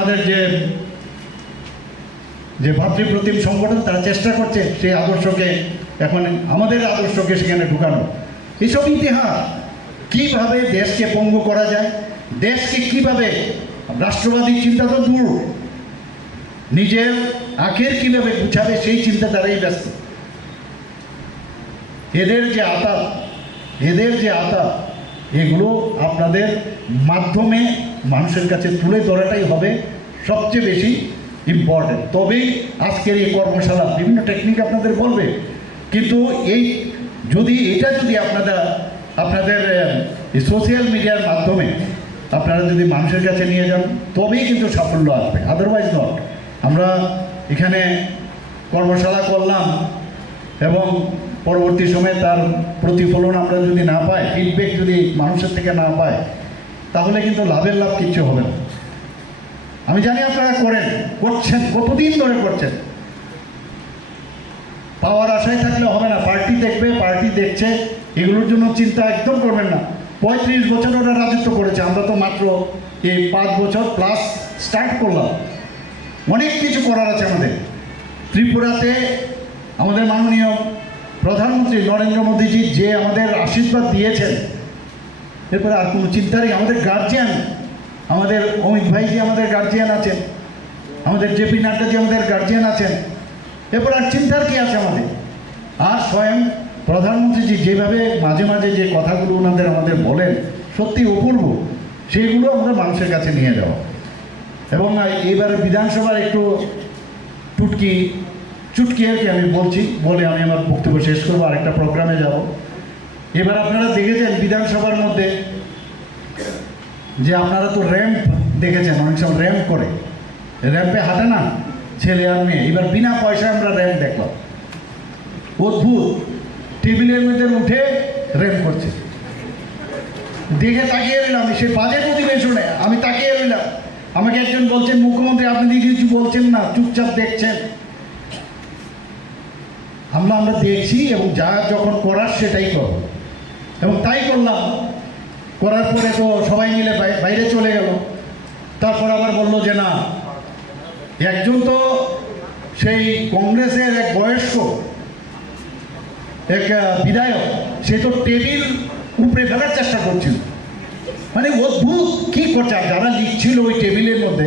আমাদের যে ভাতৃপ্রতিম সংগঠন তারা চেষ্টা করছে সেই আদর্শকে এখন আমাদের আদর্শকে সেখানে ঢুকানো। এসব ইতিহাস কিভাবে দেশকে পঙ্গু করা যায়, দেশকে কিভাবে রাষ্ট্রবাদী চিন্তা তো দূর, নিজের আখের কিভাবে গুছাবে সেই চিন্তা তারাই ব্যস্ত। এদের যে আতা এগুলো আপনাদের মাধ্যমে মানুষের কাছে তুলে ধরাটাই হবে সবচেয়ে বেশি ইম্পর্টেন্ট। তবেই আজকের এই কর্মশালা বিভিন্ন টেকনিক আপনাদের বলবে, কিন্তু যদি আপনাদের সোশ্যাল মিডিয়ার মাধ্যমে আপনারা যদি মানুষের কাছে নিয়ে যান তবেই কিন্তু সাফল্য আসবে, আদারওয়াইজ নট। আমরা এখানে কর্মশালা করলাম এবং পরবর্তী সময়ে তার প্রতিফলন আমরা যদি না পাই, ফিডব্যাক যদি মানুষের থেকে না পাই, তাহলে কিন্তু লাভের লাভ কিচ্ছু হবে না। আমি জানি আপনারা করছেন, কতদিন ধরে করছেন। পাওয়ার আশায় থাকলে হবে না, পার্টি দেখবে, পার্টি দেখছে, এগুলোর জন্য চিন্তা একদম করবেন না। 35 বছর ওরা রাজত্ব করেছে, আমরা তো মাত্র এই 5 বছর প্লাস স্টার্ট করলাম। অনেক কিছু করার আছে আমাদের। ত্রিপুরাতে আমাদের মাননীয় প্রধানমন্ত্রী নরেন্দ্র মোদীজি যে আমাদের আশীর্বাদ দিয়েছেন, এরপরে আর কোনো চিন্তারই, আমাদের গার্জিয়ান, আমাদের অমিত ভাইজি আমাদের গার্জিয়ান আছেন, আমাদের জেপি নাড্ডাজি আমাদের গার্জিয়ান আছেন, এরপর আর চিন্তার কি আছে আমাদের? আর স্বয়ং প্রধানমন্ত্রীজি যেভাবে মাঝে মাঝে যে কথাগুলো আমাদের বলেন সত্যি অপূর্ব, সেইগুলো আমরা মানুষের কাছে নিয়ে যাওয়া। এবং এইবার বিধানসভার একটু চুটকি আর কি আমি বলে আমি আমার বক্তব্য শেষ করবো, আরেকটা প্রোগ্রামে যাব। এবার আপনারা দেখেছেন বিধানসভার মধ্যে যে আপনারা তো র্যাম্প দেখেছেন, অনেক সময় র্যাম্প করে, র্যাম্পে হাঁটে না ছেলে আর মেয়ে, এবার বিনা পয়সায় আমরা র্যাম্প দেখলাম। অদ্ভুত, টেবিলের মধ্যে উঠে র্যাম্প করছে, দেখে তাকিয়ে রইলাম। সে বাজেট অধিবেশনে আমি তাকিয়ে রইলাম, আমাকে একজন বলছেন মুখ্যমন্ত্রী আপনি দিকে কিছু বলছেন না, চুপচাপ দেখছেন। আমরা দেখছি এবং যা যখন করার সেটাই করব, এবং তাই করলাম। করার পরে তো সবাই মিলে বাইরে চলে গেল। তারপর আবার বলল যে না, একজন তো সেই কংগ্রেসের এক বয়স্ক এক বিধায়ক, সে তো টেবিল উপরে ফেলার চেষ্টা করছিল। মানে অদ্ভুত কি করছে। আর যারা লিখছিল ওই টেবিলের মধ্যে,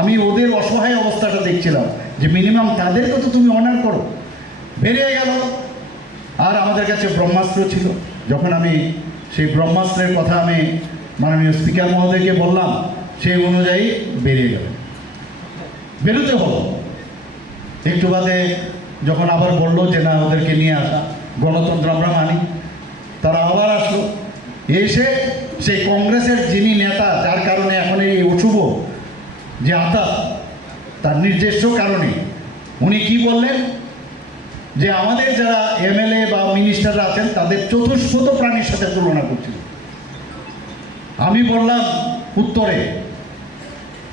আমি ওদের অসহায় অবস্থাটা দেখছিলাম যে মিনিমাম তাদেরকে তো তুমি অনার করো। বেরিয়ে গেল। আর আমাদের কাছে ব্রহ্মাস্ত্র ছিল, যখন আমি সেই ব্রহ্মাস্ত্রের কথা আমি মাননীয় স্পিকার মহোদয়কে বললাম, সেই অনুযায়ী বেরিয়ে গেল। বেরোতে হলো। একটু বাদে যখন আবার বললো যে না ওদেরকে নিয়ে আসা, গণতন্ত্র আমরা মানি, তারা আবার আসলো। এসে সেই কংগ্রেসের যিনি নেতা, যার কারণে এখন এই অশুভ যে আতা, তার নিজস্ব কারণে উনি কি বললেন যে আমাদের যারা এমএলএ বা মিনিস্টাররা আছেন তাদের চতুষ্পদ প্রাণীর সাথে তুলনা করছিল। আমি বললাম উত্তরে,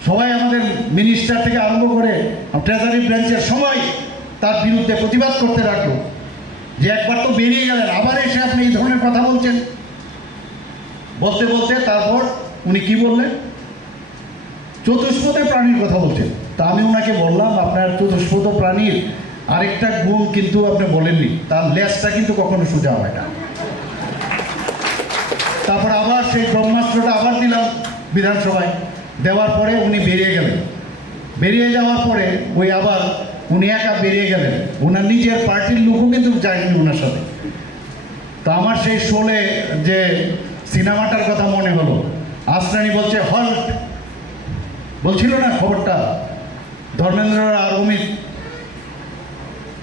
সবাই আমাদের মিনিস্টার থেকে আরম্ভ করে ট্রেজারি ব্রাঞ্চের সবাই তার বিরুদ্ধে প্রতিবাদ করতে রাখলো যে একবার তো বেরিয়ে গেলেন, আবার এসে আপনি এই ধরনের কথা বলছেন। বলতে বলতে তারপর উনি কি বললেন, চতুষ্পদে প্রাণীর কথা বলছেন। তা আমি ওনাকে বললাম আপনার চতুষ্পদ প্রাণীর আরেকটা গুণ কিন্তু আপনি বলেননি, তার লেজটা কিন্তু কখনো সোজা হয় না। তারপর আবার সেই ব্রহ্মাস্ত্রটা আবার দিলাম বিধানসভায়, দেওয়ার পরে উনি বেরিয়ে গেলেন। বেরিয়ে যাওয়ার পরে উনি একা বেরিয়ে গেলেন, ওনার নিজের পার্টির লোকও কিন্তু যায়নি ওনার সাথে। তো আমার সেই শোলে যে সিনেমাটার কথা মনে হলো, আসরানি বলছে হল্ট, বলছিল না খবরটা, ধর্মেন্দ্র আর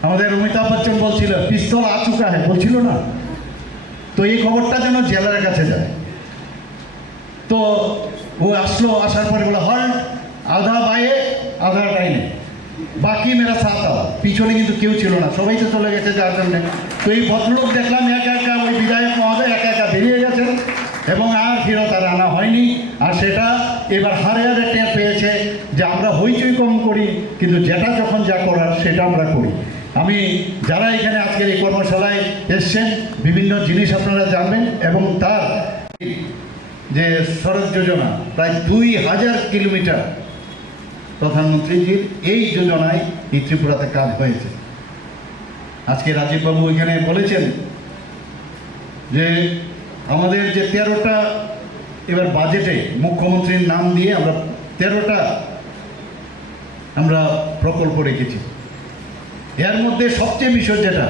আমাদের অমিতাভ বচ্চন বলছিল পিস্তল আ চুকা হ্যাঁ, বলছিল না? তো এই খবরটা যেন জেলার কাছে যায়। তো ও আসলো, আসার পরে বলে হল্ট, আধা বায়ে আধা ডাইনে, বাকি মেরা সাথ আওয়া। পিছনে কিন্তু কেউ ছিল না, সবাই তো চলে গেছে যার জন্য। তো এই ভদ্রলোক দেখলাম একা একা, ওই বিধায়ক মহোদয় একা একা বেরিয়ে গেছেন এবং আর ফেরত আর আনা হয়নি। আর সেটা এবার হারে হারে টের পেয়েছে যে আমরা হইচই কম করি, কিন্তু যেটা যখন যা করার সেটা আমরা করি। আমি যারা এখানে আজকের এই কর্মশালায় এসছেন, বিভিন্ন জিনিস আপনারা জানবেন, এবং তার যে সড়ক যোজনা প্রায় 2000 কিলোমিটার প্রধানমন্ত্রীজির এই যোজনায় এই ত্রিপুরাতে কাজ হয়েছে। আজকে রাজীববাবু এখানে বলেছেন যে আমাদের যে 13টা এবার বাজেটে মুখ্যমন্ত্রীর নাম দিয়ে আমরা 13টা আমরা প্রকল্প রেখেছি। এর মধ্যে সবচেয়ে বিষয় যেটা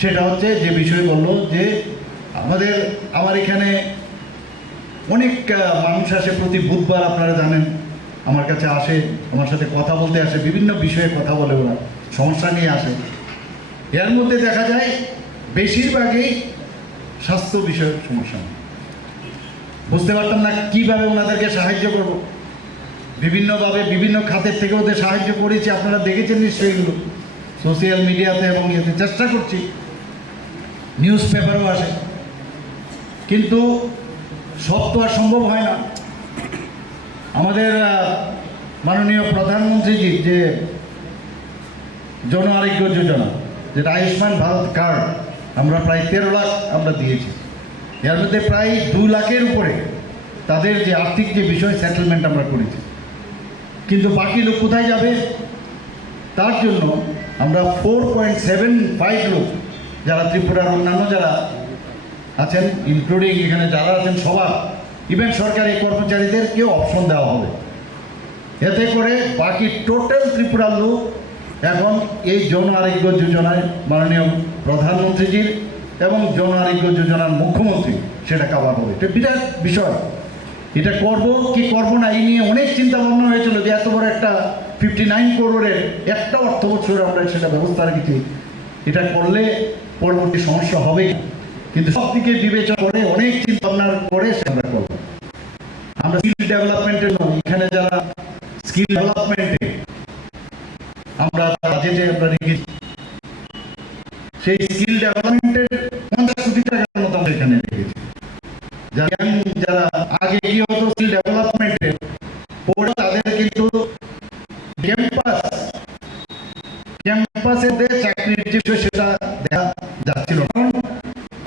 সেটা হচ্ছে যে বিষয় বললো যে আমার এখানে অনেক মানুষ আসে প্রতি বুধবার, আপনারা জানেন, আমার কাছে আসে, আমার সাথে কথা বলতে আসে, বিভিন্ন বিষয়ে কথা বলে, ওরা সমস্যা নিয়ে আসে। এর মধ্যে দেখা যায় বেশিরভাগই স্বাস্থ্য বিষয়ক সমস্যা। বুঝতে পারতাম না কীভাবে ওনাদেরকে সাহায্য করব। বিভিন্নভাবে বিভিন্ন খাতের থেকে ওদের সাহায্য করেছি, আপনারা দেখেছেন নিশ্চয়ই এগুলো সোশ্যাল মিডিয়াতে, এবং এতে চেষ্টা করছি, নিউজ পেপারও আসে, কিন্তু সব তো আর সম্ভব হয় না। আমাদের মাননীয় প্রধানমন্ত্রীজি যে জন আরোগ্য যোজনা, যেটা আয়ুষ্মান ভারত কার্ড, আমরা প্রায় 13 লাখ আমরা দিয়েছি। এর মধ্যে প্রায় 2 লাখের উপরে তাদের যে আর্থিক যে বিষয় সেটেলমেন্ট আমরা করেছি, কিন্তু বাকি লোক কোথায় যাবে? তার জন্য আমরা 4.75 লোক, যারা ত্রিপুরার অন্যান্য যারা আছেন, ইনক্লুডিং এখানে যারা আছেন সবার, ইভেন সরকারি কর্মচারীদেরকেও অপশন দেওয়া হবে। এতে করে বাকি টোটাল ত্রিপুরার লোক এখন এই জন আরোগ্য যোজনায় মাননীয় প্রধানমন্ত্রীজির এবং জন আরোগ্য যোজনার মুখ্যমন্ত্রী সেটা কাভার হবে। এটা বিরাট বিষয়। এটা করব কি করব না এই নিয়ে অনেক চিন্তা ভাবনা হয়েছিল, যে এত বড় একটা 59 করোড়ের একটা অর্থ বছর আমরা সেটা ব্যবস্থা রেখেছি, এটা করলে পরবর্তী সমস্যা হবে, কিন্তু সব দিকে বিবেচনা করে অনেক চিন্তা ভাবনার পরে আমরা করব। আমরা স্কিল ডেভেলপমেন্টের নয়, এখানে যারা স্কিল ডেভেলপমেন্টে আমরা বাজেটে আমরা রেখেছি, সেই স্কিল ডেভেলপমেন্টের 50 কোটি টাকার মতো আমরা এখানে রেখেছি। যারা আগে কি হতো স্কিল ডেভেলপমেন্টে পড়ে, তাদের কিন্তু ক্যাম্পাসে চাকরির যে বিষয় সেটা দেখা যাচ্ছিল। কারণ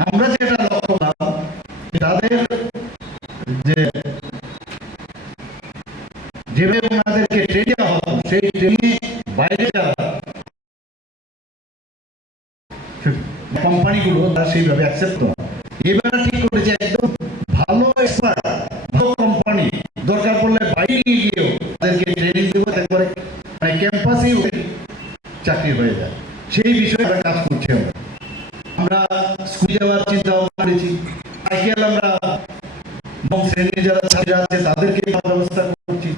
আমরা যেটা লক্ষ্য করলাম, তাদের যেভাবে ওনাদেরকে ট্রেনিং দেওয়া হতো, সেই ট্রেনিং বাইরে যারা কোম্পানিগুলো তারা সেইভাবে অ্যাকসেপ্ট করে। এবার ঠিক করেছে একদম ভালো এক্সপার্ট, ভালো কোম্পানি দরকার পড়লে বাইরে নিয়ে গিয়েও তাদেরকে ট্রেনিং দেবো, তারপরে মানে ক্যাম্পাসেই চাকরি হয়ে যায়। সেই বিষয়ে আমরা কাজ করছি। আমরা স্কুল যাওয়ার চিন্তা ভাবনা করেছি, সাইকেল আমরা নবম শ্রেণীর যারা ছাত্রীরা আছে তাদেরকে ব্যবস্থা করছি।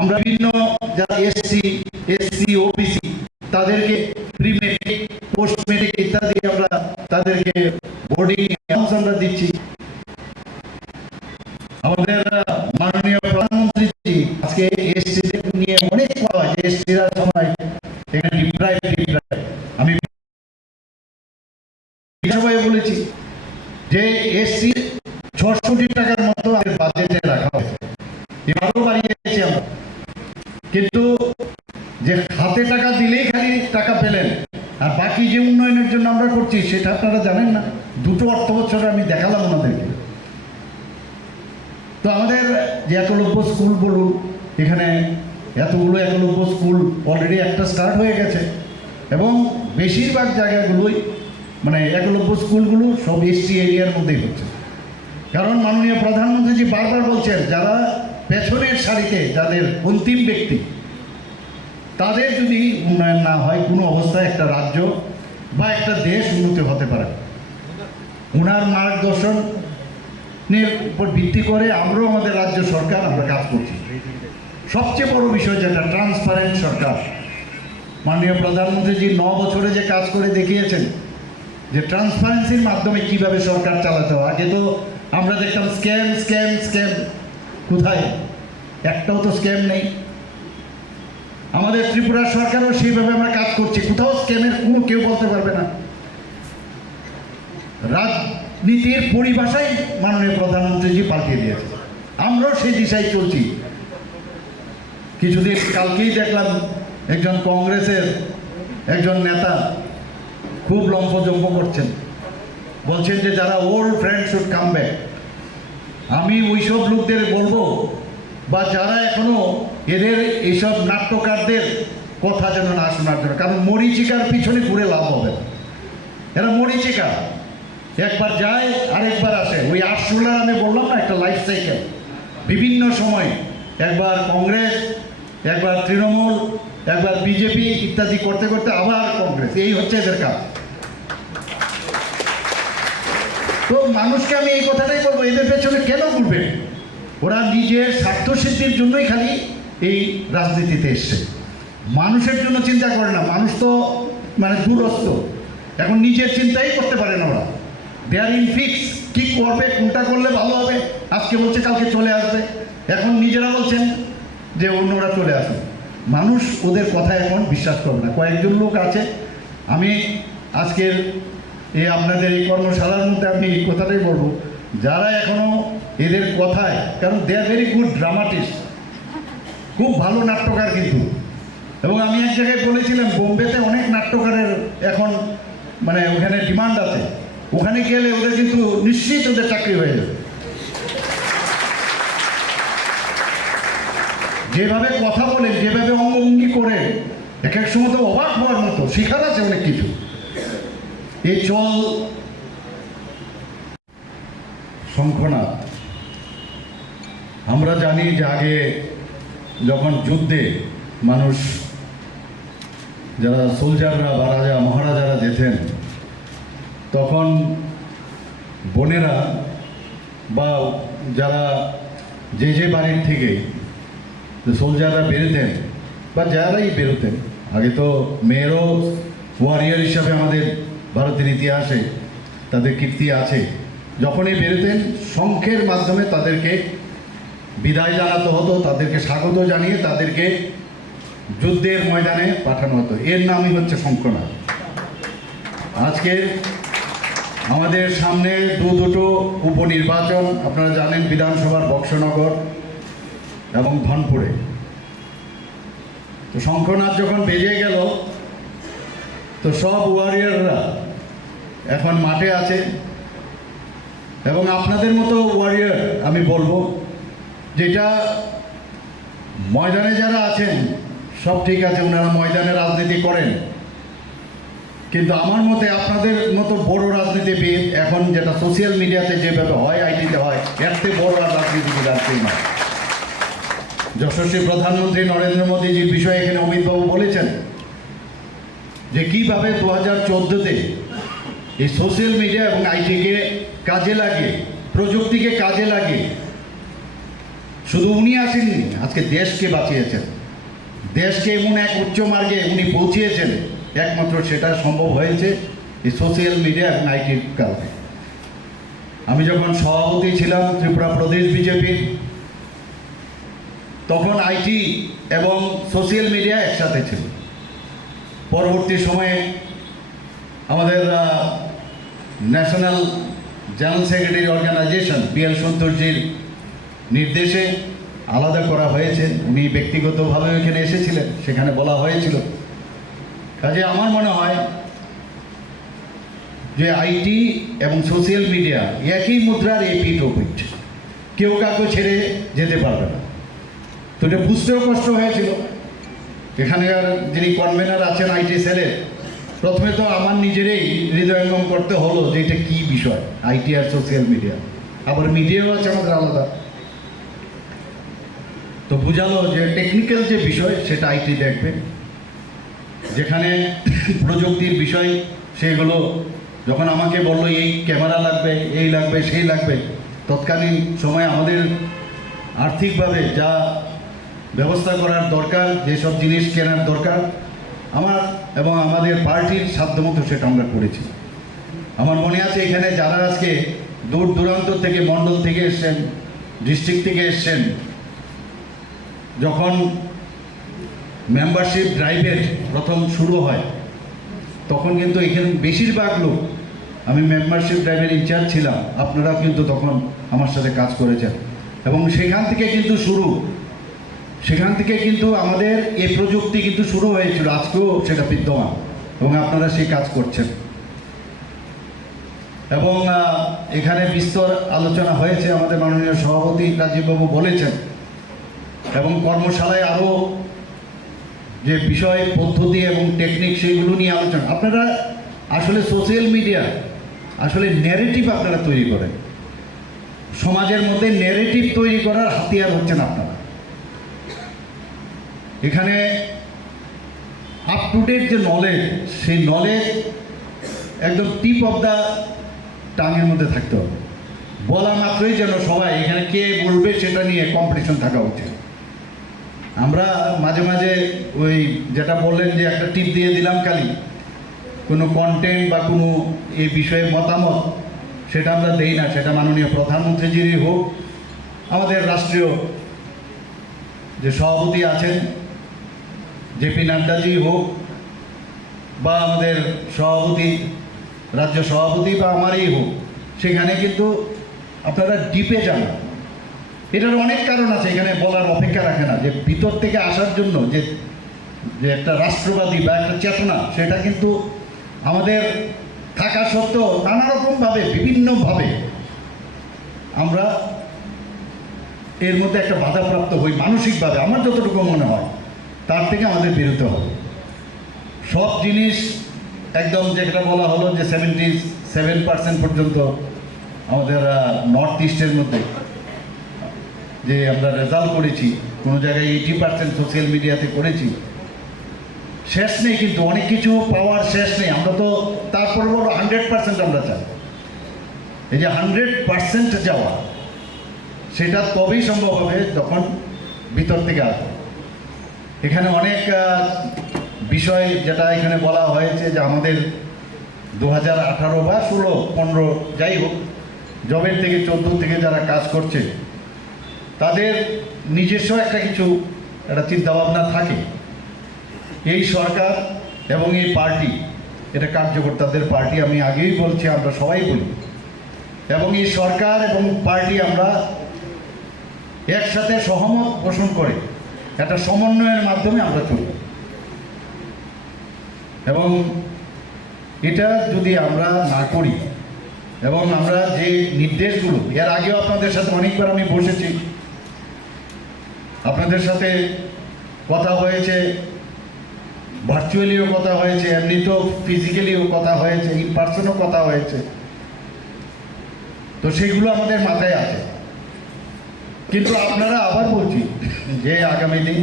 আমরা বিভিন্ন যারা এসসি ওবিসি তাদেরকে প্রি মেট্রিক, পোস্ট মেট্রিক ইত্যাদি আমরা তাদেরকে বোর্ডিং আমরা দিচ্ছি। আমাদের মাননীয় প্রধানমন্ত্রী আজকে এসসিদের নিয়ে অনেক কথা হয়, যে এসসিরা সময় এখানে ডিপ্রাইভ। আমি সবাই বলেছি যে এসসি 600 কোটি টাকার মতো আমাদের বাজেটে রাখা হয়েছে, এবারও বাড়িয়েছি আমরা, কিন্তু যে হাতে টাকা দিলেই খালি টাকা পেলেন, আর বাকি যে উন্নয়নের জন্য আমরা করছি সেটা আপনারা জানেন না। 2টো অর্থ বছরে আমি দেখালাম ওনাদেরকে। তো আমাদের যে একলব্য স্কুল বলুন, এখানে এতগুলো একলব্য স্কুল অলরেডি একটা স্টার্ট হয়ে গেছে, এবং বেশিরভাগ জায়গাগুলোই মানে একলব্য স্কুলগুলো সব এসটি এরিয়ার মধ্যেই হচ্ছে। কারণ মাননীয় প্রধানমন্ত্রীজি বারবার বলছেন, যারা পেছনের সারিতে, যাদের অন্তিম ব্যক্তি, তাদের যদি উন্নয়ন না হয়, কোনো অবস্থায় একটা রাজ্য বা একটা দেশ উন্নতি হতে পারে। ওনার মার্গদর্শনের উপর ভিত্তি করে আমরাও আমাদের রাজ্য সরকার আমরা কাজ করছি। সবচেয়ে বড় বিষয় যেটা, ট্রান্সপারেন্ট সরকার। মাননীয় প্রধানমন্ত্রীজি 9 বছরে যে কাজ করে দেখিয়েছেন, যে ট্রান্সপারেন্সির মাধ্যমে কিভাবে সরকার চালাতে হয়। আগে তো আমরা দেখতাম স্ক্যাম স্ক্যাম স্ক্যাম, কোথায় একটাও তো স্ক্যাম নেই। আমাদের ত্রিপুরা সরকারও সেইভাবে আমরা কাজ করছি, কোথাও স্ক্যামের কোনো কেউ বলতে পারবে না। রাজনীতির পরিভাষাই মাননীয় প্রধানমন্ত্রীজি পাল্টিয়ে দিয়েছে, আমরাও সেই দিশায় চলছি। কিছুদিন কালকেই দেখলাম একজন কংগ্রেসের একজন নেতা খুব লম্ফজম্প করছেন, বলছেন যে যারা old friend should come back. আমি ওইসব লোকদের বলবো, বা যারা এখনো এদের এইসব নাট্যকারদের কথা যেন না শোনার জন্য, কারণ মরীচিকার পিছনে ঘুরে লাভ হবে না। এরা মরীচিকা, একবার যায় আরেকবার আসে। ওই আরশোলার আমি বললাম না, একটা লাইফ সাইকেল, বিভিন্ন সময় একবার কংগ্রেস, একবার তৃণমূল, একবার বিজেপি ইত্যাদি করতে করতে আবার কংগ্রেস, এই হচ্ছে এদের কাজ। তো মানুষকে আমি এই কথাটাই বলবো, এদের পেছনে কেন ঘুরবে? ওরা নিজের স্বার্থসিদ্ধির জন্যই খালি এই রাজনীতিতে এসছে, মানুষের জন্য চিন্তা করে না। মানুষ তো মানে দূরস্থ, এখন নিজের চিন্তাই করতে পারে না ওরা। দে আর ইন ফিক্স, কী করবে, কোনটা করলে ভালো হবে, আজকে বলছে কালকে চলে আসবে, এখন নিজেরা বলছেন যে অন্যরা চলে আসবে। মানুষ ওদের কথা এখন বিশ্বাস করবে না। কয়েকজন লোক আছে, আমি আজকের এই আপনাদের এই কর্মশালার মধ্যে আমি এই কথাটাই বলবো, যারা এখনও এদের কথায়, কারণ দে আর ভেরি গুড ড্রামাটিস্ট, খুব ভালো নাট্যকার কিন্তু। এবং আমি এক জায়গায় বলেছিলাম, বোম্বেতে অনেক নাট্যকারের এখন মানে ওখানে ডিমান্ড আছে, ওখানে গেলে ওদের কিন্তু নিশ্চিত ওদের চাকরি হয়ে যাবে। যেভাবে কথা বলেন, যেভাবে অঙ্গভঙ্গি করে, এক এক সময় তো অবাক হওয়ার মতো, শেখার আছে অনেক কিছু। এই চল শঙ্খনাথ, আমরা জানি যে আগে যখন যুদ্ধে মানুষ, যারা সোলজাররা বা রাজা মহারাজারা যেতেন, তখন বোনেরা বা যারা যে বাড়ির থেকে সোলজাররা বেরোতেন বা যারাই বেরোতেন, আগে তো মেয়েরও ওয়ারিয়ার হিসাবে আমাদের ভারতের ইতিহাসে তাদের কীর্তি আছে, যখনই বেরোতেন শঙ্খের মাধ্যমে তাদেরকে বিদায় জানাতে হতো, তাদেরকে স্বাগত জানিয়ে তাদেরকে যুদ্ধের ময়দানে পাঠানো হতো। এর নামই হচ্ছে শঙ্খনাথ। আজকে আমাদের সামনে দুটো উপনির্বাচন, আপনারা জানেন, বিধানসভার বক্সনগর এবং ধনপুরে। তো শঙ্খনাথ যখন বেজে গেল, তো সব ওয়ারিয়াররা এখন মাঠে আছে, এবং আপনাদের মতো ওয়ারিয়ার আমি বলবো, যেটা ময়দানে যারা আছেন সব ঠিক আছে, ওনারা ময়দানে রাজনীতি করেন, কিন্তু আমার মতে আপনাদের মতো বড় রাজনীতিবিদ এখন যেটা সোশ্যাল মিডিয়াতে যেভাবে হয়, আইটিতে হয়, এর থেকে বড় রাজনীতিবিদ আর কেউ নয়। যশস্বী প্রধানমন্ত্রী নরেন্দ্র মোদীজির বিষয়ে এখানে অমিতবাবু বলেছেন যে কীভাবে 2014-তে এই সোশ্যাল মিডিয়া এবং আইটিকে কাজে লাগিয়ে, প্রযুক্তিকে কাজে লাগিয়ে শুধু উনি আসেননি, আজকে দেশকে বাঁচিয়েছেন, দেশকে এমন এক উচ্চ মার্গে উনি পৌঁছিয়েছেন, একমাত্র সেটা সম্ভব হয়েছে এই সোশ্যাল মিডিয়া এবং আইটির কারণে। আমি যখন সভাপতি ছিলাম ত্রিপুরা প্রদেশ বিজেপির, তখন আইটি এবং সোশ্যাল মিডিয়া একসাথে ছিল। পরবর্তী সময়ে আমাদের national general secretary organization PL সন্তোষজির নির্দেশে আলাদা করা হয়েছে। উনি ব্যক্তিগতভাবে এখানে এসেছিলেন, সেখানে বলা হয়েছিল। কাজে আমার মনে হয় যে আইটি এবং সোশ্যাল মিডিয়া একই মুদ্রার এপিঠ ওপিঠ, কেউ কাউকে ছেড়ে যেতে পারবে না। তো এটা বুঝতেও কষ্ট হয়েছিল। এখানকার যিনি কনভেনার আছেন আইটি সেলের, প্রথমে তো আমার নিজেরই হৃদয়ঙ্গম করতে হলো যে এটা কী বিষয়, আইটি আর সোশ্যাল মিডিয়া, আবার মিডিয়াও আছে আমাদের আলাদা। তো বোঝালো যে টেকনিক্যাল যে বিষয় সেটা আইটি দেখবে, যেখানে প্রযুক্তির বিষয় সেগুলো যখন আমাকে বললো এই ক্যামেরা লাগবে, এই লাগবে, সেই লাগবে, তৎকালীন সময় আমাদের আর্থিকভাবে যা ব্যবস্থা করার দরকার, যেসব জিনিস কেনার দরকার, আমার এবং আমাদের পার্টির সাধ্যমতো সেটা আমরা করেছি। আমার মনে আছে এখানে যারা আজকে দূর দূরান্ত থেকে, মণ্ডল থেকে এসছেন, ডিস্ট্রিক্ট থেকে এসছেন, যখন মেম্বারশিপ ড্রাইভের প্রথম শুরু হয়, তখন কিন্তু এখানে বেশিরভাগ লোক, আমি মেম্বারশিপ ড্রাইভের ইনচার্জ ছিলাম, আপনারা কিন্তু তখন আমার সাথে কাজ করেছেন, এবং সেখান থেকে কিন্তু সেখান থেকে কিন্তু আমাদের এই প্রযুক্তি কিন্তু শুরু হয়েছিল, আজকেও সেটা বিদ্যমান এবং আপনারা সেই কাজ করছেন। এবং এখানে বিস্তর আলোচনা হয়েছে, আমাদের মাননীয় সভাপতি রাজীববাবু বলেছেন, এবং কর্মশালায় আরও যে বিষয় পদ্ধতি এবং টেকনিক সেইগুলো নিয়ে আলোচনা। আপনারা আসলে সোশ্যাল মিডিয়া আসলে ন্যারেটিভ আপনারা তৈরি করেন, সমাজের মধ্যে ন্যারেটিভ তৈরি করার হাতিয়ার হচ্ছেন আপনারা। এখানে আপ টু ডেট যে নলেজ, সেই নলেজ একদম টিপ অফ দ্য টাঙের মধ্যে থাকতে হবে। বলা মাত্রই যেন সবাই এখানে কে বলবে সেটা নিয়ে কম্পিটিশন থাকা উচিত। আমরা মাঝে মাঝে ওই যেটা বললেন যে একটা টিপ দিয়ে দিলাম খালি, কোনো কন্টেন্ট বা কোনো এই বিষয়ে মতামত সেটা আমরা দেই না। সেটা মাননীয় প্রধানমন্ত্রীজিরই হোক, আমাদের রাষ্ট্রীয় যে সভাপতি আছেন জেপি নাড্ডাজি হোক, বা আমাদের সভাপতি, রাজ্য সভাপতি বা আমারই হোক, সেখানে কিন্তু আপনারা ডিপে যান। এটার অনেক কারণ আছে, এখানে বলার অপেক্ষা রাখে না। যে ভিতর থেকে আসার জন্য যে যে একটা রাষ্ট্রবাদী বা একটা চেতনা, সেটা কিন্তু আমাদের থাকা সত্ত্বেও নানা রকমভাবে বিভিন্নভাবে আমরা এর মধ্যে একটা বাধাপ্রাপ্ত হই মানসিকভাবে। আমার যতটুকু মনে হয় তার থেকে আমাদের বেরোতে হবে। সব জিনিস একদম যেটা বলা হলো যে 77% পর্যন্ত আমাদের নর্থ ইস্টের মধ্যে যে আমরা রেজাল্ট করেছি, কোনো জায়গায় 80% সোশ্যাল মিডিয়াতে করেছি। শেষ নেই কিন্তু, অনেক কিছু পাওয়ার শেষ নেই। আমরা তো তারপরে বলো 100% আমরা চাই। এই যে 100% যাওয়া, সেটা তবেই সম্ভব হবে যখন ভিতর থেকে আসবে। এখানে অনেক বিষয় যেটা এখানে বলা হয়েছে যে আমাদের 2018 বা 16-15 যাই হোক, জবের থেকে 14 থেকে যারা কাজ করছে তাদের নিজস্ব একটা কিছু একটা চিন্তাভাবনা থাকে। এই সরকার এবং এই পার্টি, এটা কার্যকর্তাদের পার্টি, আমি আগেই বলছি, আমরা সবাই বলি। এবং এই সরকার এবং পার্টি আমরা একসাথে সহমত পোষণ করে একটা সমন্বয়ের মাধ্যমে আমরা চলব। এবং এটা যদি আমরা না করি এবং আমরা যে নির্দেশগুলো, এর আগেও আপনাদের সাথে অনেকবার আমি বসেছি, আপনাদের সাথে কথা হয়েছে, ভার্চুয়ালিও কথা হয়েছে, এমনি তো ফিজিক্যালিও কথা হয়েছে, ইন পার্সনও কথা হয়েছে। তো সেগুলো আমাদের মাথায় আছে। কিন্তু আপনারা আবার বলছি যে আগামী দিন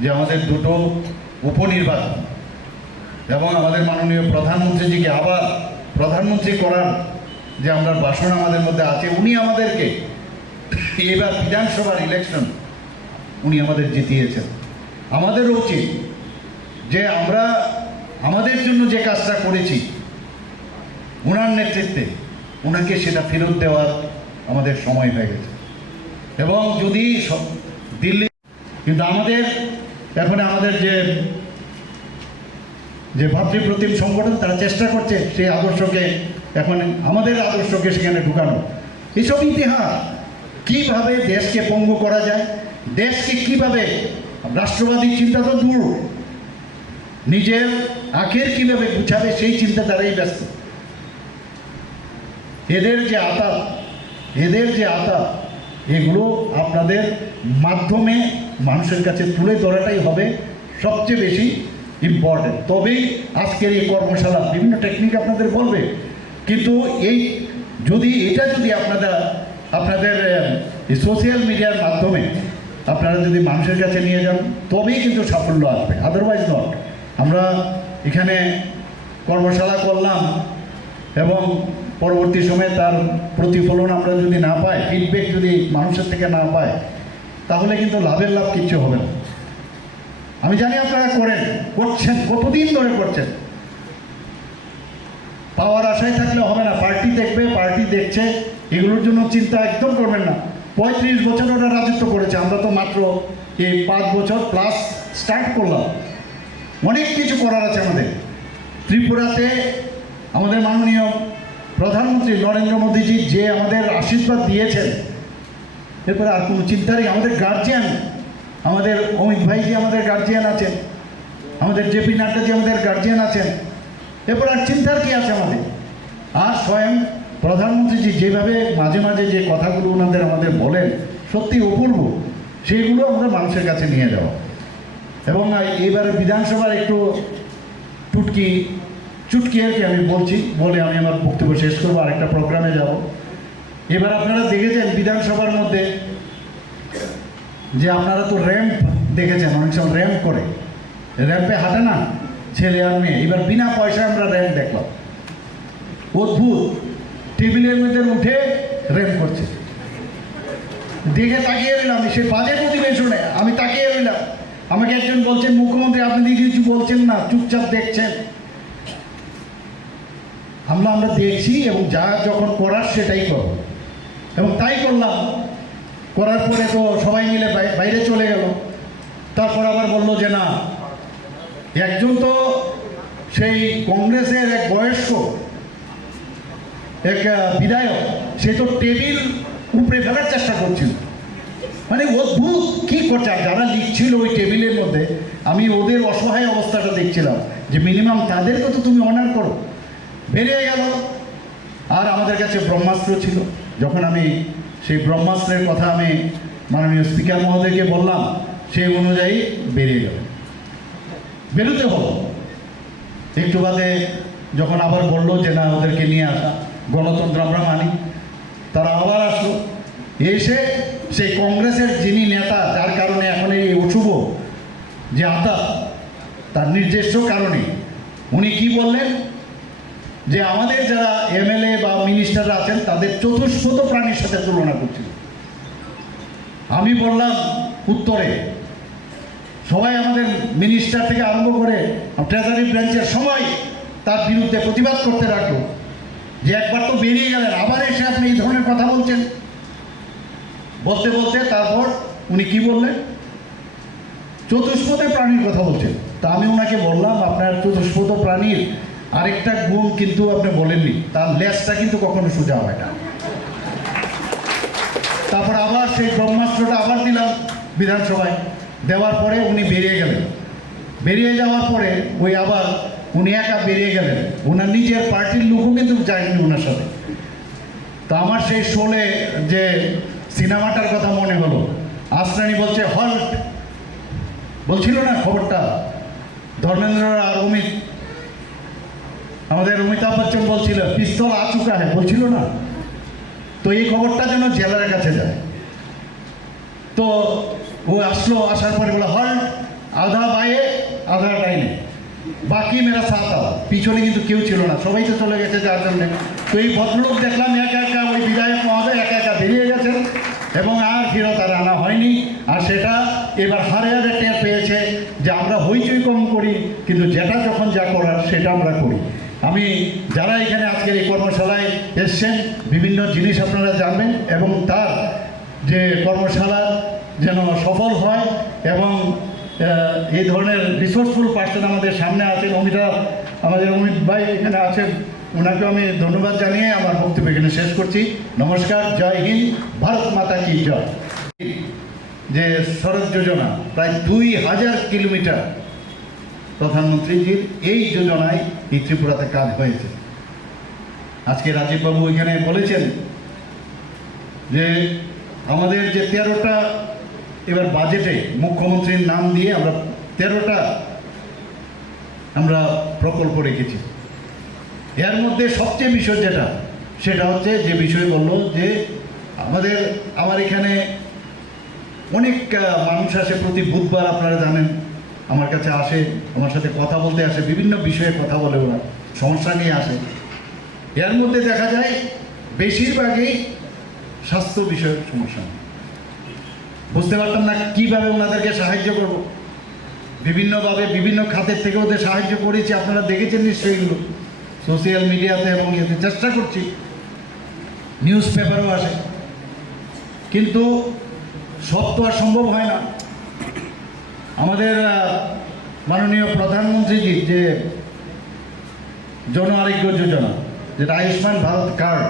যে আমাদের দুটো উপনির্বাচন এবং আমাদের মাননীয় প্রধানমন্ত্রীজিকে আবার প্রধানমন্ত্রী করার যে আমরা বাসনা আমাদের মধ্যে আছে, উনি আমাদেরকে এবার বিধানসভার ইলেকশন উনি আমাদের জিতিয়েছেন। আমাদেরও উচিত যে আমরা আমাদের জন্য যে কাজটা করেছি ওনার নেতৃত্বে, ওনাকে সেটা ফেরত দেওয়ার আমাদের সময় হয়ে গেছে। এবং যদি দিল্লি, কিন্তু আমাদের এখন আমাদের যে ভাতৃপ্রতিম সংগঠন, তারা চেষ্টা করছে সেই আদর্শকে, এখন আমাদের আদর্শকে সেখানে ঢুকানো। এসব ইতিহাস কীভাবে দেশকে পঙ্গু করা যায়, দেশকে কিভাবে রাষ্ট্রবাদী চিন্তা তো দূর, নিজের আখের কিভাবে গুছাবে সেই চিন্তা তারাই ব্যস্ত। এদের যে আতাত এগুলো আপনাদের মাধ্যমে মানুষের কাছে তুলে ধরাটাই হবে সবচেয়ে বেশি ইম্পর্টেন্ট। তবেই আজকের এই কর্মশালা বিভিন্ন টেকনিক আপনাদের বলবে, কিন্তু যদি আপনাদের সোশ্যাল মিডিয়ার মাধ্যমে আপনারা যদি মানুষের কাছে নিয়ে যান, তবেই কিন্তু সাফল্য আসবে, আদারওয়াইজ নট। আমরা এখানে কর্মশালা করলাম এবং পরবর্তী সময়ে তার প্রতিফলন আমরা যদি না পাই, ফিডব্যাক যদি মানুষের থেকে না পাই, তাহলে কিন্তু লাভের লাভ কিচ্ছু হবে না। আমি জানি আপনারা করছেন, কতদিন ধরে করছেন। পাওয়ার আশায় থাকলে হবে না। পার্টি দেখবে, পার্টি দেখছে, এগুলোর জন্য চিন্তা একদম করবেন না। 35 বছর ওরা রাজত্ব করেছে, আমরা তো মাত্র এই 5 বছর প্লাস স্টার্ট করলাম। অনেক কিছু করার আছে আমাদের। ত্রিপুরাতে আমাদের মাননীয় প্রধানমন্ত্রী নরেন্দ্র মোদীজি যে আমাদের আশীর্বাদ দিয়েছেন, এরপরে আর কোনো চিন্তারই, আমাদের গার্জিয়ান, আমাদের অমিত ভাইজি আমাদের গার্জিয়ান আছেন, আমাদের জেপি নাড্ডাজি আমাদের গার্জিয়ান আছেন, এরপর আর চিন্তার কি আছে আমাদের? আর স্বয়ং প্রধানমন্ত্রীজি যেভাবে মাঝে মাঝে যে কথাগুলো আমাদের বলেন, সত্যি অপূর্ব। সেইগুলো আমরা মানুষের কাছে নিয়ে যাওয়া। এবং এইবারে বিধানসভার একটু চুটকি আর কি আমি বলছি, বলে আমি আমার বক্তব্য শেষ করবো, আরেকটা প্রোগ্রামে যাব। এবার আপনারা দেখেছেন বিধানসভার মধ্যে যে আপনারা তো র্যাম্প দেখেছেন, অনেক সময় র্যাম্প করে, র্যাম্পে হাঁটে না ছেলে আর মেয়ে, এবার বিনা পয়সায় আমরা র্যাম্প দেখলাম। অদ্ভুত, টেবিলের মধ্যে উঠে র্যাম্প করছে, দেখে তাকিয়ে রইলাম। সে বাজেট অধিবেশনে আমি তাকিয়ে রইলাম। আমাকে একজন বলছেন, মুখ্যমন্ত্রী আপনি কিছু বলছেন না, চুপচাপ দেখছেন। আমরা দেখছি এবং যা যখন করার সেটাই করব, এবং তাই করলাম। করার পরে তো সবাই মিলে বাইরে চলে গেল। তারপর আবার বললো যে না, একজন তো সেই কংগ্রেসের এক বয়স্ক এক বিধায়ক, সে তো টেবিল উপরে ফেলার চেষ্টা করছিল। মানে অদ্ভুত কি করছে। আর যারা লিখছিল ওই টেবিলের মধ্যে, আমি ওদের অসহায় অবস্থাটা দেখছিলাম যে মিনিমাম তাদেরকে তো তুমি অনার করো। বেরিয়ে গেল। আর আমাদের কাছে ব্রহ্মাস্ত্র ছিল। যখন আমি সেই ব্রহ্মাস্ত্রের কথা আমি মাননীয় স্পিকার মহোদয়কে বললাম, সেই অনুযায়ী বেরিয়ে গেল। বেরোতে হলো। একটু বাদে যখন আবার বললো যে না, ওদেরকে নিয়ে আসা, গণতন্ত্র আমরা মানি, তারা আবার আসলো। এসে সেই কংগ্রেসের যিনি নেতা, যার কারণে এখন এই অশুভ যে আঘাত, তার নিজস্ব কারণে উনি কি বললেন যে আমাদের যারা এমএলএ বা মিনিস্টাররা আছেন তাদের চতুষ্পদ প্রাণীর সাথে তুলনা করছিল। আমি বললাম উত্তরে, সবাই আমাদের মিনিস্টার থেকে আরম্ভ করে ট্রেজারি ব্রাঞ্চের সবাই তার বিরুদ্ধে প্রতিবাদ করতে রাখলো যে একবার তো বেরিয়ে গেলেন, আবার এসে আপনি এই ধরনের কথা বলছেন। বলতে বলতে তারপর উনি কি বললেন, চতুষ্পদে প্রাণীর কথা বলছেন। তা আমি ওনাকে বললাম, আপনার চতুষ্পদ প্রাণীর আরেকটা গুণ কিন্তু আপনি বলেননি, তার লেজটা কিন্তু কখনো সোজা হয় না। তারপর আবার সেই ব্রহ্মাস্ত্রটা আবার দিলাম বিধানসভায়। দেওয়ার পরে উনি বেরিয়ে গেলেন। বেরিয়ে যাওয়ার পরে ওই আবার উনি একা বেরিয়ে গেলেন, ওনার নিজের পার্টির লোকও কিন্তু যায়নি ওনার সাথে। তো আমার সেই শোলে যে সিনেমাটার কথা মনে হলো, আসরানি বলছে হল্ট, বলছিল না খবরটা, ধর্মেন্দ্র আর আমাদের অমিতাভ বচ্চন বলছিল পিস্তল আচুকা হ্যাঁ, বলছিল না? তো এই খবরটা যেন জেলার কাছে যায়। তো ও আসলো, আসার পরে বলে হল্ট, আধা বাইয়ে আধা ডাইনে, বাকি মেরা সাথ আও। পিছনে কিন্তু কেউ ছিল না, সবাই তো চলে গেছে যার জন্যে। তো এই ভদ্রলোক দেখলাম একা একা, ওই বিধায়ক মহোদয় একা একা বেরিয়ে গেছেন এবং আর ফেরত আর আনা হয়নি। আর সেটা এবার হারে হারে টের পেয়েছে যে আমরা হইচই কম করি, কিন্তু যেটা যখন যা করার সেটা আমরা করি। আমি যারা এখানে আজকের এই কর্মশালায় এসছেন, বিভিন্ন জিনিস আপনারা জানবেন এবং তার যে কর্মশালা যেন সফল হয় এবং এই ধরনের রিসোর্সফুল পার্সন আমাদের সামনে আছেন। আমাদের অমিত ভাই এখানে আছেন, ওনাকেও আমি ধন্যবাদ জানিয়ে আমার বক্তব্য এখানে শেষ করছি। নমস্কার, জয় হিন্দ, ভারত মাতা কি জয়। যে সড়ক যোজনা প্রায় 2000 কিলোমিটার প্রধানমন্ত্রীজির এই যোজনায় এই ত্রিপুরাতে কাজ হয়েছে। আজকে রাজীববাবু এখানে বলেছেন যে আমাদের যে 13টা এবার বাজেটে মুখ্যমন্ত্রীর নাম দিয়ে আমরা 13টা আমরা প্রকল্প রেখেছি। এর মধ্যে সবচেয়ে বিষয় যেটা, সেটা হচ্ছে যে বিষয় বললো যে আমার এখানে অনেক মানুষ আসে প্রতি বুধবার, আপনারা জানেন, আমার কাছে আসে, আমার সাথে কথা বলতে আসে, বিভিন্ন বিষয়ে কথা বলে, ওরা সমস্যা নিয়ে আসে। এর মধ্যে দেখা যায় বেশিরভাগই স্বাস্থ্য বিষয়ক সমস্যা। বুঝতে পারতাম না কীভাবে ওনাদেরকে সাহায্য করব। বিভিন্নভাবে বিভিন্ন খাতের থেকে ওদের সাহায্য করেছি, আপনারা দেখেছেন নিশ্চয়ই এগুলো সোশ্যাল মিডিয়াতে, এবং এতে চেষ্টা করছি, নিউজ পেপারও আসে, কিন্তু সব তো আর সম্ভব হয় না। আমাদের মাননীয় প্রধানমন্ত্রীজি যে জন আরোগ্য যোজনা, যেটা আয়ুষ্মান ভারত কার্ড,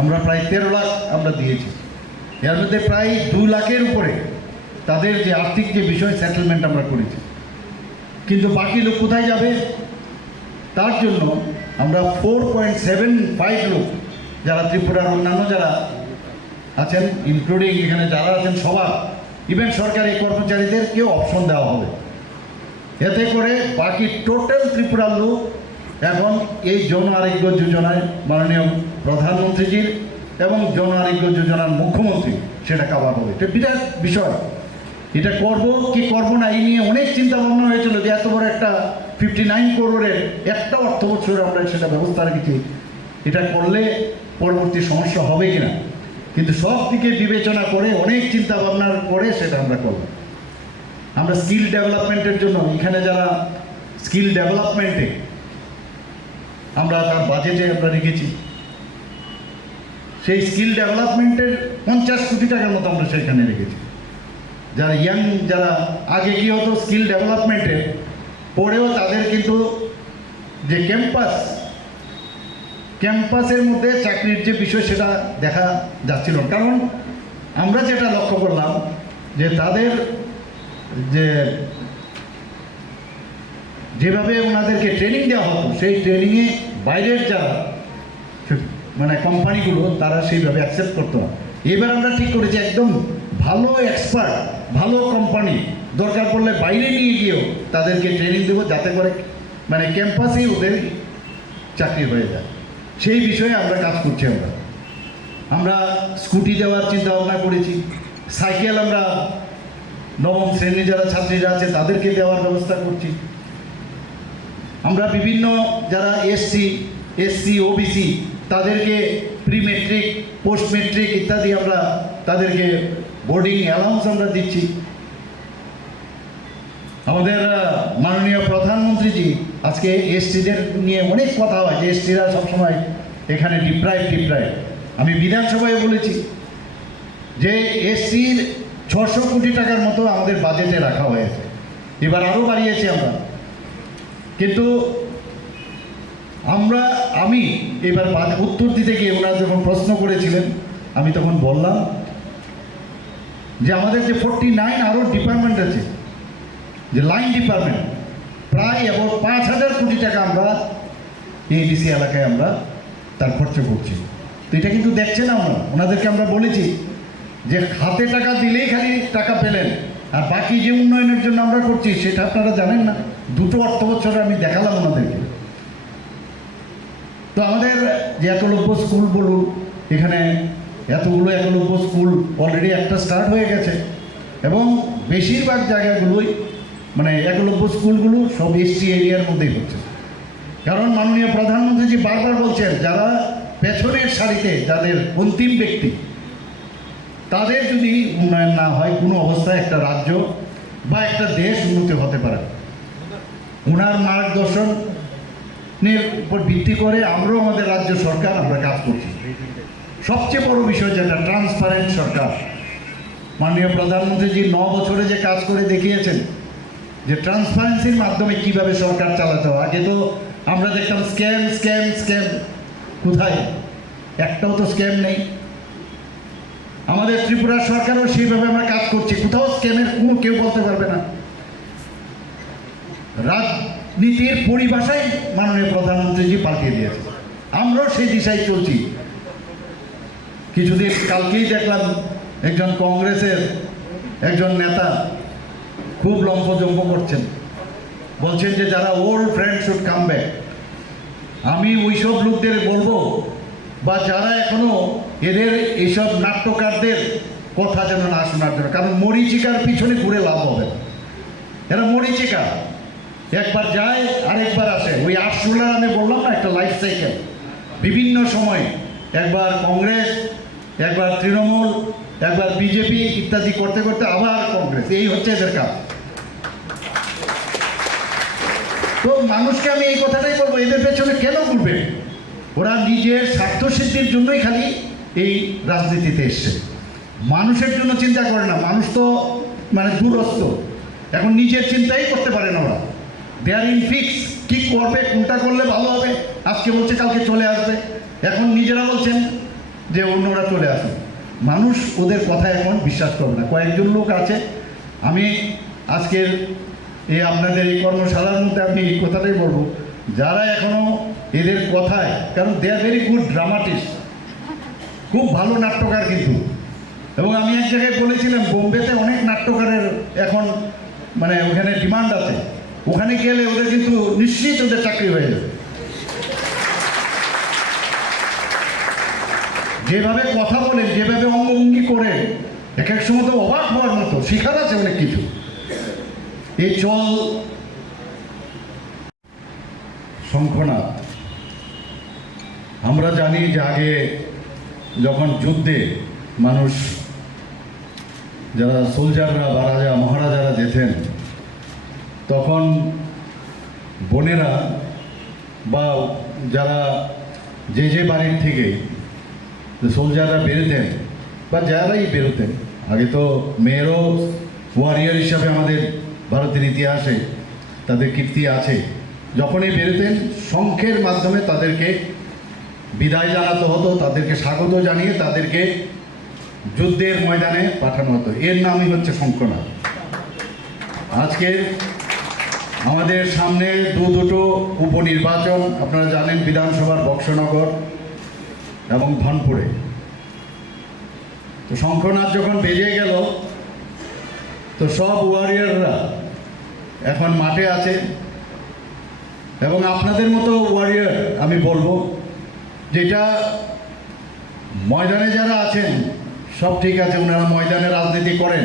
আমরা প্রায় 13 লাখ আমরা দিয়েছি। এর মধ্যে প্রায় 2 লাখের উপরে তাদের যে আর্থিক যে বিষয় সেটেলমেন্ট আমরা করেছি, কিন্তু বাকি লোক কোথায় যাবে? তার জন্য আমরা 4.75 লোক, যারা ত্রিপুরার অন্যান্য যারা আছেন, ইনক্লুডিং এখানে যারা আছেন সবার, ইভেন সরকারি কর্মচারীদেরকেও অপশন দেওয়া হবে। এতে করে বাকি টোটাল ত্রিপুরার লোক এখন এই জন আরোগ্য যোজনায় মাননীয় প্রধানমন্ত্রীজির এবং জন আরোগ্য যোজনার মুখ্যমন্ত্রী সেটা কাভার হবে। এটা বিরাট বিষয়। এটা করব কি করব না এই নিয়ে অনেক চিন্তা ভাবনা হয়েছিল যে এত বড় একটা 59 করোড়ের একটা অর্থ বছর আমরা সেটা ব্যবস্থা রেখেছি, এটা করলে পরবর্তী সমস্যা হবে কিনা, কিন্তু সব দিকে বিবেচনা করে অনেক চিন্তা ভাবনার পরে সেটা আমরা করব। আমরা স্কিল ডেভেলপমেন্টের জন্য এখানে যারা স্কিল ডেভেলপমেন্টে আমরা তার বাজেটে আমরা রেখেছি, সেই স্কিল ডেভেলপমেন্টের 50 কোটি টাকার মতো আমরা সেখানে রেখেছি। যারা ইয়াং, যারা আগে কি হতো স্কিল ডেভেলপমেন্টে পড়েও তাদের কিন্তু যে ক্যাম্পাসের মধ্যে চাকরির যে বিষয় সেটা দেখা যাচ্ছিল। কারণ আমরা যেটা লক্ষ্য করলাম যে তাদের যেভাবে ওনাদেরকে ট্রেনিং দেওয়া হতো সেই ট্রেনিংয়ে বাইরের যারা মানে কোম্পানিগুলো তারা সেইভাবে অ্যাকসেপ্ট করতো না। এবার আমরা ঠিক করেছি একদম ভালো এক্সপার্ট, ভালো কোম্পানি দরকার পড়লে বাইরে নিয়ে গিয়েও তাদেরকে ট্রেনিং দেবো, যাতে করে মানে ক্যাম্পাসেই ওদের চাকরি হয়ে যায়। সেই বিষয়ে আমরা কাজ করছি। আমরা স্কুটি দেওয়ার চিন্তা ভাবনা করেছি, সাইকেল আমরা নবম শ্রেণী যারা ছাত্রীরা আছে তাদেরকে দেওয়ার ব্যবস্থা করছি। আমরা বিভিন্ন যারা এসসি ওবিসি তাদেরকে প্রি মেট্রিক, পোস্ট মেট্রিক ইত্যাদি আমরা তাদেরকে বোর্ডিং অ্যালাউন্স আমরা দিচ্ছি। আমাদের মাননীয় প্রধানমন্ত্রীজি আজকে এসটিদের নিয়ে অনেক কথা হয় যে এসটিরা সবসময় এখানে ডিপ্রাইভ। আমি বিধানসভায় বলেছি যে এসটির 600 কোটি টাকার মতো আমাদের বাজেটে রাখা হয়েছে, এবার আরও বাড়িয়েছি আমরা। কিন্তু আমি এবার উত্তর দিতে গিয়ে ওনারা যখন প্রশ্ন করেছিলেন আমি তখন বললাম যে আমাদের যে 49 আরও ডিপার্টমেন্ট আছে, যে লাইন ডিপার্টমেন্ট, প্রায় এবং 5000 কোটি টাকা আমরা এডিসি এলাকায় আমরা তার খরচ করছি। তো এটা কিন্তু দেখছেন ওনাদেরকে আমরা বলেছি যে হাতে টাকা দিলেই খালি টাকা পেলেন, আর বাকি যে উন্নয়নের জন্য আমরা করছি সেটা আপনারা জানেন না। 2 অর্থ বছরে আমি দেখালাম ওনাদেরকে। তো আমাদের যে একলব্য স্কুল বলুন, এখানে এতগুলো একলব্য স্কুল অলরেডি একটা স্টার্ট হয়ে গেছে, এবং বেশিরভাগ জায়গাগুলোই মানে একলব্য স্কুলগুলো সব এসটি এরিয়ার মধ্যেই হচ্ছে। কারণ মাননীয় প্রধানমন্ত্রীজি বারবার বলছেন যারা পেছনের সারিতে, যাদের অন্তিম ব্যক্তি, তাদের যদি উন্নয়ন না হয় কোনো অবস্থায় একটা রাজ্য বা একটা দেশ উন্নতি হতে পারে। ওনার মার্গদর্শনের উপর ভিত্তি করে আমরাও আমাদের রাজ্য সরকার আমরা কাজ করছি। সবচেয়ে বড় বিষয় যেটা ট্রান্সপারেন্ট সরকার, মাননীয় প্রধানমন্ত্রীজি 9 বছরে যে কাজ করে দেখিয়েছেন যে ট্রান্সপারেন্সির মাধ্যমে কিভাবে সরকার চালাতে হয়। আগে তো আমরা দেখতাম স্ক্যাম, কোথায় একটাও তো স্ক্যাম নেই। আমাদের ত্রিপুরা সরকারও সেইভাবে আমরা কাজ করছি, কোথাও স্ক্যামের কোনো কেউ বলতে পারবে না। রাজনীতির পরিভাষাই মাননীয় প্রধানমন্ত্রীজি পাল্টিয়ে দিয়েছে, আমরাও সেই দিশায় চলছি। কিছুদিন কালকেই দেখলাম একজন কংগ্রেসের একজন নেতা খুব লম্ফজম্প করছেন, বলছেন যে যারা old friend should come back. আমি ওইসব লোকদের বলবো, বা যারা এখনো এদের এইসব নাট্যকারদের কথা যেন না শোনার জন্য, কারণ মরীচিকার পিছনে ঘুরে লাভ হবে না। এরা মরীচিকা, একবার যায় আরেকবার আসে। ওই 8-16 আমি বললাম না একটা লাইফ সাইকেল, বিভিন্ন সময় একবার কংগ্রেস, একবার তৃণমূল, একবার বিজেপি ইত্যাদি করতে করতে আবার কংগ্রেস, এই হচ্ছে এদের কাজ। তো মানুষকে আমি এই কথাটাই বলবো, এদের পেছনে কেন ঘুরবে? ওরা নিজের স্বার্থসিদ্ধির জন্যই খালি এই রাজনীতিতে এসছে, মানুষের জন্য চিন্তা করে না। মানুষ তো মানে দূরস্থ, এখন নিজের চিন্তাই করতে পারে না ওরা। দে আর ইন ফিক্স, কী করবে, কোনটা করলে ভালো হবে, আজকে বলছে কালকে চলে আসবে, এখন নিজেরা বলছেন যে অন্যরা চলে আসুন। মানুষ ওদের কথা এখন বিশ্বাস করবে না। কয়েকজন লোক আছে, আমি আজকের আপনাদের এই কর্মশালার মধ্যে আমি এই কথাটাই বলবো, যারা এখনও এদের কথায়, কারণ দে আর ভেরি গুড ড্রামাটিস্ট, খুব ভালো নাট্যকার, কিন্তু এবং আমি এক জায়গায় বলেছিলাম বোম্বেতে অনেক নাট্যকারের এখন মানে ওখানে ডিমান্ড আছে, ওখানে গেলে ওদের কিন্তু নিশ্চিত ওদের চাকরি হয়ে যাবে। যেভাবে কথা বলেন, যেভাবে অঙ্গভঙ্গি করে, এক এক সময় তো অবাক হওয়ার মতো, শিখার আছে অনেক কিছু। এই চল শঙ্খনাথ, আমরা জানি যে আগে যখন যুদ্ধে মানুষ যারা সোলজাররা বা রাজা মহারাজারা যেতেন, তখন বোনেরা বা যারা যে বাড়ির থেকে সোলজাররা বেরোতেন বা যারাই বেরোতেন, আগে তো মেয়েরও ওয়ারিয়ার হিসাবে আমাদের ভারতের ইতিহাসে তাদের কীর্তি আছে, যখনই বেরোতেন শঙ্খের মাধ্যমে তাদেরকে বিদায় জানাতে হতো, তাদেরকে স্বাগত জানিয়ে তাদেরকে যুদ্ধের ময়দানে পাঠানো হতো। এর নামই হচ্ছে শঙ্খনাথ। আজকে আমাদের সামনে দুটো উপনির্বাচন, আপনারা জানেন, বিধানসভার বক্সনগর এবং ধনপুরে। তো শঙ্খনাথ যখন বেজে গেল, তো সব ওয়ারিয়াররা এখন মাঠে আছে, এবং আপনাদের মতো ওয়ারিয়ার আমি বলবো, যেটা ময়দানে যারা আছেন সব ঠিক আছে, ওনারা ময়দানে রাজনীতি করেন,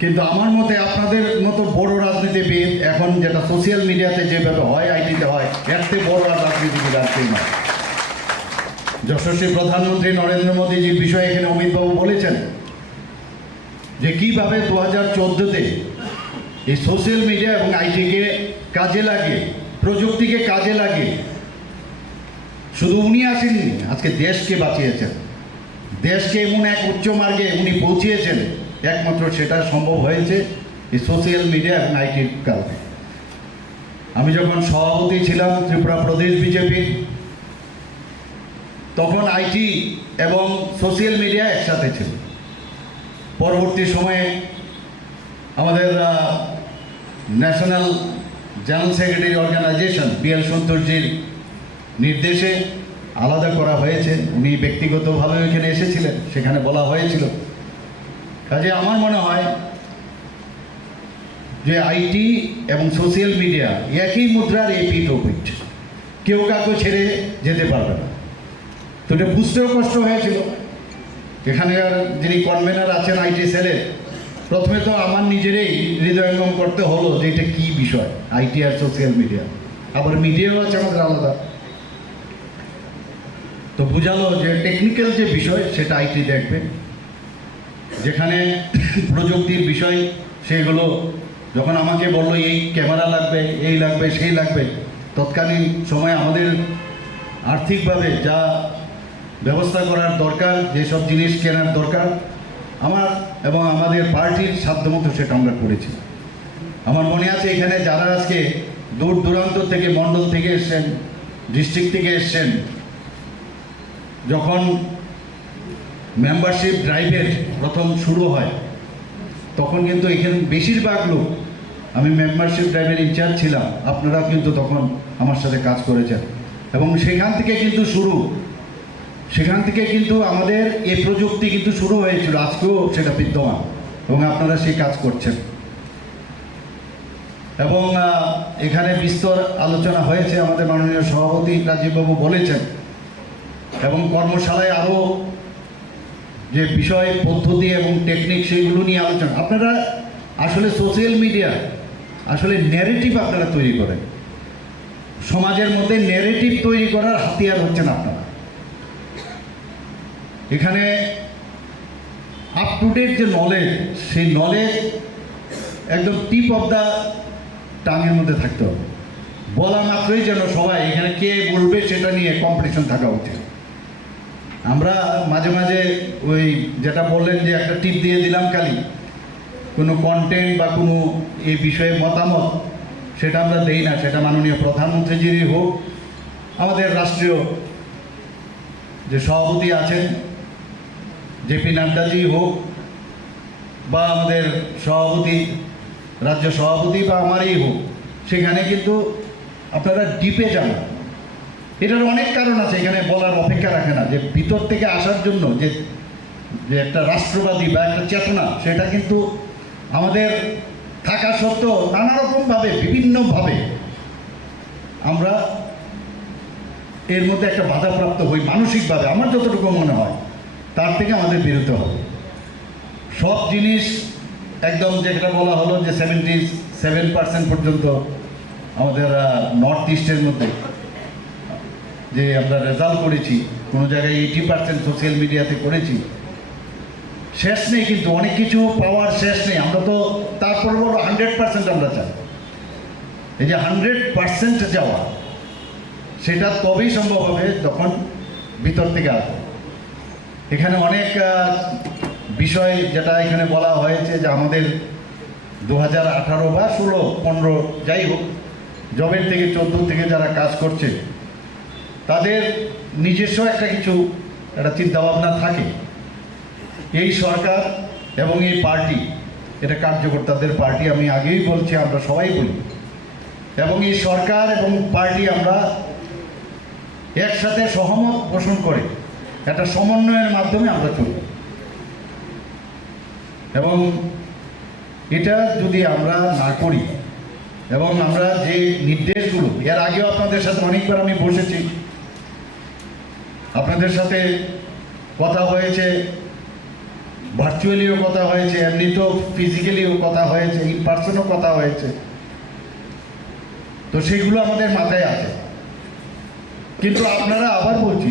কিন্তু আমার মতে আপনাদের মতো বড় রাজনীতিবিদ এখন যেটা সোশ্যাল মিডিয়াতে যেভাবে হয়, আইটিতে হয়, এর থেকে বড় রাজনীতিবিদ আর কেউ নয়। যশস্বী প্রধানমন্ত্রী নরেন্দ্র মোদীজির বিষয়ে এখানে অমিতবাবু বলেছেন যে কীভাবে 2014-তে এই সোশ্যাল মিডিয়া এবং আইটিকে কাজে লাগিয়ে, প্রযুক্তিকে কাজে লাগিয়ে শুধু উনি আসেননি, আজকে দেশকে বাঁচিয়েছেন, দেশকে এমন এক উচ্চ মার্গে উনি পৌঁছিয়েছেন, একমাত্র সেটা সম্ভব হয়েছে এই সোশ্যাল মিডিয়া এবং আইটির কারণে। আমি যখন সভাপতি ছিলাম ত্রিপুরা প্রদেশ বিজেপি, তখন আইটি এবং সোশ্যাল মিডিয়া একসাথে ছিল। পরবর্তী সময়ে আমাদের national general secretary organisation BL সন্তোষজির নির্দেশে আলাদা করা হয়েছে। উনি ব্যক্তিগতভাবে এখানে এসেছিলেন, সেখানে বলা হয়েছিল। কাজে আমার মনে হয় যে আইটি এবং সোশ্যাল মিডিয়া একই মুদ্রার এপিঠ ওপিঠ, কেউ কাউকে ছেড়ে যেতে পারবে না। তো এটা বুঝতেও কষ্ট হয়েছিল। এখানকার যিনি কনভেনার আছেন আইটি সেলে, প্রথমে তো আমার নিজেরই হৃদয়ঙ্গম করতে হলো যে এটা কী বিষয়, আইটি আর সোশ্যাল মিডিয়া, আবার মিডিয়াও আছে আমাদের আলাদা। তো বোঝালো যে টেকনিক্যাল যে বিষয় সেটা আইটি দেখবে, যেখানে প্রযুক্তির বিষয় সেগুলো যখন আমাকে বললো এই ক্যামেরা লাগবে, এই লাগবে, সেই লাগবে, তৎকালীন সময়ে আমাদের আর্থিকভাবে যা ব্যবস্থা করার দরকার, যেসব জিনিস কেনার দরকার, আমার এবং আমাদের পার্টির সাধ্যমতো সেটা আমরা করেছি। আমার মনে আছে এখানে যারা আজকে দূর দূরান্ত থেকে, মণ্ডল থেকে এসছেন, ডিস্ট্রিক্ট থেকে এসছেন, যখন মেম্বারশিপ ড্রাইভের প্রথম শুরু হয়, তখন কিন্তু এখানে বেশিরভাগ লোক, আমি মেম্বারশিপ ড্রাইভের ইনচার্জ ছিলাম, আপনারা কিন্তু তখন আমার সাথে কাজ করেছেন, এবং সেখান থেকে কিন্তু সেখান থেকে কিন্তু আমাদের এই প্রযুক্তি কিন্তু শুরু হয়েছিল, আজকেও সেটা বিদ্যমান এবং আপনারা সেই কাজ করছেন। এবং এখানে বিস্তর আলোচনা হয়েছে, আমাদের মাননীয় সভাপতি রাজীববাবু বলেছেন, এবং কর্মশালায় আরও যে বিষয়, পদ্ধতি এবং টেকনিক সেইগুলো নিয়ে আলোচনা। আপনারা আসলে সোশ্যাল মিডিয়া আসলে ন্যারেটিভ আপনারা তৈরি করেন, সমাজের মধ্যে ন্যারেটিভ তৈরি করার হাতিয়ার হচ্ছেন আপনারা। এখানে আপ টু ডেট যে নলেজ, সেই নলেজ একদম টিপ অফ দ্য টাঙের মধ্যে থাকতে হবে। বলা মাত্রই যেন সবাই এখানে কে বলবে সেটা নিয়ে কম্পিটিশন থাকা উচিত। আমরা মাঝে মাঝে ওই যেটা বললেন যে একটা টিপ দিয়ে দিলাম খালি, কোনো কন্টেন্ট বা কোনো এই বিষয়ে মতামত সেটা আমরা দেই না। সেটা মাননীয় প্রধানমন্ত্রীজিরই হোক, আমাদের রাষ্ট্রীয় যে সভাপতি আছেন জেপি নাড্ডাজি হোক, বা আমাদের সভাপতি, রাজ্য সভাপতি বা আমারই হোক, সেখানে কিন্তু আপনারা ডিপে যান। এটার অনেক কারণ আছে, এখানে বলার অপেক্ষা রাখে না, যে ভিতর থেকে আসার জন্য যে যে একটা রাষ্ট্রবাদী বা একটা চেতনা, সেটা কিন্তু আমাদের থাকা সত্ত্বেও নানা রকমভাবে বিভিন্নভাবে আমরা এর মধ্যে একটা বাধাপ্রাপ্ত হই মানসিকভাবে। আমার যতটুকু মনে হয় তার থেকে আমাদের বেরোতে হবে। সব জিনিস একদম যেটা বলা হলো যে 77% পর্যন্ত আমাদের নর্থ ইস্টের মধ্যে যে আমরা রেজাল্ট করেছি, কোনো জায়গায় 80% সোশ্যাল মিডিয়াতে করেছি, শেষ নেই কিন্তু অনেক কিছু পাওয়ার শেষ নেই। আমরা তো তারপর বলো 100% আমরা চাই। এই যে 100% যাওয়া, সেটা তবেই সম্ভব হবে যখন ভিতর থেকে আসবে। এখানে অনেক বিষয় যেটা এখানে বলা হয়েছে যে আমাদের 2018 বা 16-15 যাই হোক, জবের থেকে 14 থেকে যারা কাজ করছে তাদের নিজস্ব একটা কিছু একটা চিন্তাভাবনা থাকে। এই সরকার এবং এই পার্টি, এটা কার্যকর্তাদের পার্টি, আমি আগেই বলছি, আমরা সবাই বলি, এবং এই সরকার এবং পার্টি আমরা একসাথে সহমত পোষণ করে একটা সমন্বয়ের মাধ্যমে আমরা চলি। এবং এটা যদি আমরা না করি এবং আমরা যে নির্দেশগুলো, এর আগেও আপনাদের সাথে অনেকবার আমি বসেছি, আপনাদের সাথে কথা হয়েছে, ভার্চুয়ালিও কথা হয়েছে, এমনিতেও ফিজিক্যালিও কথা হয়েছে, ইন পার্সনও কথা হয়েছে, তো সেগুলো আমাদের মাথায় আছে। কিন্তু আপনারা আবার বলছি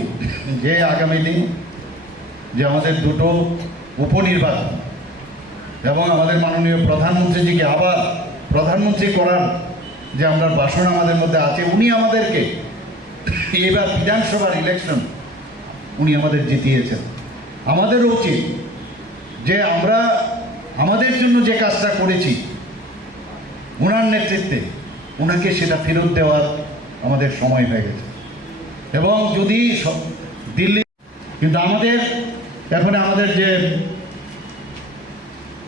যে আগামী দিন যে আমাদের দুটো উপনির্বাচন এবং আমাদের মাননীয় প্রধানমন্ত্রীজিকে আবার প্রধানমন্ত্রী করার যে আমরা বাসনা আমাদের মধ্যে আছে, উনি আমাদেরকে এবার বিধানসভার ইলেকশন উনি আমাদের জিতিয়েছেন। আমাদেরও উচিত যে আমরা আমাদের জন্য যে কাজটা করেছি ওনার নেতৃত্বে, ওনাকে সেটা ফেরত দেওয়ার আমাদের সময় হয়ে গেছে। এবং যদি দিল্লি, কিন্তু আমাদের এখন আমাদের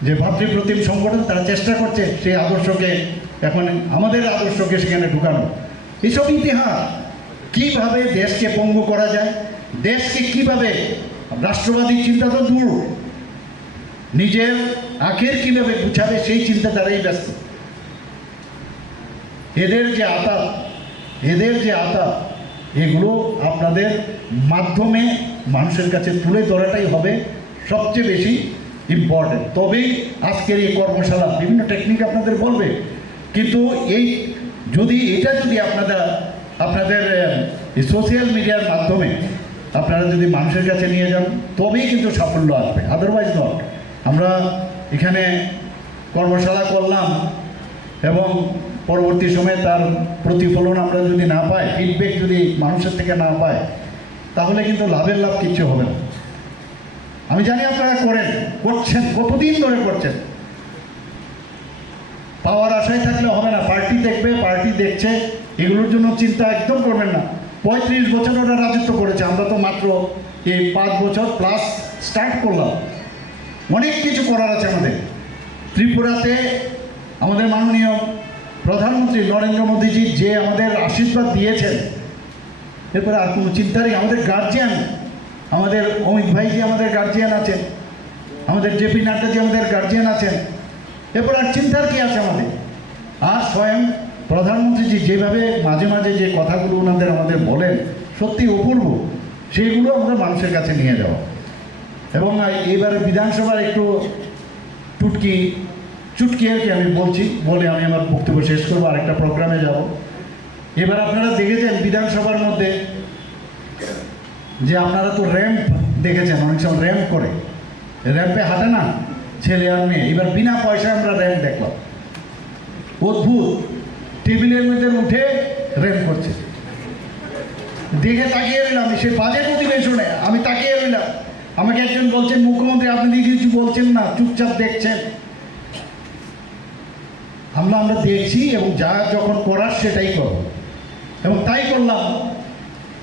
যে ভাতৃপ্রতিম সংগঠন, তারা চেষ্টা করছে সেই আদর্শকে, এখন আমাদের আদর্শকে সেখানে ঢুকানো। এসব ইতিহাস কীভাবে দেশকে পঙ্গু করা যায়, দেশকে কিভাবে রাষ্ট্রবাদী চিন্তা তো দূর, নিজের আখের কীভাবে গুছাবে সেই চিন্তা তারাই ব্যস্ত। এদের যে আতাত এগুলো আপনাদের মাধ্যমে মানুষের কাছে তুলে ধরাটাই হবে সবচেয়ে বেশি ইম্পর্টেন্ট। তবেই আজকের এই কর্মশালা বিভিন্ন টেকনিক আপনাদের বলবে, কিন্তু এটা যদি আপনাদের সোশ্যাল মিডিয়ার মাধ্যমে আপনারা যদি মানুষের কাছে নিয়ে যান, তবেই কিন্তু সাফল্য আসবে, আদারওয়াইজ নট। আমরা এখানে কর্মশালা করলাম এবং পরবর্তী সময়ে তার প্রতিফলন আমরা যদি না পাই, ফিডব্যাক যদি মানুষের থেকে না পাই, তাহলে কিন্তু লাভের লাভ কিচ্ছু হবে না। আমি জানি আপনারা করছেন, কতদিন ধরে করছেন। পাওয়ার আশায় থাকলে হবে না, পার্টি দেখবে, পার্টি দেখছে, এগুলোর জন্য চিন্তা একদম করবেন না। 35 বছর ওরা রাজত্ব করেছে, আমরা তো মাত্র এই 5 বছর প্লাস স্টার্ট করলাম। অনেক কিছু করার আছে আমাদের। ত্রিপুরাতে আমাদের মাননীয় প্রধানমন্ত্রী নরেন্দ্র মোদীজি যে আমাদের আশীর্বাদ দিয়েছেন, এরপরে আর কোনো চিন্তারই, আমাদের গার্জিয়ান, আমাদের অমিত ভাইজি আমাদের গার্জিয়ান আছেন, আমাদের জেপি নাড্ডাজি আমাদের গার্জিয়ান আছেন, এরপর আর চিন্তার কি আছে আমাদের? আর স্বয়ং প্রধানমন্ত্রীজি যেভাবে মাঝে মাঝে যে কথাগুলো আমাদের বলেন, সত্যি অপূর্ব, সেইগুলো আমরা মানুষের কাছে নিয়ে যাওয়া। এবং এবারে বিধানসভার একটু চুটকি আর কি আমি বলে আমি আমার বক্তব্য শেষ করবো, আরেকটা প্রোগ্রামে যাব। এবার আপনারা দেখেছেন বিধানসভার মধ্যে যে আপনারা তো র্যাম্প দেখেছেন, অনেক সময় র্যাম্প করে, র্যাম্পে হাঁটে না ছেলে আর মেয়ে, এবার বিনা পয়সায় আমরা র্যাম্প দেখলাম। অদ্ভুত, টেবিলের মধ্যে উঠে র্যাম্প করছে, দেখে তাকিয়ে রইলাম। সে বাজেট অধিবেশনে আমি তাকিয়ে রইলাম, আমাকে একজন বলছেন মুখ্যমন্ত্রী আপনি কিছু বলছেন না, চুপচাপ দেখছেন। আমরা দেখছি এবং যা যখন করার সেটাই করব, এবং তাই করলাম।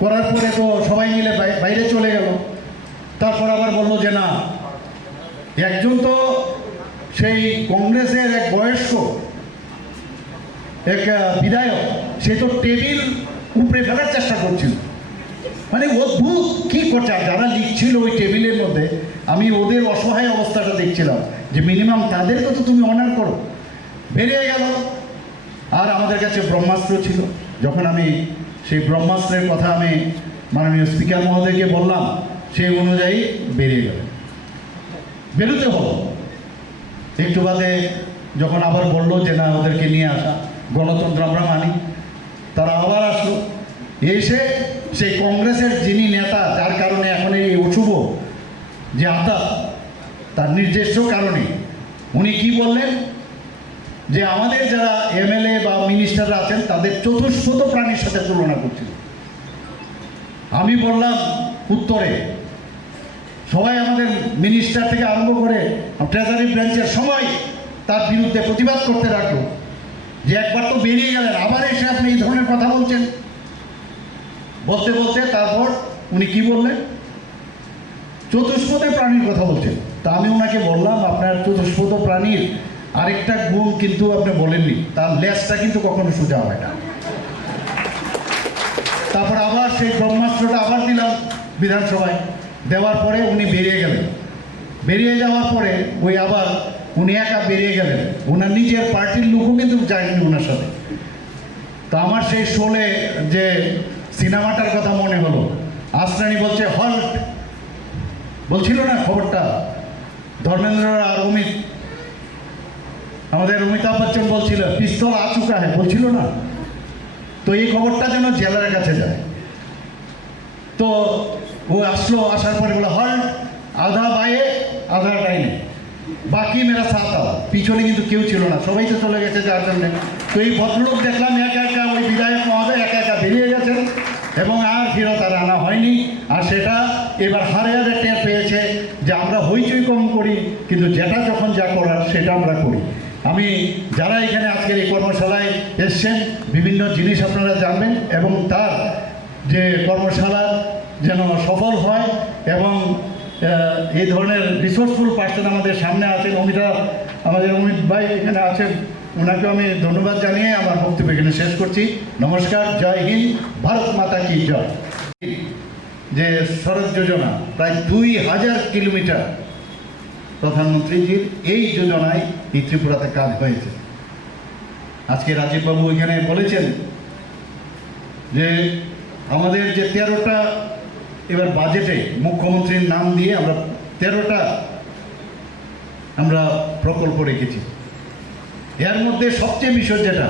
করার পরে তো সবাই মিলে বাইরে চলে গেল। তারপর আবার বললো যে না, একজন তো সেই কংগ্রেসের এক বয়স্ক এক বিধায়ক, সে তো টেবিল উপরে ফেলার চেষ্টা করছিল। মানে অদ্ভুত কি করছে। আর যারা লিখছিল ওই টেবিলের মধ্যে, আমি ওদের অসহায় অবস্থাটা দেখছিলাম যে মিনিমাম তাদেরকে তো তুমি অনার করো। বেরিয়ে গেল। আর আমাদের কাছে ব্রহ্মাস্ত্র ছিল। যখন আমি সেই ব্রহ্মাস্ত্রের কথা আমি মাননীয় স্পিকার মহোদয়কে বললাম, সেই অনুযায়ী বেরিয়ে গেল। বেরোতে হলো। একটু বাদে যখন আবার বললো যে না ওদেরকে নিয়ে আসা, গণতন্ত্র আমরা মানি, তারা আবার আসলো। এসে সেই কংগ্রেসের যিনি নেতা, যার কারণে এখন এই অশুভ যে আতা, তার নিজস্ব কারণে উনি কি বললেন যে আমাদের যারা এমএলএ বা মিনিস্টাররা আছেন তাদের চতুষ্পদ প্রাণীর সাথে তুলনা করছিল। আমি বললাম উত্তরে, সবাই আমাদের মিনিস্টার থেকে আরম্ভ করে ট্রেজারি ব্রাঞ্চের সবাই তার বিরুদ্ধে প্রতিবাদ করতে রাখলো যে একবার তো বেরিয়ে গেলেন, আবার এসে আপনি এই ধরনের কথা বলছেন। বলতে বলতে তারপর উনি কি বললেন, চতুষ্পদে প্রাণীর কথা বলছেন। তা আমি ওনাকে বললাম, আপনার চতুষ্পদ প্রাণীর আরেকটা গুণ কিন্তু আপনি বলেননি, তার লেজটা কিন্তু কখনো সোজা হয় না। তারপর আবার সেই ব্রহ্মাস্ত্রটা আবার দিলাম বিধানসভায়, দেওয়ার পরে উনি বেরিয়ে গেলেন। বেরিয়ে যাওয়ার পরে ওই আবার উনি একা বেরিয়ে গেলেন, ওনার নিজের পার্টির লোকও কিন্তু যায়নি ওনার সাথে। তো আমার সেই শোলে যে সিনেমাটার কথা মনে হলো, আসরানি বলছে হল্ট, বলছিল না খবরটা, ধর্মেন্দ্র আর আমাদের অমিতাভ বচ্চন বলছিল পিস্তল আ চুকা হ্যাঁ, বলছিল না? তো এই খবরটা যেন জেলার কাছে যায়। তো ও আসলো, আসার পরে বলে হল্ট, আধা বায়ে আধা ডাইনে, বাকি মেরা সাথ আওয়া। পিছনে কিন্তু কেউ ছিল না, সবাই তো চলে গেছে যার জন্যে। তো এই ভদ্রলোক দেখলাম একা একা, ওই বিধায়ক মহোদয় একা একা বেরিয়ে গেছেন এবং আর ফেরত আর আনা হয়নি। আর সেটা এবার হারে হারে টের পেয়েছে যে আমরা হইচই কম করি, কিন্তু যেটা যখন যা করার সেটা আমরা করি। আমি যারা এখানে আজকের এই কর্মশালায় এসছেন, বিভিন্ন জিনিস আপনারা জানবেন এবং তার যে কর্মশালা যেন সফল হয় এবং এই ধরনের রিসোর্সফুল পার্সন আমাদের সামনে আছেন। আমাদের অমিত ভাই এখানে আছেন, ওনাকে আমি ধন্যবাদ জানিয়ে আমার বক্তব্য এখানে শেষ করছি। নমস্কার, জয় হিন্দ, ভারত মাতা কি জয়। যে সড়ক যোজনা প্রায় 2000 কিলোমিটার প্রধানমন্ত্রীজির এই যোজনায় এই ত্রিপুরাতে কাজ হয়েছে। আজকে রাজীববাবু এখানে বলেছেন যে আমাদের যে 13টা এবার বাজেটে মুখ্যমন্ত্রীর নাম দিয়ে আমরা 13টা আমরা প্রকল্প রেখেছি। এর মধ্যে সবচেয়ে বিষয় যেটা,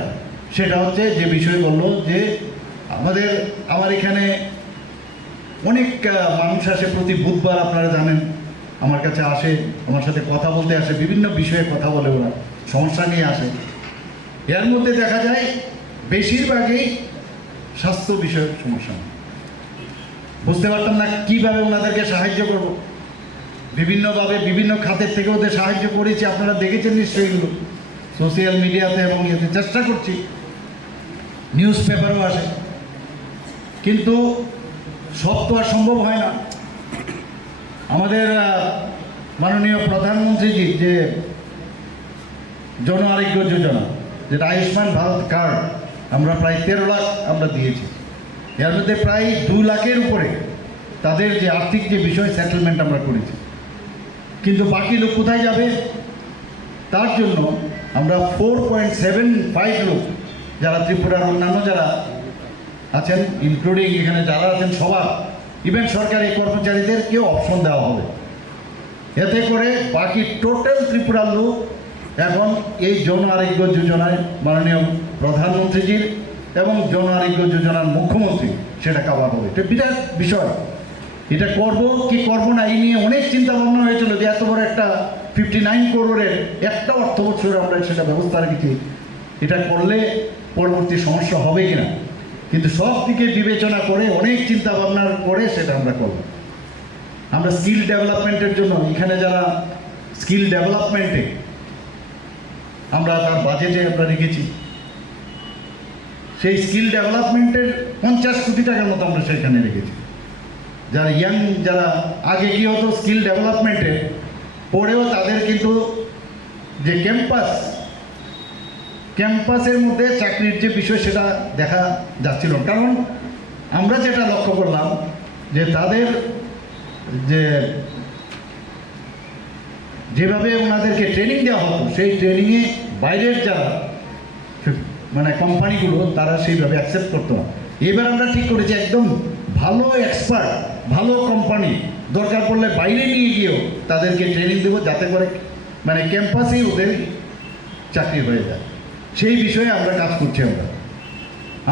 সেটা হচ্ছে যে বিষয় বললো যে আমার এখানে অনেক মানুষ আসে প্রতি বুধবার, আপনারা জানেন, আমার কাছে আসে, আমার সাথে কথা বলতে আসে, বিভিন্ন বিষয়ে কথা বলে, ওরা সমস্যা নিয়ে আসে। এর মধ্যে দেখা যায় বেশিরভাগই স্বাস্থ্য বিষয়ক সমস্যা। বুঝতে পারতাম না কীভাবে ওনাদেরকে সাহায্য করব। বিভিন্নভাবে বিভিন্ন খাতের থেকে ওদের সাহায্য করেছি, আপনারা দেখেছেন নিশ্চয়ই এগুলো সোশ্যাল মিডিয়াতে, এবং এতে চেষ্টা করছি, নিউজ পেপারও আসে, কিন্তু সব তো আর সম্ভব হয় না। আমাদের মাননীয় প্রধানমন্ত্রীজি যে জন আরোগ্য যোজনা, যেটা আয়ুষ্মান ভারত কার্ড, আমরা প্রায় 13 লাখ আমরা দিয়েছি। এর মধ্যে প্রায় 2 লাখের উপরে তাদের যে আর্থিক যে বিষয় সেটেলমেন্ট আমরা করেছি, কিন্তু বাকি লোক কোথায় যাবে? তার জন্য আমরা 4.75 লোক, যারা ত্রিপুরার অন্যান্য যারা আছেন, ইনক্লুডিং এখানে যারা আছেন সবার, ইভেন সরকারি কর্মচারীদেরকেও অপশন দেওয়া হবে। এতে করে বাকি টোটাল ত্রিপুরার লোক এখন এই জন আরোগ্য যোজনায় মাননীয় প্রধানমন্ত্রীজির এবং জন আরোগ্য যোজনার মুখ্যমন্ত্রী সেটা কাভার হবে। এটা বিরাট বিষয়। এটা করব কি করব না এই নিয়ে অনেক চিন্তা ভাবনা হয়েছিল যে এত বড় একটা 59 করোড়ের একটা অর্থ বছর আমরা সেটা ব্যবস্থা রেখেছি, এটা করলে পরবর্তী সমস্যা হবে কিনা, কিন্তু সব দিকে বিবেচনা করে অনেক চিন্তা ভাবনা করে সেটা আমরা করব। আমরা স্কিল ডেভেলপমেন্টের জন্য এখানে যারা স্কিল ডেভেলপমেন্টে আমরা তার বাজেটে আমরা রেখেছি, সেই স্কিল ডেভেলপমেন্টের 50 কোটি টাকার মতো আমরা সেখানে রেখেছি। যারা ইয়াং, যারা আগে কি হতো স্কিল ডেভেলপমেন্টে পড়েও তাদের কিন্তু যে ক্যাম্পাসের মধ্যে চাকরির যে বিষয় সেটা দেখা যাচ্ছিল। কারণ আমরা যেটা লক্ষ্য করলাম যে তাদের যে যেভাবে ওনাদেরকে ট্রেনিং দেওয়া হতো সেই ট্রেনিংয়ে বাইরের যারা মানে কোম্পানিগুলো তারা সেইভাবে অ্যাকসেপ্ট করতো না। এবার আমরা ঠিক করেছি একদম ভালো এক্সপার্ট ভালো কোম্পানি দরকার পড়লে বাইরে নিয়ে গিয়েও তাদেরকে ট্রেনিং দেবো, যাতে করে মানে ক্যাম্পাসেই ওদের চাকরি হয়ে যায়। সেই বিষয়ে আমরা কাজ করছি।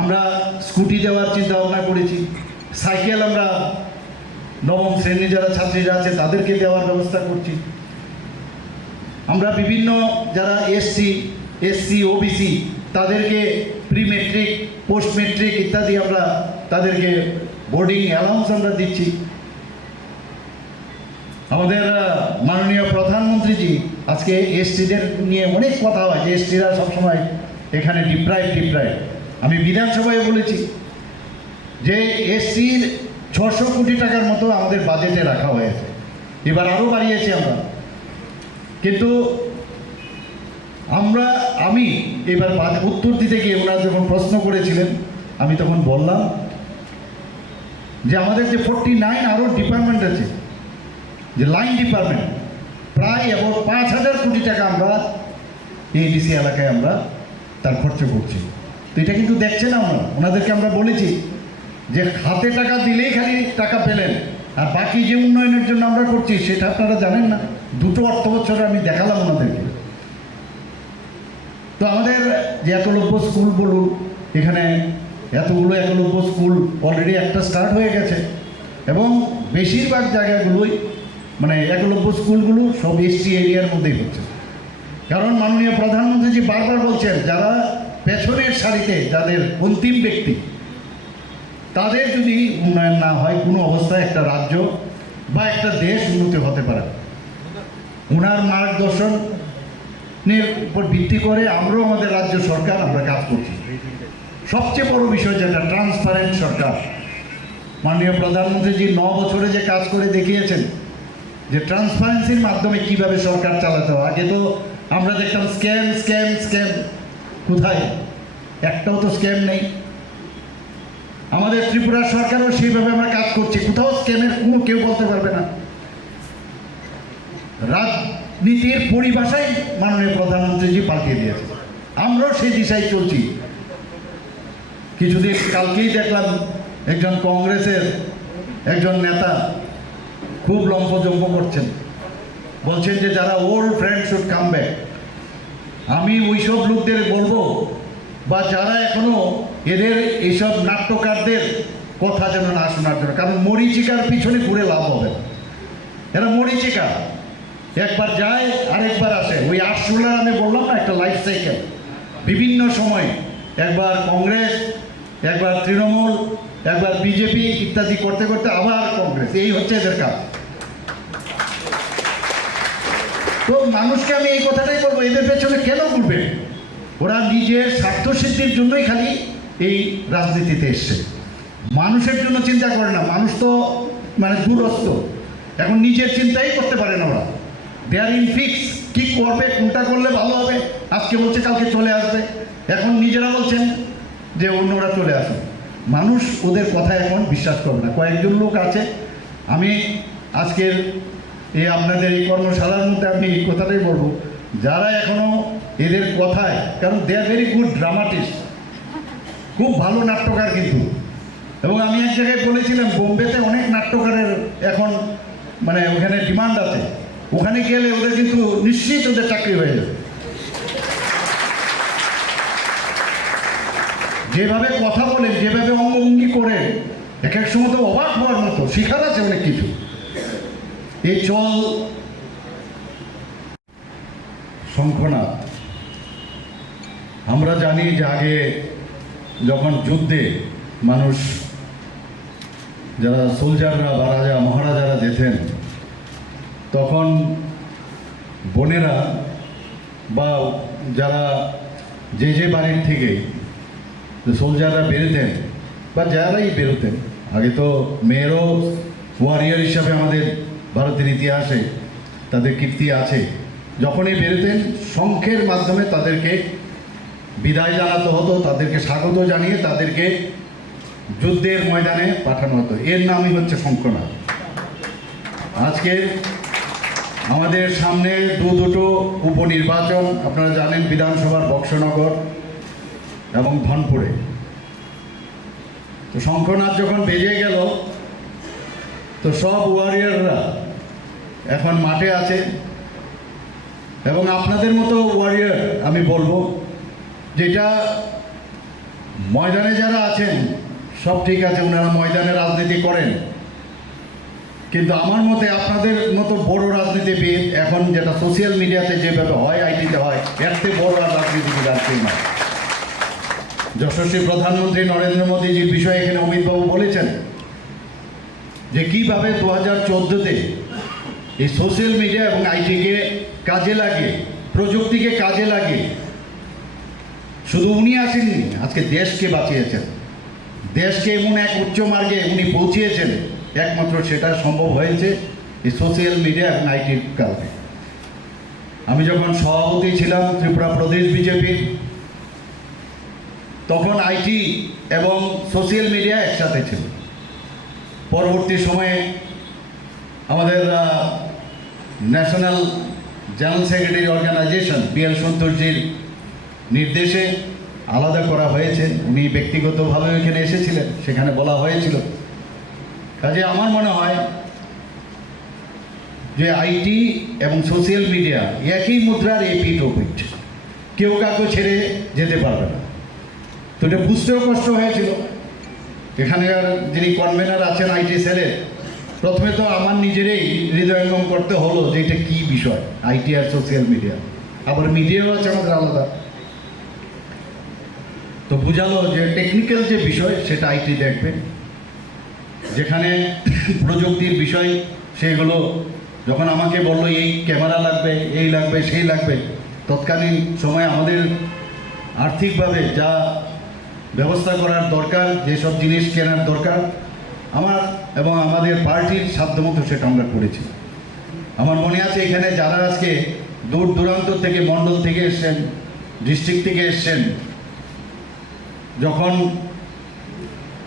আমরা স্কুটি দেওয়ার চিন্তা ভাবনা করেছি, সাইকেল আমরা নবম শ্রেণী যারা ছাত্রীরা আছে তাদেরকে দেওয়ার ব্যবস্থা করছি। আমরা বিভিন্ন যারা এসসি ওবিসি তাদেরকে প্রি মেট্রিক পোস্ট মেট্রিক ইত্যাদি আমরা তাদেরকে বোর্ডিং অ্যালাউন্স আমরা দিচ্ছি। আমাদের মাননীয় প্রধানমন্ত্রীজি আজকে এসটিদের নিয়ে অনেক কথা হয় যে এসটিরা সবসময় এখানে ডিপ্রাইভ। আমি বিধানসভায় বলেছি যে এসটির 600 কোটি টাকার মতো আমাদের বাজেটে রাখা হয়েছে, এবার আরও বাড়িয়েছি আমরা। কিন্তু আমি এবার উত্তর দিতে গিয়ে ওনারা যখন প্রশ্ন করেছিলেন আমি তখন বললাম যে আমাদের যে 49 আরও ডিপার্টমেন্ট আছে, যে লাইন ডিপার্টমেন্ট, প্রায় অ্যাবাউট 5000 কোটি টাকা আমরা এডিসি এলাকায় আমরা তার খরচ করছি। তো এটা কিন্তু দেখছে না ওনাদেরকে আমরা বলেছি যে হাতে টাকা দিলেই খালি টাকা পেলেন, আর বাকি যে উন্নয়নের জন্য আমরা করছি সেটা আপনারা জানেন না। 2টো অর্থ বছরে আমি দেখালাম ওনাদেরকে। তো আমাদের যে একলব্য স্কুল বলুন, এখানে এতগুলো একলব্য স্কুল অলরেডি একটা স্টার্ট হয়ে গেছে, এবং বেশিরভাগ জায়গাগুলোই মানে একলব্য স্কুলগুলো সব এসটি এরিয়ার মধ্যেই হচ্ছে। কারণ মাননীয় প্রধানমন্ত্রীজি বারবার বলছেন যারা পেছনের সারিতে যাদের অন্তিম ব্যক্তি তাদের যদি উন্নয়ন না হয় কোনো অবস্থায় একটা রাজ্য বা একটা দেশ উন্নতি হতে পারে। ওনার মার্গদর্শনের উপর ভিত্তি করে আমরাও আমাদের রাজ্য সরকার আমরা কাজ করছি। সবচেয়ে বড় বিষয় যেটা ট্রান্সপারেন্ট সরকার, মাননীয় প্রধানমন্ত্রীজি 9 বছরে যে কাজ করে দেখিয়েছেন যে ট্রান্সপারেন্সির মাধ্যমে কিভাবে সরকার চালাতে হয়। আগে তো আমরা দেখতাম স্ক্যাম স্ক্যাম স্ক্যাম, কোথায় একটাও তো স্ক্যাম নেই। আমাদের ত্রিপুরা সরকারও সেইভাবে আমরা কাজ করছি, কোথাও স্ক্যামের কোনো কেউ বলতে পারবে না। রাজনীতির পরিভাষাই মাননীয় প্রধানমন্ত্রীজি পাল্টিয়ে দিয়েছে, আমরাও সেই দিশায় চলছি। কিছুদিন কালকেই দেখলাম একজন কংগ্রেসের একজন নেতা খুব লম্ফজম্প করছেন, বলছেন যে যারা old friend should come back. আমি ওইসব লোকদের বলবো বা যারা এখনো এদের এইসব নাট্যকারদের কথা যেন না শোনার জন্য, কারণ মরীচিকার পিছনে ঘুরে লাভ হবে। এরা মরীচিকা, একবার যায় আরেকবার আসে। ওই আরশোলার আমি বললাম না একটা লাইফ সাইকেল, বিভিন্ন সময় একবার কংগ্রেস, একবার তৃণমূল, একবার বিজেপি ইত্যাদি করতে করতে আবার কংগ্রেস, এই হচ্ছে এদের কাজ। তো মানুষকে আমি এই কথাটাই বলবো, এদের পেছনে কেন ঘুরবে? ওরা নিজের স্বার্থসিদ্ধির জন্যই খালি এই রাজনীতিতে এসছে, মানুষের জন্য চিন্তা করে না। মানুষ তো মানে দূরস্থ, এখন নিজের চিন্তাই করতে পারে না ওরা। দে আর ইন ফিক্স, কী করবে, কোনটা করলে ভালো হবে, আজকে বলছে কালকে চলে আসবে, এখন নিজেরা বলছেন যে অন্যরা চলে আসুন। মানুষ ওদের কথা এখন বিশ্বাস করবে না। কয়েকজন লোক আছে, আমি আজকের এই আপনাদের এই কর্মশালার মধ্যে আমি এই কথাটাই বলবো, যারা এখনও এদের কথায়, কারণ দে আর ভেরি গুড ড্রামাটিস্ট, খুব ভালো নাট্যকার কিন্তু। এবং আমি এক জায়গায় বলেছিলাম বোম্বেতে অনেক নাট্যকারের এখন মানে ওখানে ডিমান্ড আছে, ওখানে গেলে ওদের কিন্তু নিশ্চিত ওদের চাকরি হয়ে যাবে। যেভাবে কথা বলেন, যেভাবে অঙ্গভঙ্গি করেন, এক এক সময় তো অবাক হওয়ার মতো, শিখার আছে অনেক কিছু। এই চল শঙ্খনাথ, আমরা জানি যে আগে যখন যুদ্ধে মানুষ যারা সোলজাররা বা রাজা মহারাজারা যেতেন, তখন বোনেরা বা যারা যে বাড়ির থেকে সোলজাররা বেরোতেন বা যারাই বেরোতেন, আগে তো মেয়েরও ওয়ারিয়ার হিসাবে আমাদের ভারতের ইতিহাসে তাদের কীর্তি আছে, যখনই বেরোতেন শঙ্খের মাধ্যমে তাদেরকে বিদায় জানাতে হতো, তাদেরকে স্বাগত জানিয়ে তাদেরকে যুদ্ধের ময়দানে পাঠানো হতো। এর নামই হচ্ছে শঙ্খনাদ। আজকে আমাদের সামনে দুটো উপনির্বাচন, আপনারা জানেন, বিধানসভার বক্সনগর এবং ধনপুরে। তো শঙ্খনাদ যখন বেজে গেল, তো সব ওয়ারিয়াররা এখন মাঠে আছে, এবং আপনাদের মতো ওয়ারিয়ার আমি বলবো, যেটা ময়দানে যারা আছেন সব ঠিক আছে, ওনারা ময়দানে রাজনীতি করেন, কিন্তু আমার মতে আপনাদের মতো বড় রাজনীতিবিদ এখন যেটা সোশ্যাল মিডিয়াতে যেভাবে হয়, আইটিতে হয়, এর থেকে বড় রাজনীতিবিদ আর কেউ নয়। যশস্বী প্রধানমন্ত্রী নরেন্দ্র মোদীজির বিষয়ে এখানে অমিতবাবু বলেছেন যে কীভাবে 2014-তে এই সোশ্যাল মিডিয়া এবং আইটিকে কাজে লাগে, প্রযুক্তিকে কাজে লাগে, শুধু উনি আসেননি, আজকে দেশকে বাঁচিয়েছেন, দেশকে এমন এক উচ্চ মার্গে উনি পৌঁছিয়েছেন। একমাত্র সেটা সম্ভব হয়েছে এই সোশ্যাল মিডিয়া এবং আইটির কারণে। আমি যখন সভাপতি ছিলাম ত্রিপুরা প্রদেশ বিজেপির, তখন আইটি এবং সোশ্যাল মিডিয়া একসাথে ছিল। পরবর্তী সময়ে আমাদের national general secretary organisation BL সন্তোষজির নির্দেশে আলাদা করা হয়েছে। উনি ব্যক্তিগতভাবে এখানে এসেছিলেন, সেখানে বলা হয়েছিল। কাজে আমার মনে হয় যে আইটি এবং সোশ্যাল মিডিয়া একই মুদ্রার এপিঠ ওপিঠ, কেউ কাউকে ছেড়ে যেতে পারবে না। তো এটা বুঝতেও কষ্ট হয়েছিল। এখানকার যিনি কনভেনার আছেন আইটি সেলের, প্রথমে তো আমার নিজেরই হৃদয়ঙ্গম করতে হলো যে এটা কী বিষয়, আইটি আর সোশ্যাল মিডিয়া, আবার মিডিয়াও আছে আমাদের আলাদা। তো বুঝালো যে টেকনিক্যাল যে বিষয় সেটা আইটি দেখবে, যেখানে প্রযুক্তির বিষয় সেগুলো যখন আমাকে বললো এই ক্যামেরা লাগবে, এই লাগবে, সেই লাগবে, তৎকালীন সময় আমাদের আর্থিকভাবে যা ব্যবস্থা করার দরকার, যেসব জিনিস কেনার দরকার, আমার এবং আমাদের পার্টির সাধ্যমতো সেটা আমরা করেছি। আমার মনে আছে এখানে যারা আজকে দূর দূরান্ত থেকে, মণ্ডল থেকে এসছেন, ডিস্ট্রিক্ট থেকে এসছেন, যখন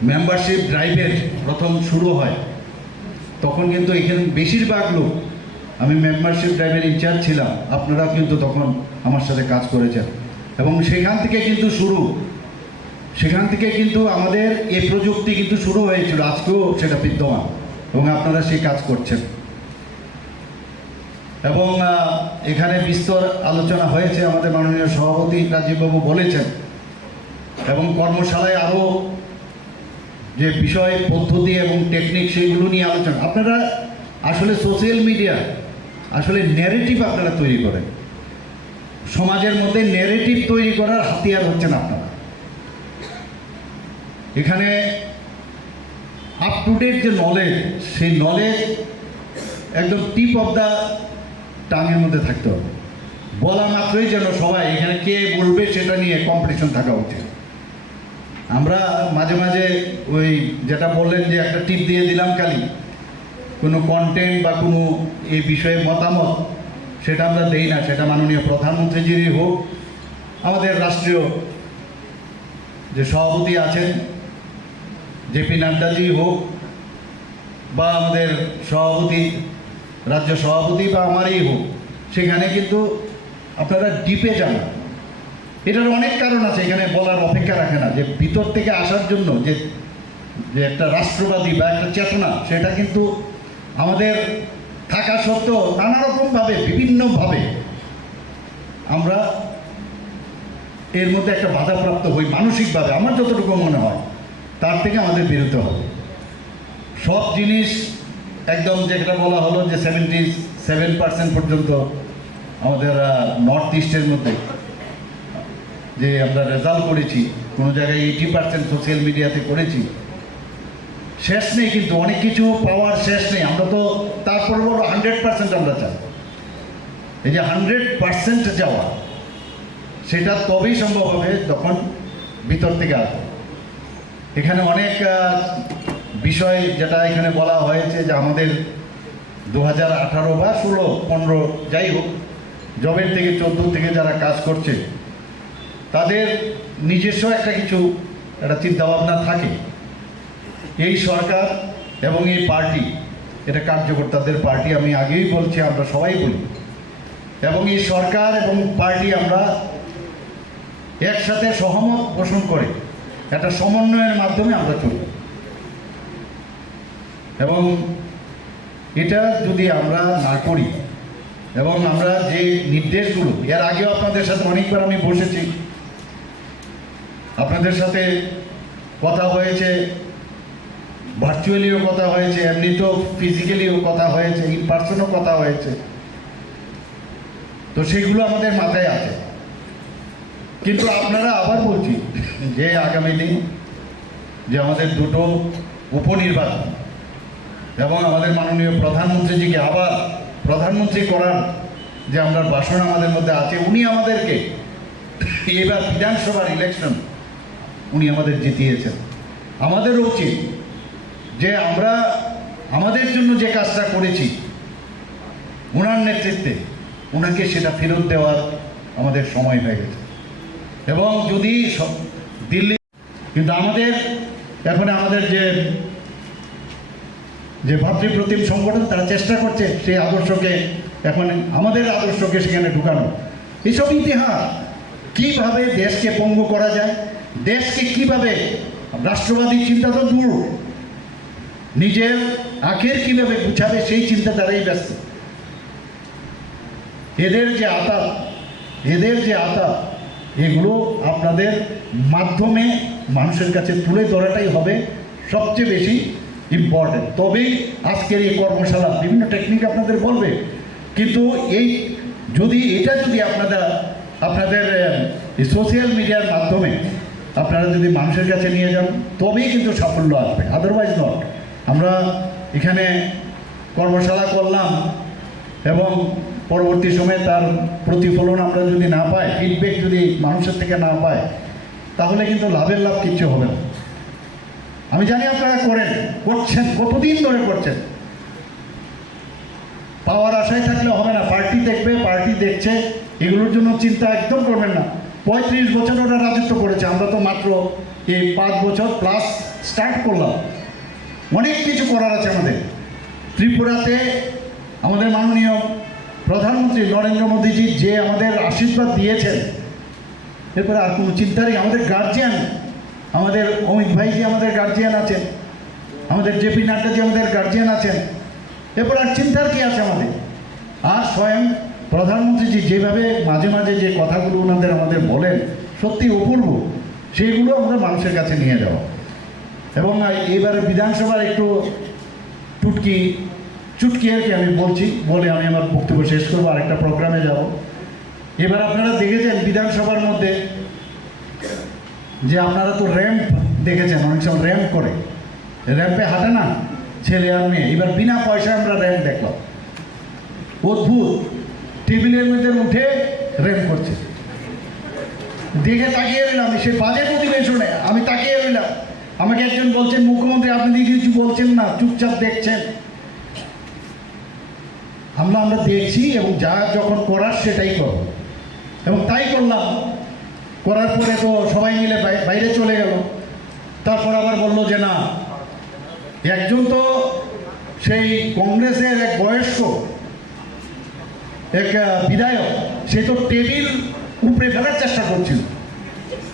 মেম্বারশিপ ড্রাইভের প্রথম শুরু হয়, তখন কিন্তু এখানে বেশিরভাগ লোক, আমি মেম্বারশিপ ড্রাইভের ইনচার্জ ছিলাম, আপনারা কিন্তু তখন আমার সাথে কাজ করেছেন, এবং সেখান থেকে কিন্তু সেখান থেকে কিন্তু আমাদের এই প্রযুক্তি কিন্তু শুরু হয়েছিল, আজকেও সেটা বিদ্যমান, এবং আপনারা সেই কাজ করছেন। এবং এখানে বিস্তর আলোচনা হয়েছে, আমাদের মাননীয় সভাপতি রাজীববাবু বলেছেন, এবং কর্মশালায় আরও যে বিষয়, পদ্ধতি এবং টেকনিক সেগুলো নিয়ে আলোচনা। আপনারা আসলে সোশ্যাল মিডিয়া আসলে ন্যারেটিভ আপনারা তৈরি করেন, সমাজের মধ্যে ন্যারেটিভ তৈরি করার হাতিয়ার হচ্ছেন আপনারা। এখানে আপ টু ডেট যে নলেজ, সেই নলেজ একদম টিপ অফ দ্য টাঙের মধ্যে থাকতে হবে। বলা মাত্রই যেন সবাই এখানে কে বলবে সেটা নিয়ে কম্পিটিশন থাকা উচিত। আমরা মাঝে মাঝে ওই যেটা বললেন যে একটা টিপ দিয়ে দিলাম খালি, কোনো কন্টেন্ট বা কোনো এই বিষয়ে মতামত সেটা আমরা দেই না। সেটা মাননীয় প্রধানমন্ত্রীজিরই হোক, আমাদের রাষ্ট্রীয় যে সভাপতি আছেন জেপি নাড্ডাজি হোক, বা আমাদের সভাপতি, রাজ্য সভাপতি বা আমারই হোক, সেখানে কিন্তু আপনারা ডিপে যান। এটার অনেক কারণ আছে, এখানে বলার অপেক্ষা রাখে না। যে ভিতর থেকে আসার জন্য যে একটা রাষ্ট্রবাদী বা একটা চেতনা, সেটা কিন্তু আমাদের থাকা সত্ত্বেও নানা রকমভাবে, বিভিন্নভাবে আমরা এর মধ্যে একটা বাধাপ্রাপ্ত হই মানসিকভাবে। আমার যতটুকু মনে হয় তার থেকে আমাদের বেরোতে হবে। সব জিনিস একদম যেটা বলা হলো যে 77% পর্যন্ত আমাদের নর্থ ইস্টের মধ্যে যে আমরা রেজাল্ট করেছি, কোনো জায়গায় 80% সোশ্যাল মিডিয়াতে করেছি। শেষ নেই কিন্তু, অনেক কিছু পাওয়ার শেষ নেই। আমরা তো তারপর বলো 100% আমরা চাই। এই যে 100% যাওয়া, সেটা তবেই সম্ভব হবে যখন ভিতর থেকে আসবে। এখানে অনেক বিষয় যেটা এখানে বলা হয়েছে যে আমাদের 2018 বা 16-15 যাই হোক, জবের থেকে 14 থেকে যারা কাজ করছে, তাদের নিজস্ব একটা কিছু একটা চিন্তাভাবনা থাকে এই সরকার এবং এই পার্টি এটা কার্যকর্তাদের পার্টি, আমি আগেই বলছি, আমরা সবাই বলি, এবং এই সরকার এবং পার্টি আমরা একসাথে সহমত পোষণ করে একটা সমন্বয়ের মাধ্যমে আমরা চলি। এবং এটা যদি আমরা না করি এবং আমরা যে নির্দেশগুলো, এর আগেও আপনাদের সাথে অনেকবার আমি বসেছি, আপনাদের সাথে কথা হয়েছে, ভার্চুয়ালিও কথা হয়েছে, এমনি তো ফিজিক্যালিও কথা হয়েছে, ইন পার্সনও কথা হয়েছে, তো সেগুলো আমাদের মাথায় আছে। কিন্তু আপনারা আবার বলছি যে আগামী দিন যে আমাদের দুটো উপনির্বাচন এবং আমাদের মাননীয় প্রধানমন্ত্রীজিকে আবার প্রধানমন্ত্রী করার যে আমরা বাসনা আমাদের মধ্যে আছে, উনি আমাদেরকে এবার বিধানসভার ইলেকশন উনি আমাদের জিতিয়েছেন। আমাদেরও উচিত যে আমরা আমাদের জন্য যে কাজটা করেছি ওনার নেতৃত্বে, ওনাকে সেটা ফেরত দেওয়ার আমাদের সময় হয়ে গেছে। এবং যদি দিল্লি, কিন্তু আমাদের এখন আমাদের যে ভাতৃপ্রতিম সংগঠন তারা চেষ্টা করছে সেই আদর্শকে, এখন আমাদের আদর্শকে সেখানে ঢুকানো। এসব ইতিহাস কিভাবে দেশকে পঙ্গু করা যায়, দেশকে কিভাবে রাষ্ট্রবাদী চিন্তা তো দূর, নিজের আখের কিভাবে গুছাবে সেই চিন্তা তারাই ব্যস্ত। এদের যে আতাত এগুলো আপনাদের মাধ্যমে মানুষের কাছে তুলে ধরাটাই হবে সবচেয়ে বেশি ইম্পর্টেন্ট। তবেই আজকের এই কর্মশালা বিভিন্ন টেকনিক আপনাদের বলবে, কিন্তু যদি আপনাদের সোশ্যাল মিডিয়ার মাধ্যমে আপনারা যদি মানুষের কাছে নিয়ে যান তবেই কিন্তু সাফল্য আসবে, আদারওয়াইজ নট। আমরা এখানে কর্মশালা করলাম এবং পরবর্তী সময়ে তার প্রতিফলন আমরা যদি না পাই, ফিডব্যাক যদি মানুষের থেকে না পাই, তাহলে কিন্তু লাভের লাভ কিচ্ছু হবে না। আমি জানি আপনারা করছেন, কতদিন ধরে করছেন। পাওয়ার আশায় থাকলে হবে না, পার্টি দেখবে, পার্টি দেখছে, এগুলোর জন্য চিন্তা একদম করবেন না। 35 বছর ওরা রাজত্ব করেছে, আমরা তো মাত্র এই 5 বছর প্লাস স্টার্ট করলাম। অনেক কিছু করার আছে আমাদের। ত্রিপুরাতে আমাদের মাননীয় প্রধানমন্ত্রী নরেন্দ্র মোদীজি যে আমাদের আশীর্বাদ দিয়েছেন, এরপরে আর কোনো চিন্তারই, আমাদের গার্জিয়ান, আমাদের অমিত ভাইজি আমাদের গার্জিয়ান আছেন, আমাদের জেপি নাড্ডাজি আমাদের গার্জিয়ান আছেন, এরপর আর চিন্তার কি আছে আমাদের। আর স্বয়ং প্রধানমন্ত্রীজি যেভাবে মাঝে মাঝে যে কথাগুলো আমাদের বলেন, সত্যি অপূর্ব, সেইগুলো আমাদের মানুষের কাছে নিয়ে যাওয়া। এবং এইবারে বিধানসভার একটু চুটকি আর কি আমি বলে আমি আমার বক্তব্য শেষ করবো, আরেকটা প্রোগ্রামে যাব। এবার আপনারা দেখেছেন বিধানসভার মধ্যে যে আপনারা তো র্যাম্প দেখেছেন, অনেক সময় র্যাম্প করে, র্যাম্পে হাঁটে না ছেলে আর মেয়ে, এবার বিনা পয়সায় আমরা র্যাম্প দেখলাম। অদ্ভুত, টেবিলের মধ্যে উঠে র্যাম্প করছে, দেখে তাকিয়ে রইলাম। সে বাজেট অধিবেশনে আমি তাকিয়ে রইলাম, আমাকে একজন বলছেন মুখ্যমন্ত্রী আপনি দিয়ে কিছু বলছেন না, চুপচাপ দেখছেন। আমরা দেখছি এবং যা যখন করার সেটাই করব, এবং তাই করলাম। করার পরে তো সবাই মিলে বাইরে চলে গেল। তারপর আবার বললো যে না, একজন তো সেই কংগ্রেসের এক বয়স্ক এক বিধায়ক, সে তো টেবিল উপরে ফেলার চেষ্টা করছিল।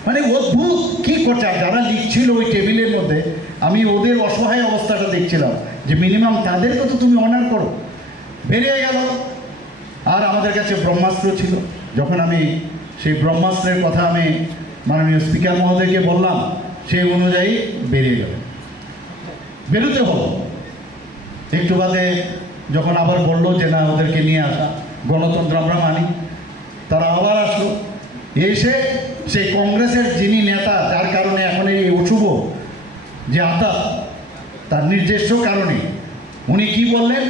মানে অদ্ভুত কি করছে। যারা লিখছিল ওই টেবিলের মধ্যে, আমি ওদের অসহায় অবস্থাটা দেখছিলাম যে মিনিমাম তাদেরকে তো তুমি অনার করো। বেরিয়ে গেল। আর আমাদের কাছে ব্রহ্মাস্ত্র ছিল, যখন আমি সেই ব্রহ্মাস্ত্রের কথা আমি মাননীয় স্পিকার মহোদয়কে বললাম, সেই অনুযায়ী বেরিয়ে গেল। বেরোতে হলো। একটু বাদে যখন আবার বললো যে না ওদেরকে নিয়ে আসা, গণতন্ত্র আমরা মানি, তারা আবার আসলো। এসে সেই কংগ্রেসের যিনি নেতা, যার কারণে এখন এই অশুভ যে আতাত, তার নিজস্ব কারণে উনি কি বললেন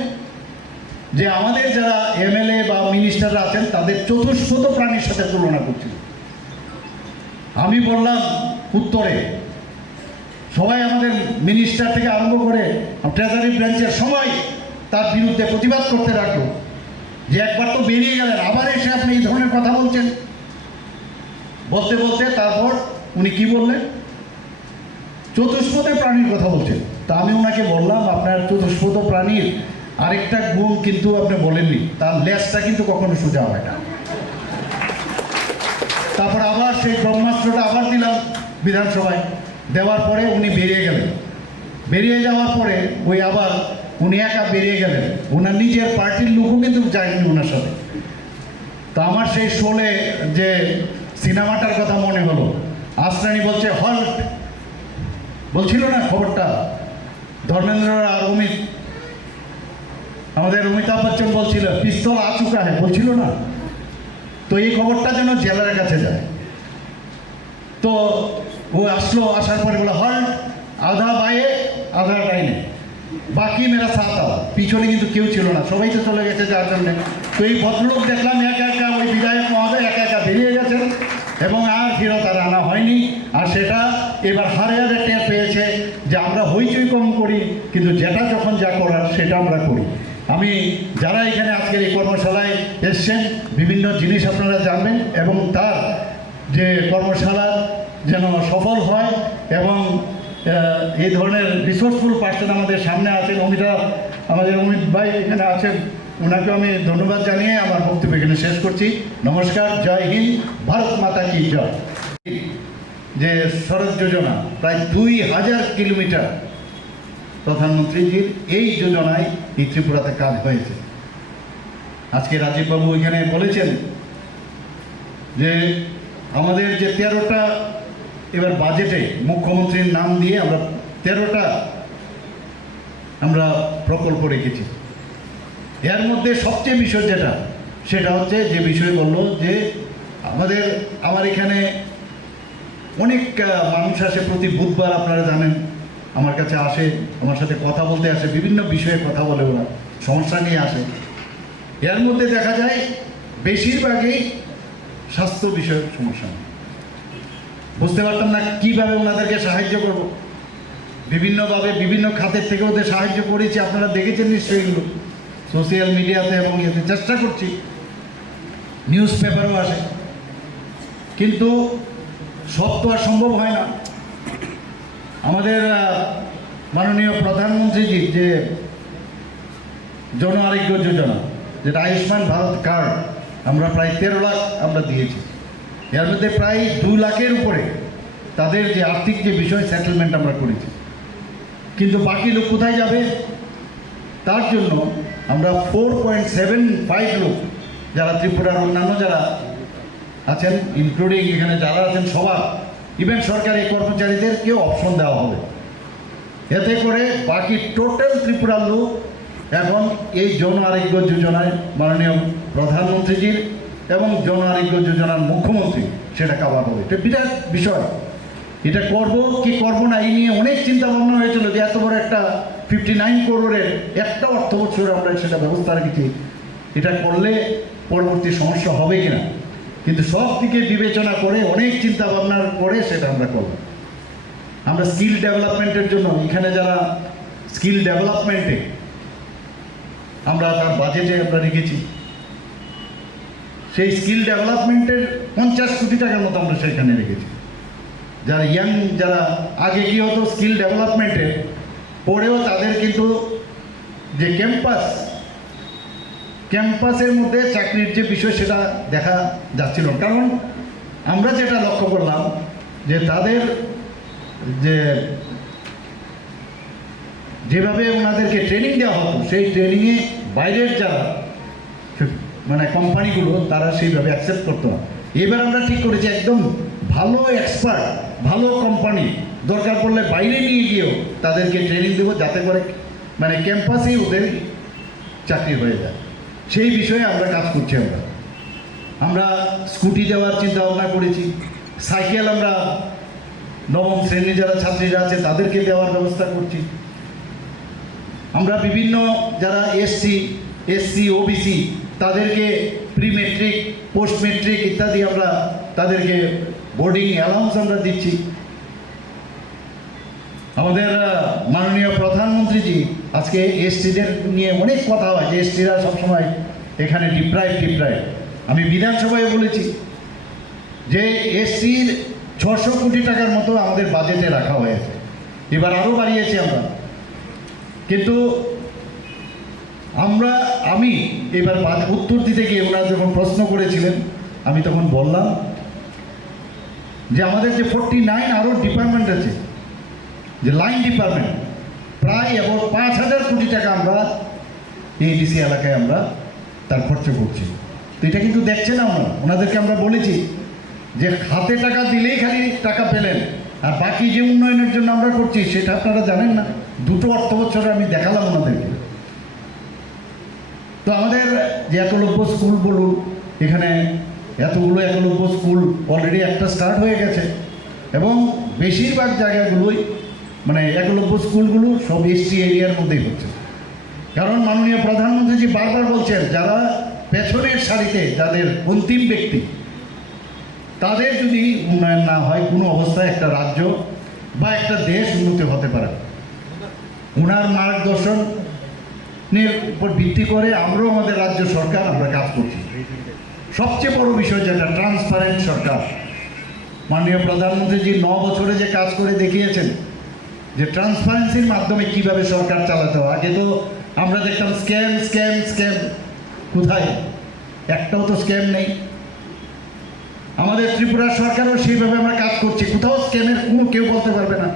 যে আমাদের যারা এমএলএ বা মিনিস্টাররা আছেন তাদের চতুষ্পদ প্রাণীর সাথে তুলনা করছিল। আমি বললাম উত্তরে, সবাই আমাদের মিনিস্টার থেকে আরম্ভ করে ট্রেজারি ব্রাঞ্চের সবাই তার বিরুদ্ধে প্রতিবাদ করতে রাখলো যে একবার তো বেরিয়ে গেলেন, আবার এসে আপনি এই ধরনের কথা বলছেন। বলতে বলতে তারপর উনি কি বললেন চতুষ্পদে প্রাণীর কথা বলছেন। তা আমি ওনাকে বললাম, আপনার চতুষ্পদ প্রাণীর আরেকটা গুণ কিন্তু আপনি বলেননি, তার লেজটা কিন্তু কখনো সোজা হয় না। তারপর আবার সেই ব্রহ্মাস্ত্রটা আবার দিলাম বিধানসভায়, দেওয়ার পরে উনি বেরিয়ে গেলেন। বেরিয়ে যাওয়ার পরে ওই আবার উনি একা বেরিয়ে গেলেন, ওনার নিজের পার্টির লোকও কিন্তু যায়নি ওনার সাথে। তো আমার সেই শোলে যে সিনেমাটার কথা মনে হলো, আসরানি বলছে হল্ট, বলছিল না খবরটা, ধর্মেন্দ্র আর আমাদের অমিতাভ বচ্চন বলছিল পিস্তল আ চুকা হ্যাঁ, বলছিল না? তো এই খবরটা যেন জেলার কাছে যায়। তো ও আসলো, আসার পরে বলে হল্ট, আধা বাইয়ে আধা ডাইনে, বাকি মেরা সাথ আওয়া। পিছনে কিন্তু কেউ ছিল না, সবাই তো চলে গেছে যার জন্যে। তো এই ভদ্রলোক দেখলাম একা একা, ওই বিধায়ক মহোদয় একা একা বেরিয়ে গেছেন এবং আর ফেরত আর আনা হয়নি। আর সেটা এবার হারে হারে টের পেয়েছে যে আমরা হইচই কম করি, কিন্তু যেটা যখন যা করার সেটা আমরা করি। আমি যারা এখানে আজকের এই কর্মশালায় এসছেন, বিভিন্ন জিনিস আপনারা জানবেন এবং তার যে কর্মশালা যেন সফল হয় এবং এই ধরনের রিসোর্সফুল পার্সন আমাদের সামনে আছেন। আমাদের অমিত ভাই এখানে আছেন, ওনাকে আমি ধন্যবাদ জানিয়ে আমার বক্তব্য এখানে শেষ করছি। নমস্কার, জয় হিন্দ, ভারত মাতা কি জয়। যে সড়ক যোজনা প্রায় 2000 কিলোমিটার প্রধানমন্ত্রীজির এই যোজনায় এই ত্রিপুরাতে কাজ হয়েছে। আজকে রাজীববাবু এখানে বলেছেন যে আমাদের যে 13টা এবার বাজেটে মুখ্যমন্ত্রীর নাম দিয়ে আমরা 13টা আমরা প্রকল্প রেখেছি। এর মধ্যে সবচেয়ে বিষয় যেটা, সেটা হচ্ছে যে বিষয় বললো যে আমার এখানে অনেক মানুষ আসে প্রতি বুধবার, আপনারা জানেন, আমার কাছে আসে, আমার সাথে কথা বলতে আসে, বিভিন্ন বিষয়ে কথা বলে, ওরা সমস্যা নিয়ে আসে। এর মধ্যে দেখা যায় বেশিরভাগই স্বাস্থ্য বিষয়ক সমস্যা। বুঝতে পারতাম না কীভাবে ওনাদেরকে সাহায্য করব। বিভিন্নভাবে বিভিন্ন খাতের থেকে ওদের সাহায্য করেছি, আপনারা দেখেছেন নিশ্চয়ই এগুলো সোশ্যাল মিডিয়াতে, এবং এতে চেষ্টা করছি, নিউজ পেপারও আসে, কিন্তু সব তো আর সম্ভব হয় না। আমাদের মাননীয় প্রধানমন্ত্রীজির যে জন আরোগ্য যোজনা, যেটা আয়ুষ্মান ভারত কার্ড, আমরা প্রায় 13 লাখ আমরা দিয়েছি। এর মধ্যে প্রায় 2 লাখের উপরে তাদের যে আর্থিক যে বিষয় সেটেলমেন্ট আমরা করেছি, কিন্তু বাকি লোক কোথায় যাবে? তার জন্য আমরা 4.75 লোক, যারা ত্রিপুরার অন্যান্য যারা আছেন, ইনক্লুডিং এখানে যারা আছেন সবার, ইভেন সরকারি কর্মচারীদেরকেও অপশন দেওয়া হবে। এতে করে বাকি টোটাল ত্রিপুরার লোক এখন এই জন আরোগ্য যোজনায় মাননীয় প্রধানমন্ত্রীজির এবং জন আরোগ্য যোজনার মুখ্যমন্ত্রী সেটা কাভার হবে। এটা বিরাট বিষয়। এটা করব কি করব না, এই নিয়ে অনেক চিন্তা ভাবনা হয়েছিল যে এত বড় একটা 59 করোড়ের একটা অর্থ বছরে আমরা সেটা ব্যবস্থা রেখেছি, এটা করলে পরবর্তী সমস্যা হবে কিনা, কিন্তু সব দিকে বিবেচনা করে অনেক চিন্তা ভাবনার পরে সেটা আমরা করব। আমরা স্কিল ডেভেলপমেন্টের জন্য এখানে যারা স্কিল ডেভেলপমেন্টে আমরা তার বাজেটে আমরা রেখেছি, সেই স্কিল ডেভেলপমেন্টের 50 কোটি টাকার মতো আমরা সেখানে রেখেছি। যারা ইয়াং, যারা আগে কি হতো স্কিল ডেভেলপমেন্টে পড়েও তাদের কিন্তু যে ক্যাম্পাসের মধ্যে চাকরির যে বিষয় সেটা দেখা যাচ্ছিল। কারণ আমরা যেটা লক্ষ্য করলাম যে তাদের যেভাবে ওনাদেরকে ট্রেনিং দেওয়া হতো, সেই ট্রেনিংয়ে বাইরের যারা মানে কোম্পানিগুলো তারা সেইভাবে অ্যাকসেপ্ট করতো না। এবার আমরা ঠিক করেছি একদম ভালো এক্সপার্ট, ভালো কোম্পানি দরকার পড়লে বাইরে নিয়ে গিয়েও তাদেরকে ট্রেনিং দেবো, যাতে করে মানে ক্যাম্পাসেই ওদের চাকরি হয়ে যায়। সেই বিষয়ে আমরা কাজ করছি। আমরা স্কুটি দেওয়ার চিন্তা ভাবনা করেছি, সাইকেল আমরা নবম শ্রেণীর যারা ছাত্রীরা আছে তাদেরকে দেওয়ার ব্যবস্থা করছি। আমরা বিভিন্ন যারা এসসি ওবিসি তাদেরকে প্রি মেট্রিক, পোস্ট মেট্রিক ইত্যাদি আমরা তাদেরকে বোর্ডিং অ্যালাউন্স আমরা দিচ্ছি। আমাদের মাননীয় প্রধানমন্ত্রীজি আজকে এসটিদের নিয়ে অনেক কথা হয় যে এসটিরা সবসময় এখানে ডিপ্রাইভ। আমি বিধানসভায় বলেছি যে এসটির 600 কোটি টাকার মতো আমাদের বাজেটে রাখা হয়েছে। এবার আরও বাড়িয়েছি আমরা। কিন্তু আমি এবার উত্তর দিতে গিয়ে ওনারা যখন প্রশ্ন করেছিলেন, আমি তখন বললাম যে আমাদের যে 49 আরও ডিপার্টমেন্ট আছে, যে লাইন ডিপার্টমেন্ট, প্রায় এবং 5,000 কোটি টাকা আমরা এডিসি এলাকায় আমরা তার খরচ করছি। তো এটা কিন্তু দেখছে না ওনাদেরকে আমরা বলেছি যে হাতে টাকা দিলেই খালি টাকা পেলেন, আর বাকি যে উন্নয়নের জন্য আমরা করছি সেটা আপনারা জানেন না। দুটো অর্থ বছরে আমি দেখালাম ওনাদেরকে। তো আমাদের যে একলব্য স্কুল বলুন, এখানে এতগুলো একলব্য স্কুল অলরেডি একটা স্টার্ট হয়ে গেছে, এবং বেশিরভাগ জায়গাগুলোই মানে একলব্য স্কুলগুলো সব এসটি এরিয়ার মধ্যেই হচ্ছে। কারণ মাননীয় প্রধানমন্ত্রীজি বারবার বলছেন যারা পেছনের সারিতে, যাদের অন্তিম ব্যক্তি, তাদের যদি উন্নয়ন না হয় কোনো অবস্থায় একটা রাজ্য বা একটা দেশ উন্নতি হতে পারে। ওনার মার্গদর্শনের উপর ভিত্তি করে আমরাও আমাদের রাজ্য সরকার আমরা কাজ করছি। সবচেয়ে বড় বিষয় যেটা ট্রান্সপারেন্ট সরকার, মাননীয় প্রধানমন্ত্রীজি 9 বছরে যে কাজ করে দেখিয়েছেন যে ট্রান্সপারেন্সির মাধ্যমে কিভাবে সরকার চালাতে হয়। আগে তো আমরা দেখতাম স্ক্যাম স্ক্যাম স্ক্যাম, কোথায় একটাও তো স্ক্যাম নেই। আমাদের ত্রিপুরা সরকারও সেইভাবে আমরা কাজ করছি, কোথাও স্ক্যামের কোনো কেউ বলতে পারবে না।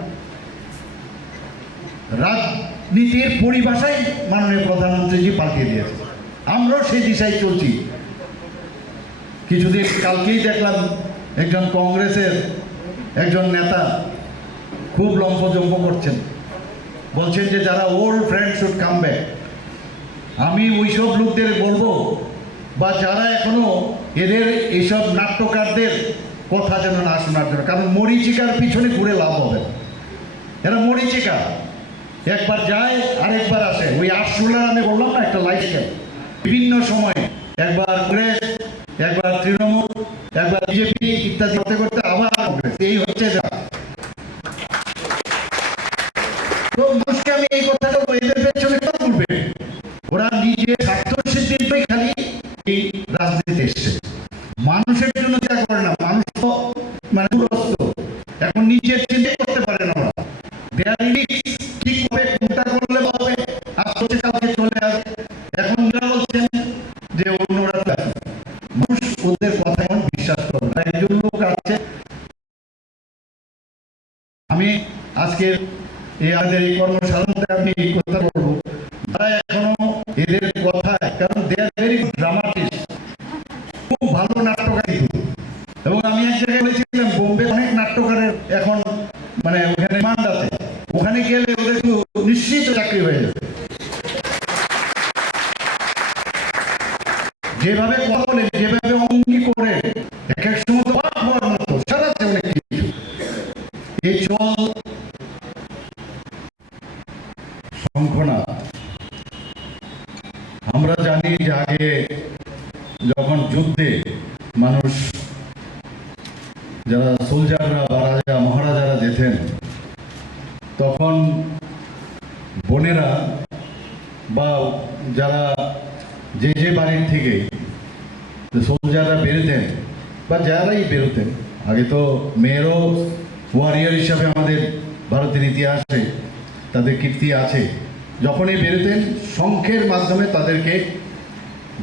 রাজনীতির পরিভাষাই মাননীয় প্রধানমন্ত্রীজি পাল্টিয়ে দিয়েছে, আমরাও সেই দিশায় চলছি। কিছুদিন কালকেই দেখলাম একজন কংগ্রেসের একজন নেতা খুব লম্ফজম্প করছেন, বলছেন যে যারা old friend should come back. আমি ওইসব লোকদের বলবো, বা যারা এখনো এদের এইসব নাট্যকারদের কথা যেন না শোনার জন্য, কারণ মরিচিকার পিছনে ঘুরে লাভ হবে। এরা মরিচিকা, একবার যায় আরেকবার আসে। ওই আরশোলার আমি বললাম না একটা লাইফস্টাইল, বিভিন্ন সময় একবার কংগ্রেস, একবার তৃণমূল, একবার বিজেপি ইত্যাদি করতে করতে আবার কংগ্রেস, এই হচ্ছে যা। তো মানুষকে আমি এই কথাটা এদের পেছনে কেন ঘুরবে? ওরা নিজের স্বার্থ সিদ্ধির খালি এই রাজনীতি এসছে, মানুষের জন্য যা করে না। মানুষ তো মানে এখন নিজের চিন্তা করতে পারে না। ওরা কি করে কোনটা করলে হবে, আজ করছে কালকে চলে আসবে। এখন যারা বলছেন যে অন্যরা মানুষ ওদের কথা এখন বিশ্বাস করবে না। একজন লোক আছে, আমি আজকের এই আমাদের এই কর্মশালাতে আমি এই কথা বলবো, তারা এখনো এদের কথায়, কারণ দে আর ভেরি ড্রামাটিস্ট, খুব ভালো নাট্যকার। এবং আমি এক জায়গায় বলেছিলাম বোম্বে অনেক নাট্যকারের এখন মানে ওখানে ডিমান্ড আছে, ওখানে গেলে ওদের নিশ্চিত চাকরি হয়ে যাবে। যেভাবে কথা বলে, যেভাবে অঙ্গি করে, এক এক সময় তো হওয়ার মতো সারাচ্ছে অনেক কিছু। এই চল শঙ্খনাথ, আমরা জানি যে আগে যখন যুদ্ধে মানুষ, যারা সোলজাররা বা রাজা মহারাজারা যেতেন, তখন বোনেরা বা যারা যে বাড়ির থেকে সোলজাররা বেরোতেন বা যারাই বেরোতেন, আগে তো মেয়েরও ওয়ারিয়ার হিসাবে আমাদের ভারতের ইতিহাসে তাদের কীর্তি আছে। যখনই বেরোতেন শঙ্খের মাধ্যমে তাদেরকে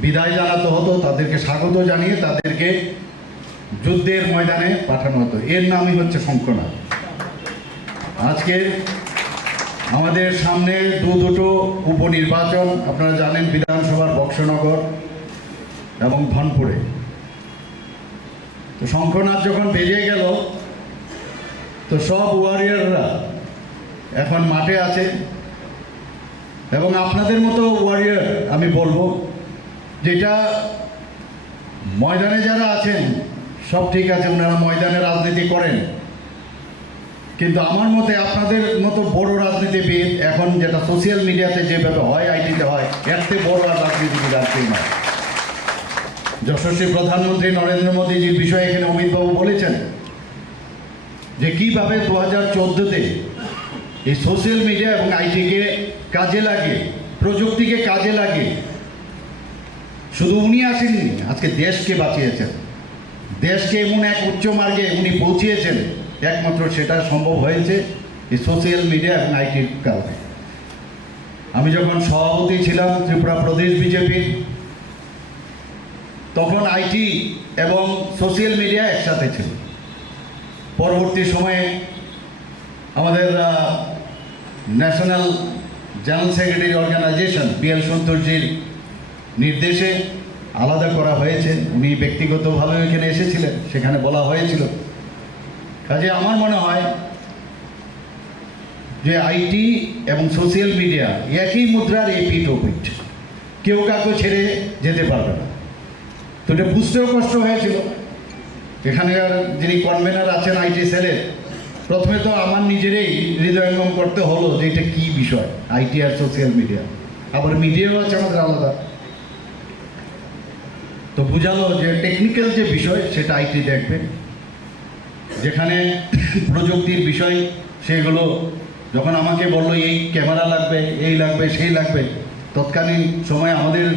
বিদায় জানাতে হতো, তাদেরকে স্বাগত জানিয়ে তাদেরকে যুদ্ধের ময়দানে পাঠানো হতো। এর নামই হচ্ছে শঙ্খনাথ। আজকে আমাদের সামনে দুটো উপনির্বাচন, আপনারা জানেন, বিধানসভার বক্সনগর এবং ধনপুরে। তো শঙ্খনাথ যখন বেজে গেল, তো সব ওয়ারিয়াররা এখন মাঠে আছে। এবং আপনাদের মতো ওয়ারিয়ার আমি বলবো, যেটা ময়দানে যারা আছেন সব ঠিক আছে, ওনারা ময়দানে রাজনীতি করেন, কিন্তু আমার মতে আপনাদের মতো বড় রাজনীতিবিদ এখন যেটা সোশ্যাল মিডিয়াতে যেভাবে হয়, আইটিতে হয়, এর থেকে বড় রাজনীতিবিদ আর কেউ নয়। যশস্বী প্রধানমন্ত্রী নরেন্দ্র মোদীজির বিষয়ে এখানে অমিতবাবু বলেছেন যে কীভাবে 2014-তে এই সোশ্যাল মিডিয়া এবং আইটিকে কাজে লাগে, প্রযুক্তিকে কাজে লাগে, শুধু উনি আসেননি, আজকে দেশকে বাঁচিয়েছেন, দেশকে এমন এক উচ্চ মার্গে উনি পৌঁছিয়েছেন। একমাত্র সেটা সম্ভব হয়েছে এই সোশ্যাল মিডিয়া এবং আইটির কারণে। আমি যখন সভাপতি ছিলাম ত্রিপুরা প্রদেশ বিজেপির, তখন আইটি এবং সোশ্যাল মিডিয়া একসাথে ছিল। পরবর্তী সময়ে আমাদের national general secretary organisation BL সন্তোষজির নির্দেশে আলাদা করা হয়েছে। উনি ব্যক্তিগতভাবে এখানে এসেছিলেন, সেখানে বলা হয়েছিল। কাজে আমার মনে হয় যে আইটি এবং সোশ্যাল মিডিয়া একই মুদ্রার এই পিঠ ওপিঠ, কেউ কাউকে ছেড়ে যেতে পারবে না। তো এটা বুঝতেও কষ্ট হয়েছিল। এখানকার যিনি কনভেনার আছেন আইটি সেলের, প্রথমে তো আমার নিজেরই হৃদয়ঙ্গম করতে হলো যে এটা কী বিষয়, আইটি আর সোশ্যাল মিডিয়া, আবার মিডিয়াও আছে আমাদের আলাদা। তো বোঝালো যে টেকনিক্যাল যে বিষয় সেটা আইটি দেখবে, যেখানে প্রযুক্তির বিষয় সেগুলো যখন আমাকে বললো এই ক্যামেরা লাগবে, এই লাগবে, সেই লাগবে, তৎকালীন সময়ে আমাদের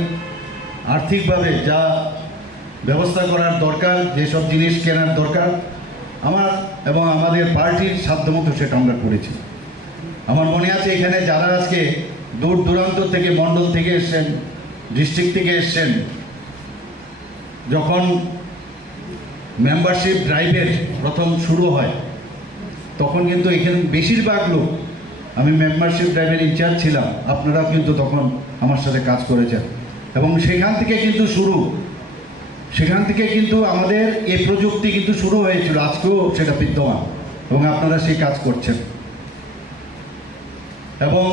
আর্থিকভাবে যা ব্যবস্থা করার দরকার, যেসব জিনিস কেনার দরকার, আমার এবং আমাদের পার্টির সাধ্যমতো সেটা আমরা করেছি। আমার মনে আছে এখানে যারা আজকে দূর দূরান্ত থেকে, মণ্ডল থেকে এসছেন, ডিস্ট্রিক্ট থেকে এসছেন, যখন মেম্বারশিপ ড্রাইভের প্রথম শুরু হয় তখন কিন্তু এখানে বেশিরভাগ লোক, আমি মেম্বারশিপ ড্রাইভের ইনচার্জ ছিলাম, আপনারাও কিন্তু তখন আমার সাথে কাজ করেছেন, এবং সেখান থেকে কিন্তু আমাদের এই প্রযুক্তি কিন্তু শুরু হয়েছিল, আজকেও সেটা বিদ্যমান এবং আপনারা সেই কাজ করছেন। এবং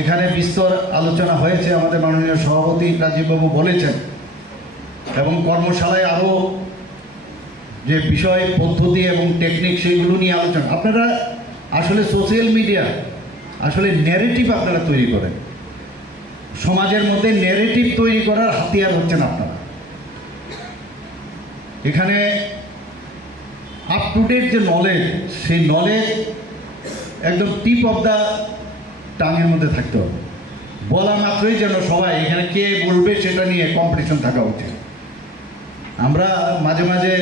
এখানে বিস্তর আলোচনা হয়েছে, আমাদের মাননীয় সভাপতি রাজীববাবু বলেছেন, এবং কর্মশালায় আরও যে বিষয়, পদ্ধতি এবং টেকনিক সেইগুলো নিয়ে আলোচনা। আপনারা আসলে সোশ্যাল মিডিয়া আসলে ন্যারেটিভ আপনারা তৈরি করেন, সমাজের মধ্যে ন্যারেটিভ তৈরি করার হাতিয়ার হচ্ছেন আপনারা। এখানে আপ টু ডেট যে নলেজ, সেই নলেজ একদম টিপ অফ দ্য টাঙের মধ্যে থাকতে হবে। বলা মাত্রই যেন সবাই এখানে কে বলবে সেটা নিয়ে কম্পিটিশন থাকা উচিত। আমরা মাঝে মাঝে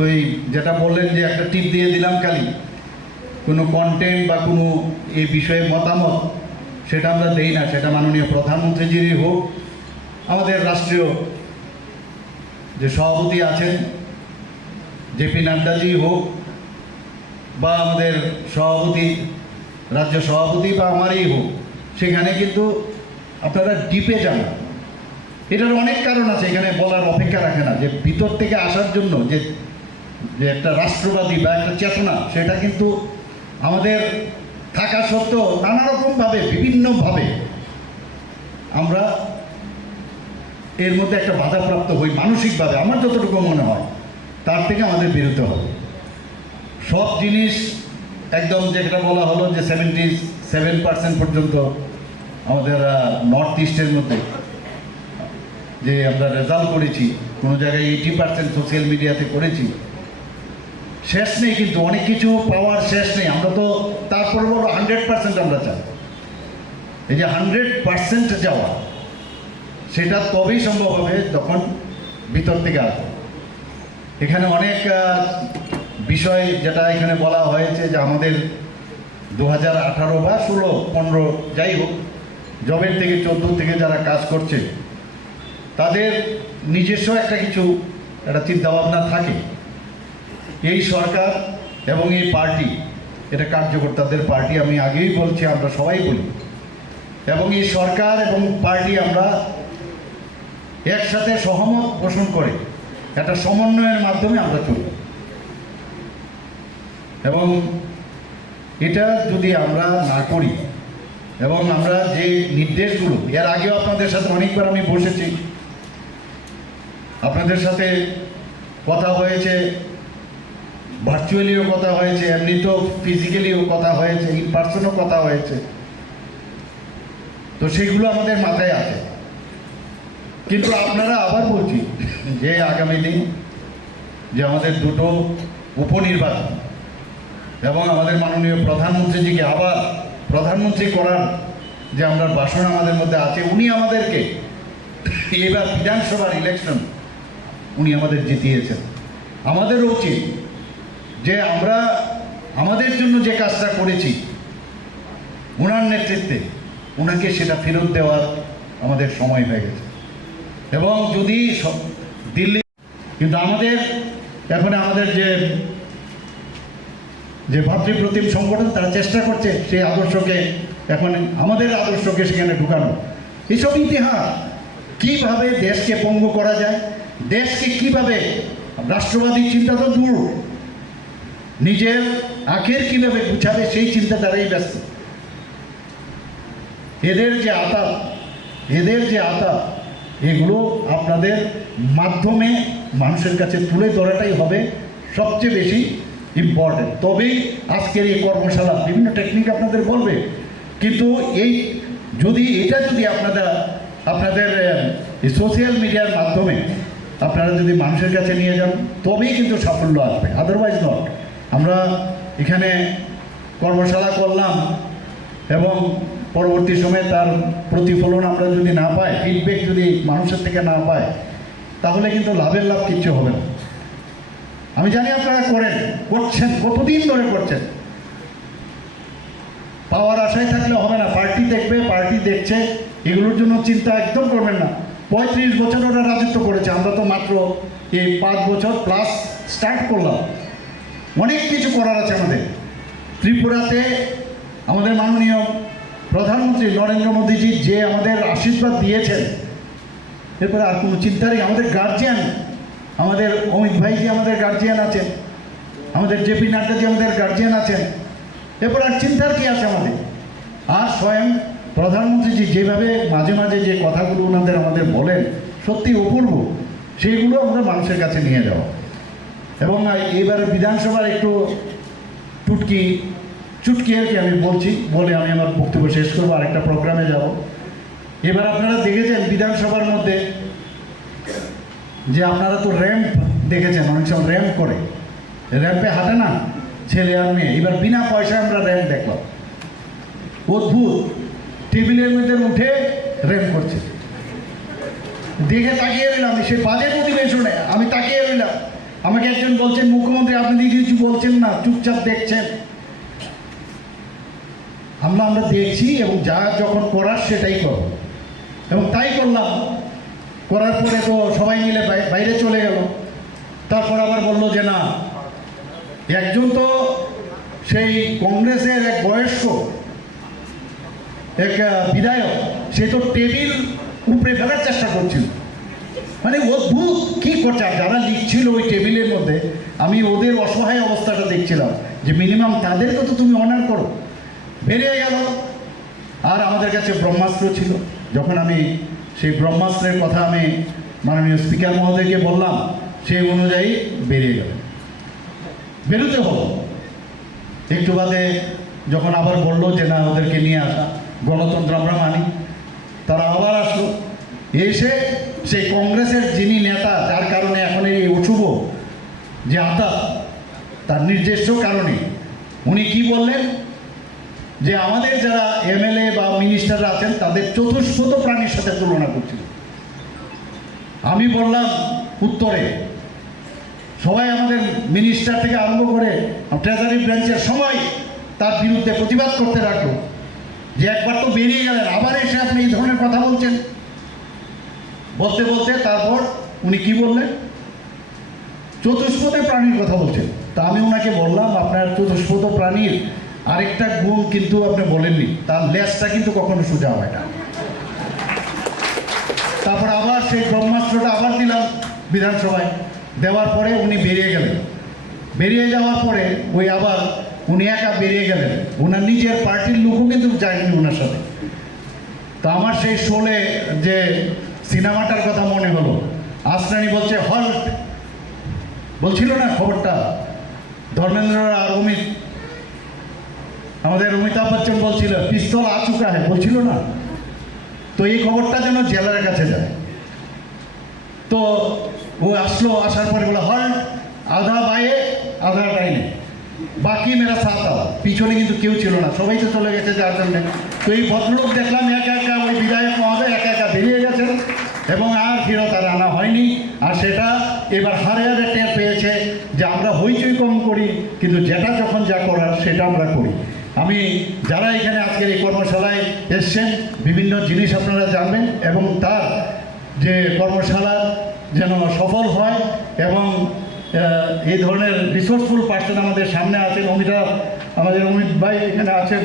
ওই যেটা বললেন যে একটা টিপ দিয়ে দিলাম খালি, কোনো কন্টেন্ট বা কোনো এই বিষয়ে মতামত সেটা আমরা দেই না। সেটা মাননীয় প্রধানমন্ত্রীজিরই হোক, আমাদের রাষ্ট্রীয় যে সভাপতি আছেন জেপি নাড্ডাজি হোক, বা আমাদের সভাপতি, রাজ্য সভাপতি বা আমারই হোক, সেখানে কিন্তু আপনারা ডিপে যান। এটার অনেক কারণ আছে, এখানে বলার অপেক্ষা রাখে না। যে ভিতর থেকে আসার জন্য যে একটা রাষ্ট্রবাদী বা একটা চেতনা, সেটা কিন্তু আমাদের থাকা সত্ত্বেও নানা রকমভাবে, বিভিন্নভাবে আমরা এর মধ্যে একটা বাধাপ্রাপ্ত হই মানসিকভাবে। আমার যতটুকু মনে হয় তার থেকে আমাদের বেরোতে হবে। সব জিনিস একদম যেটা বলা হলো যে 77% পর্যন্ত আমাদের নর্থ ইস্টের মধ্যে যে আমরা রেজাল্ট করেছি, কোনো জায়গায় 80% সোশ্যাল মিডিয়াতে করেছি। শেষ নেই কিন্তু, অনেক কিছু পাওয়ার শেষ নেই। আমরা তো তারপরে বলো 100% আমরা চাই। এই যে 100% যাওয়া, সেটা তবেই সম্ভব হবে যখন ভিতর থেকে আসবে। এখানে অনেক বিষয় যেটা এখানে বলা হয়েছে যে আমাদের 2018 বা 16, 15 যাই হোক, জবের থেকে 14 থেকে যারা কাজ করছে তাদের নিজস্ব একটা কিছু একটা চিন্তাভাবনা থাকে। এই সরকার এবং এই পার্টি, এটা কার্যকর্তাদের পার্টি, আমি আগেই বলছি, আমরা সবাই বলি, এবং এই সরকার এবং পার্টি আমরা একসাথে সহমত পোষণ করে একটা সমন্বয়ের মাধ্যমে আমরা চলব। এবং এটা যদি আমরা না করি, এবং আমরা যে নির্দেশগুলো, এর আগেও আপনাদের সাথে অনেকবার আমি বসেছি, আপনাদের সাথে কথা হয়েছে, ভার্চুয়ালিও কথা হয়েছে, এমনি তো ফিজিক্যালিও কথা হয়েছে, ইন পার্সনও কথা হয়েছে। তো সেগুলো আমাদের মাথায় আছে। কিন্তু আপনারা আবার বলছি যে আগামী দিন যে আমাদের দুটো উপনির্বাচন এবং আমাদের মাননীয় প্রধানমন্ত্রীজিকে আবার প্রধানমন্ত্রী করার যে আমরা বাসনা আমাদের মধ্যে আছে, উনি আমাদেরকে এবার বিধানসভার ইলেকশন উনি আমাদের জিতিয়েছেন। আমাদেরও উচিত যে আমরা আমাদের জন্য যে কাজটা করেছি ওনার নেতৃত্বে ওনাকে সেটা ফেরত দেওয়ার আমাদের সময় হয়ে গেছে। এবং যদি দিল্লি, কিন্তু আমাদের এখন আমাদের যে ভাতৃপ্রতিম সংগঠন তারা চেষ্টা করছে সেই আদর্শকে, এখন আমাদের আদর্শকে সেখানে ঢুকানো। এসব ইতিহাস কীভাবে দেশকে পঙ্গু করা যায়, দেশকে কিভাবে রাষ্ট্রবাদী চিন্তা তো দূর, নিজের আখের কীভাবে গুছাবে সেই চিন্তাধারাই ব্যস্ত। এদের যে আতা এগুলো আপনাদের মাধ্যমে মানুষের কাছে তুলে ধরাটাই হবে সবচেয়ে বেশি ইম্পর্টেন্ট। তবেই আজকের এই কর্মশালা বিভিন্ন টেকনিক আপনাদের বলবে, কিন্তু এটা যদি আপনাদের সোশ্যাল মিডিয়ার মাধ্যমে আপনারা যদি মানুষের কাছে নিয়ে যান তবেই কিন্তু সাফল্য আসবে, আদারওয়াইজ নট। আমরা এখানে কর্মশালা করলাম এবং পরবর্তী সময়ে তার প্রতিফলন আমরা যদি না পাই, ফিডব্যাক যদি মানুষের থেকে না পাই, তাহলে কিন্তু লাভের লাভ কিচ্ছু হবে না। আমি জানি আপনারা করছেন, কতদিন ধরে করছেন। পাওয়ার আশায় থাকলে হবে না, পার্টি দেখবে, পার্টি দেখছে, এগুলোর জন্য চিন্তা একদম করবেন না। 35 বছর ওরা রাজত্ব করেছে, আমরা তো মাত্র এই 5 বছর প্লাস স্টার্ট করলাম। অনেক কিছু করার আছে আমাদের। ত্রিপুরাতে আমাদের মাননীয় প্রধানমন্ত্রী নরেন্দ্র মোদীজি যে আমাদের আশীর্বাদ দিয়েছেন, এরপরে আর কোনো চিন্তারই, আমাদের গার্জিয়ান, আমাদের অমিত ভাইজি আমাদের গার্জিয়ান আছেন, আমাদের জেপি নাড্ডাজি আমাদের গার্জিয়ান আছেন, এরপর আর চিন্তার কি আছে আমাদের। আর স্বয়ং প্রধানমন্ত্রীজি যেভাবে মাঝে মাঝে যে কথাগুলো আমাদের বলেন সত্যি অপূর্ব, সেইগুলো আমরা মানুষের কাছে নিয়ে যাওয়া। এবং এবার বিধানসভার একটু চুটকি আর কি আমি বলে আমি আমার বক্তব্য শেষ করবো, আরেকটা প্রোগ্রামে যাব। এবার আপনারা দেখেছেন বিধানসভার মধ্যে যে আপনারা তো র্যাম্প দেখেছেন, অনেক সময় র্যাম্প করে, র্যাম্পে হাঁটে না ছেলে আর মেয়ে, এবার বিনা পয়সায় আমরা র্যাম্প দেখলাম। অদ্ভুত, টেবিলের মধ্যে উঠে র্যাম্প করছে, দেখে তাকিয়ে রইলাম। সে বাজেট অধিবেশনে আমি তাকিয়ে রইলাম, আমাকে একজন বলছেন মুখ্যমন্ত্রী আপনি কিছু বলছেন না, চুপচাপ দেখছেন। আমরা দেখছি এবং যা যখন করার সেটাই করব, এবং তাই করলাম। করার পরে তো সবাই মিলে বাইরে চলে গেল। তারপর আবার বললো যে না, একজন তো সেই কংগ্রেসের এক বয়স্ক এক বিধায়ক, সে তো টেবিল উপরে ফেলার চেষ্টা করছিল। মানে অদ্ভুত কি করছে। আর যারা লিখছিল ওই টেবিলের মধ্যে, আমি ওদের অসহায় অবস্থাটা দেখছিলাম যে মিনিমাম তাদেরকে তো তুমি অনার করো। বেরিয়ে গেল। আর আমাদের কাছে ব্রহ্মাস্ত্র ছিল, যখন আমি সেই ব্রহ্মাস্ত্রের কথা আমি মাননীয় স্পিকার মহোদয়কে বললাম, সেই অনুযায়ী বেরিয়ে গেল। বেরোতে হলো। একটু বাদে যখন আবার বললো যে না ওদেরকে নিয়ে আসা, গণতন্ত্র আমরা মানি, তারা আবার আসলো। এসে সেই কংগ্রেসের যিনি নেতা, যার কারণে এখন এই অশুভ যে আতা, তার নিজস্ব কারণে উনি কি বললেন যে আমাদের যারা এমএলএ বা মিনিস্টাররা আছেন তাদের চতুষ্পদ প্রাণীর সাথে তুলনা করছিল। আমি বললাম উত্তরে, সবাই আমাদের মিনিস্টার থেকে আরম্ভ করে ট্রেজারি ব্রাঞ্চের সবাই তার বিরুদ্ধে প্রতিবাদ করতে রাখলো যে একবার তো বেরিয়ে গেলেন, আবার এসে আপনি এই ধরনের কথা বলছেন। বলতে বলতে তারপর উনি কি বললেন, চতুষ্পদে প্রাণীর কথা বলছেন। তা আমি ওনাকে বললাম আপনার চতুষ্পদ প্রাণীর আরেকটা গুণ কিন্তু আপনি বলেননি, তার লেজটা কিন্তু কখনো সোজা হয় না। তারপর আবার সেই ব্রহ্মাস্ত্রটা আবার দিলাম বিধানসভায়, দেওয়ার পরে উনি বেরিয়ে গেলেন। বেরিয়ে যাওয়ার পরে ওই আবার উনি একা বেরিয়ে গেলেন, ওনার নিজের পার্টির লোকও কিন্তু যায়নি ওনার সাথে। তো আমার সেই শোলে যে সিনেমাটার কথা মনে হলো, আসরানি বলছে হল্ট, বলছিল না খবরটা, ধর্মেন্দ্র আর আমাদের অমিতাভ বচ্চন বলছিল পিস্তল আ চুকা হ্যাঁ, বলছিল না। তো এই খবরটা যেন জেলার কাছে যায়। তো ও আসলো, আসার পরে বলে হল্ট, আধা বায়ে আধা ডাইনে, বাকি মেরা সাথ আও। পিছনে কিন্তু কেউ ছিল না, সবাই তো চলে গেছে যার জন্যে। তো এই ভদ্রলোক দেখলাম একা একা, ওই বিধায়ক মহোদয় একা একা বেরিয়ে গেছেন এবং আর ফেরত আর আনা হয়নি। আর সেটা এবার হারে হারে টের পেয়েছে যে আমরা হইচই কম করি, কিন্তু যেটা যখন যা করার সেটা আমরা করি। আমি যারা এখানে আজকের এই কর্মশালায় এসছেন, বিভিন্ন জিনিস আপনারা জানবেন এবং তার যে কর্মশালা যেন সফল হয় এবং এই ধরনের রিসোর্সফুল পার্সন আমাদের সামনে আছেন। আমাদের অমিত ভাই এখানে আছেন,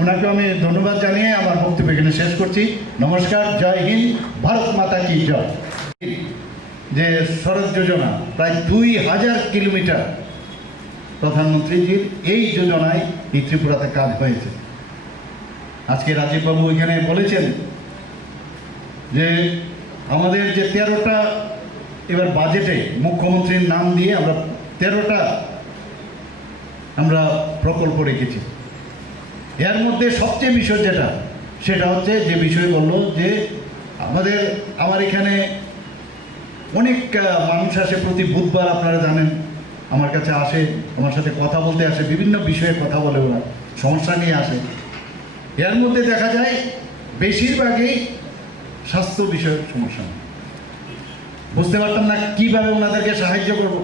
ওনাকে আমি ধন্যবাদ জানিয়ে আমার বক্তব্য এখানে শেষ করছি। নমস্কার, জয় হিন্দ, ভারত মাতা কি জয়। যে সড়ক যোজনা প্রায় 2000 কিলোমিটার প্রধানমন্ত্রীজির এই যোজনায় এই ত্রিপুরাতে কাজ হয়েছে। আজকে রাজীববাবু এখানে বলেছেন যে আমাদের যে 13টা এবার বাজেটে মুখ্যমন্ত্রীর নাম দিয়ে আমরা 13টা আমরা প্রকল্প রেখেছি। এর মধ্যে সবচেয়ে বিষয় যেটা, সেটা হচ্ছে যে বিষয় বললো যে আমার এখানে অনেক মানুষ আসে প্রতি বুধবার, আপনারা জানেন, আমার কাছে আসে, আমার সাথে কথা বলতে আসে, বিভিন্ন বিষয়ে কথা বলে, ওরা সমস্যা নিয়ে আসে। এর মধ্যে দেখা যায় বেশিরভাগই স্বাস্থ্য বিষয়ক সমস্যা। বুঝতে পারতাম না কীভাবে ওনাদেরকে সাহায্য করব।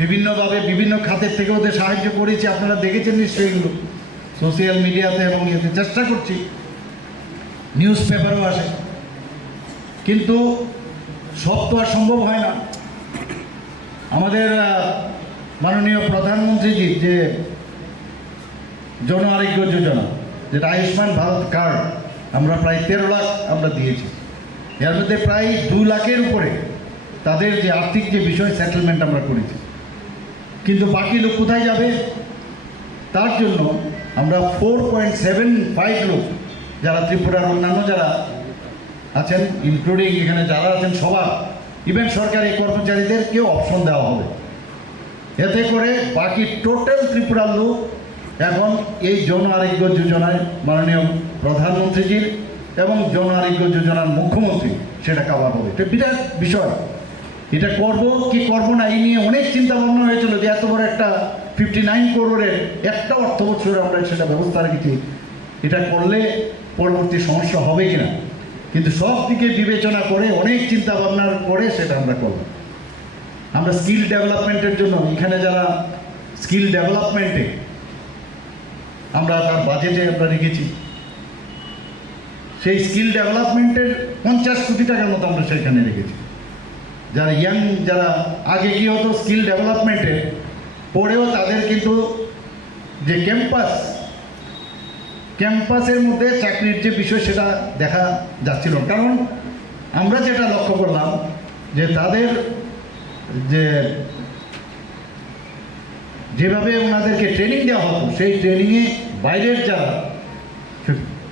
বিভিন্নভাবে বিভিন্ন খাতের থেকে ওদের সাহায্য করেছি, আপনারা দেখেছেন নিশ্চয়ই এগুলো সোশ্যাল মিডিয়াতে এবং ইয়েতে। চেষ্টা করছি, নিউজ পেপারও আসে, কিন্তু সব তো আর সম্ভব হয় না। আমাদের মাননীয় প্রধানমন্ত্রীজির যে জন আরোগ্য যোজনা, যেটা আয়ুষ্মান ভারত কার্ড, আমরা প্রায় 13 লাখ আমরা দিয়েছি। এর মধ্যে প্রায় 2 লাখের উপরে তাদের যে আর্থিক যে বিষয় সেটেলমেন্ট আমরা করেছি। কিন্তু বাকি লোক কোথায় যাবে? তার জন্য আমরা 4.75 লোক, যারা ত্রিপুরার অন্যান্য যারা আছেন, ইনক্লুডিং এখানে যারা আছেন সবার, ইভেন সরকারি কর্মচারীদেরকেও অপশন দেওয়া হবে। এতে করে বাকি টোটাল ত্রিপুরার লোক এখন এই জন আরোগ্য যোজনায় মাননীয় প্রধানমন্ত্রীজির এবং জন আরোগ্য যোজনার মুখ্যমন্ত্রী সেটা কাভার হবে। এটা বিরাট বিষয়। এটা করব কি করব না, এই নিয়ে অনেক চিন্তা ভাবনা হয়েছিল যে এত বড় একটা 59 করোড়ের একটা অর্থ বছরে আমরা সেটা ব্যবস্থা রেখেছি, এটা করলে পরবর্তী সমস্যা হবে কিনা। কিন্তু সব দিকে বিবেচনা করে অনেক চিন্তা ভাবনার পরে সেটা আমরা করব। আমরা স্কিল ডেভেলপমেন্টের জন্য এখানে যারা স্কিল ডেভেলপমেন্টে আমরা তার বাজেটে আমরা রেখেছি, সেই স্কিল ডেভেলপমেন্টের 50 কোটি টাকার মতো আমরা সেখানে রেখেছি। যারা ইয়াং, যারা আগে কি হতো স্কিল ডেভেলপমেন্টে পড়েও তাদের কিন্তু যে ক্যাম্পাসের মধ্যে চাকরির যে বিষয় সেটা দেখা যাচ্ছিল। কারণ আমরা যেটা লক্ষ্য করলাম যে তাদের যেভাবে ওনাদেরকে ট্রেনিং দেওয়া হতো, সেই ট্রেনিংয়ে বাইরের যারা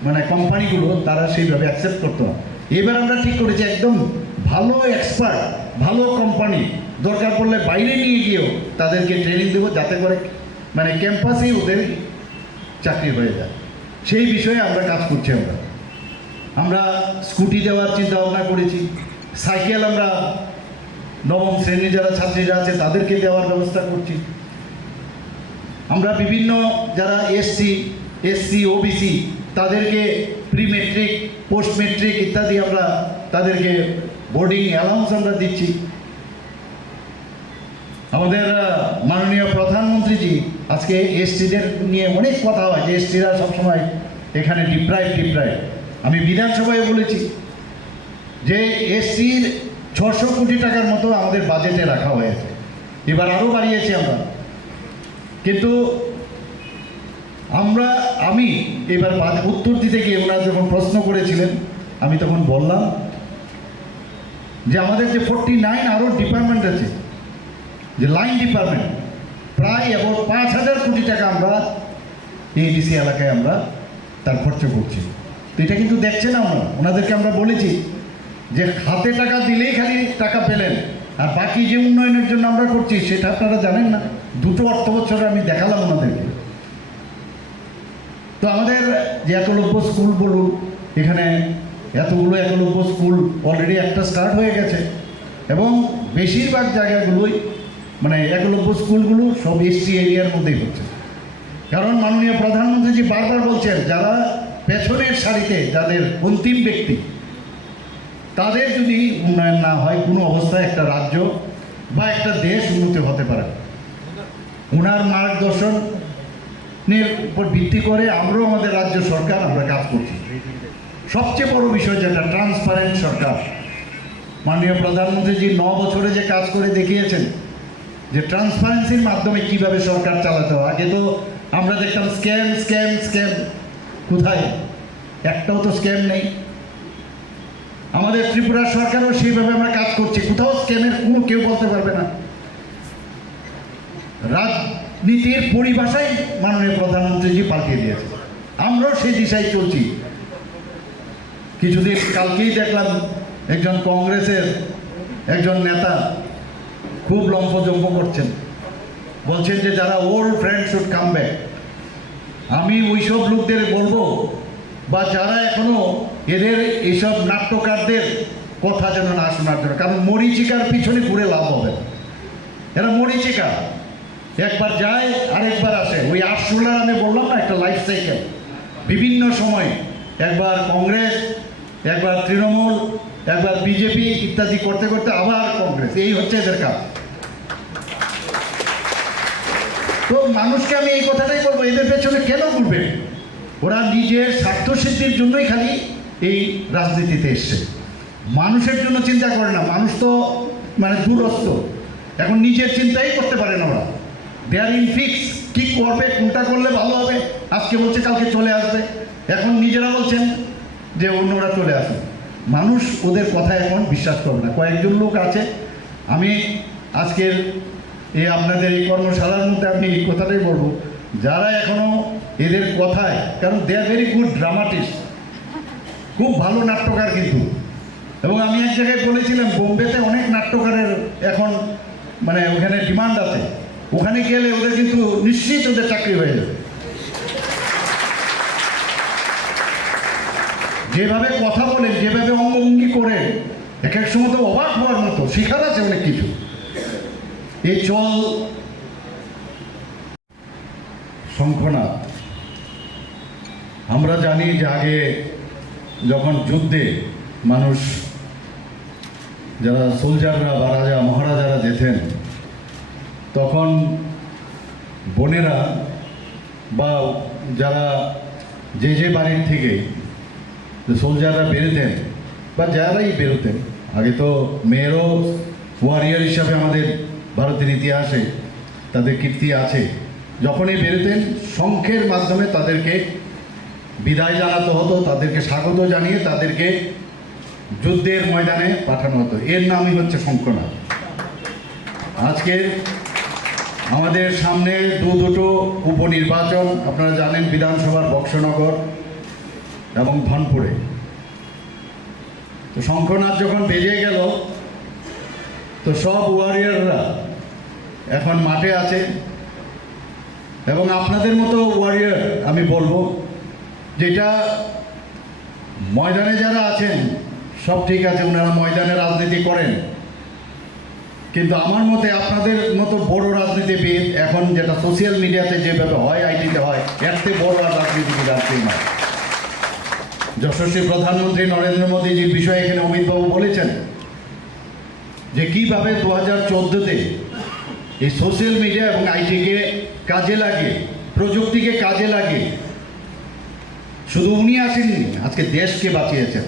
মানে কোম্পানিগুলো তারা সেইভাবে অ্যাকসেপ্ট করতো না। এবার আমরা ঠিক করেছি একদম ভালো এক্সপার্ট, ভালো কোম্পানি দরকার পড়লে বাইরে নিয়ে গিয়েও তাদেরকে ট্রেনিং দেবো, যাতে করে মানে ক্যাম্পাসেই ওদের চাকরি হয়ে যায়। সেই বিষয়ে আমরা কাজ করছি। আমরা স্কুটি দেওয়ার চিন্তা ভাবনা করেছি, সাইকেল আমরা নবম শ্রেণী যারা ছাত্রীরা আছে তাদেরকে দেওয়ার ব্যবস্থা করছি। আমরা বিভিন্ন যারা এসসি ওবিসি তাদেরকে প্রি মেট্রিক, পোস্ট মেট্রিক ইত্যাদি আমরা তাদেরকে বোর্ডিং অ্যালাউন্স আমরা দিচ্ছি। আমাদের মাননীয় প্রধানমন্ত্রীজি আজকে এসটিদের নিয়ে অনেক কথা হয় যে এসটিরা সবসময় এখানে ডিপ্রাইভ। আমি বিধানসভায় বলেছি যে এসটির 600 কোটি টাকার মতো আমাদের বাজেটে রাখা হয়েছে, এবার আরও বাড়িয়েছি আমরা। কিন্তু আমি এবার উত্তর দিতে গিয়ে ওনারা যখন প্রশ্ন করেছিলেন, আমি তখন বললাম যে আমাদের যে 49 আরও ডিপার্টমেন্ট আছে, যে লাইন ডিপার্টমেন্ট, প্রায় এবার 5000 কোটি টাকা আমরা এডিসি এলাকায় আমরা তার খরচ করছি। তো এটা কিন্তু দেখছে না ওনাদেরকে আমরা বলেছি যে হাতে টাকা দিলেই খালি টাকা পেলেন, আর বাকি যে উন্নয়নের জন্য আমরা করছি সেটা আপনারা জানেন না। 2টো অর্থ বছরে আমি দেখালাম ওনাদেরকে। তো আমাদের যে একলব্য স্কুল বলুন, এখানে এতগুলো একলব্য স্কুল অলরেডি একটা স্টার্ট হয়ে গেছে এবং বেশিরভাগ জায়গাগুলোই মানে একলব্য স্কুলগুলো সব এসটি এরিয়ার মধ্যেই হচ্ছে। কারণ মাননীয় প্রধানমন্ত্রীজি বারবার বলছেন যারা পেছনের সারিতে, যাদের অন্তিম ব্যক্তি, তাদের যদি উন্নয়ন না হয় কোনো অবস্থায় একটা রাজ্য বা একটা দেশ উন্নতি হতে পারে। ওনার মার্গদর্শনের উপর ভিত্তি করে আমরাও আমাদের রাজ্য সরকার আমরা কাজ করছি। সবচেয়ে বড় বিষয় যেটা ট্রান্সপারেন্ট সরকার, মাননীয় প্রধানমন্ত্রীজি 9 বছরে যে কাজ করে দেখিয়েছেন যে ট্রান্সপারেন্সির মাধ্যমে কিভাবে সরকার চালাতে হয়। আগে তো আমরা দেখতাম স্ক্যাম স্ক্যাম স্ক্যাম, কোথায় একটাও তো স্ক্যাম নেই। আমাদের ত্রিপুরা সরকারও সেইভাবে আমরা কাজ করছি, কোথাও স্ক্যামের কোনো কেউ বলতে পারবে না। রাজনীতির পরিভাষাই মাননীয় প্রধানমন্ত্রীজি পাল্টিয়ে দিয়েছে, আমরাও সেই দিশায় চলছি। কিছুদিন কালকেই দেখলাম একজন কংগ্রেসের একজন নেতা খুব লম্ফজম্প করছেন, বলছেন যে যারা old friend should come back. আমি ওইসব লোকদের বলবো, বা যারা এখনো এদের এইসব নাট্যকারদের কথা যেন না শোনার জন্য, কারণ মরিচিকার পিছনে ঘুরে লাভ হবে। এরা মরিচিকা, একবার যায় আরেকবার আসে। ওই আরশোলার আমি বললাম না, একটা লাইফ সাইকেল, বিভিন্ন সময় একবার কংগ্রেস, একবার তৃণমূল, একবার বিজেপি ইত্যাদি করতে করতে আবার কংগ্রেস, এই হচ্ছে এদের কাজ। তো মানুষকে আমি এই কথাটাই বলবো, এদের পেছনে কেন ঘুরবে? ওরা নিজের স্বার্থসিদ্ধির জন্যই খালি এই রাজনীতিতে এসছে, মানুষের জন্য চিন্তা করে না। মানুষ তো মানে দূরস্থ, এখন নিজের চিন্তাই করতে পারে না ওরা। দে আর ইন ফিক্স, কী করবে, কোনটা করলে ভালো হবে, আজকে বলছে কালকে চলে আসবে, এখন নিজেরা বলছেন যে অন্যরা চলে আসবে। মানুষ ওদের কথা এখন বিশ্বাস করবে না। কয়েকজন লোক আছে, আমি আজকের এই আপনাদের এই কর্মশালার মধ্যে আমি এই কথাটাই বলবো, যারা এখনও এদের কথায়, কারণ দে আর ভেরি গুড ড্রামাটিস্ট, খুব ভালো নাট্যকার কিন্তু। এবং আমি এক জায়গায় বলেছিলাম, বোম্বেতে অনেক নাট্যকারের এখন মানে ওখানে ডিমান্ড আছে, ওখানে গেলে ওদের কিন্তু নিশ্চিত ওদের চাকরি হয়ে যাবে। যেভাবে কথা বলেন, যেভাবে অঙ্গভঙ্গি করেন, এক এক সময় তো অবাক হওয়ার মতো, শেখার আছে অনেক কিছু। এই চল শঙ্খনাথ, আমরা জানি যে আগে যখন যুদ্ধে মানুষ, যারা সোলজাররা বা রাজা মহারাজারা যেতেন, তখন বোনেরা বা যারা যে বাড়ির থেকে সোলজাররা বেরোতেন বা যারাই বেরোতেন, আগে তো মেয়েরও ওয়ারিয়ার হিসাবে আমাদের ভারতের ইতিহাসে তাদের কীর্তি আছে, যখনই বেরোতেন শঙ্খের মাধ্যমে তাদেরকে বিদায় জানাতে হতো, তাদেরকে স্বাগত জানিয়ে তাদেরকে যুদ্ধের ময়দানে পাঠানো হতো। এর নামই হচ্ছে শঙ্খনাথ। আজকের আমাদের সামনে দুটো উপনির্বাচন, আপনারা জানেন, বিধানসভার বক্সনগর এবং ধনপুরে। তো শঙ্খনাথ যখন বেজে গেল, তো সব ওয়ারিয়াররা এখন মাঠে আছে, এবং আপনাদের মতো ওয়ারিয়ার আমি বলবো, যেটা ময়দানে যারা আছেন সব ঠিক আছে, ওনারা ময়দানে রাজনীতি করেন, কিন্তু আমার মতে আপনাদের মতো বড় রাজনীতিবিদ এখন যেটা সোশ্যাল মিডিয়াতে যেভাবে হয়, আইটিতে হয়, এর থেকে বড় আর রাজনীতিবিদ আর কেউ নয়। যশস্বী প্রধানমন্ত্রী নরেন্দ্র মোদীজির বিষয়ে এখানে অমিতবাবু বলেছেন যে কীভাবে 2014-তে এই সোশ্যাল মিডিয়া এবং আইটিকে কাজে লাগে, প্রযুক্তিকে কাজে লাগে, শুধু উনি আসেননি, আজকে দেশকে বাঁচিয়েছেন,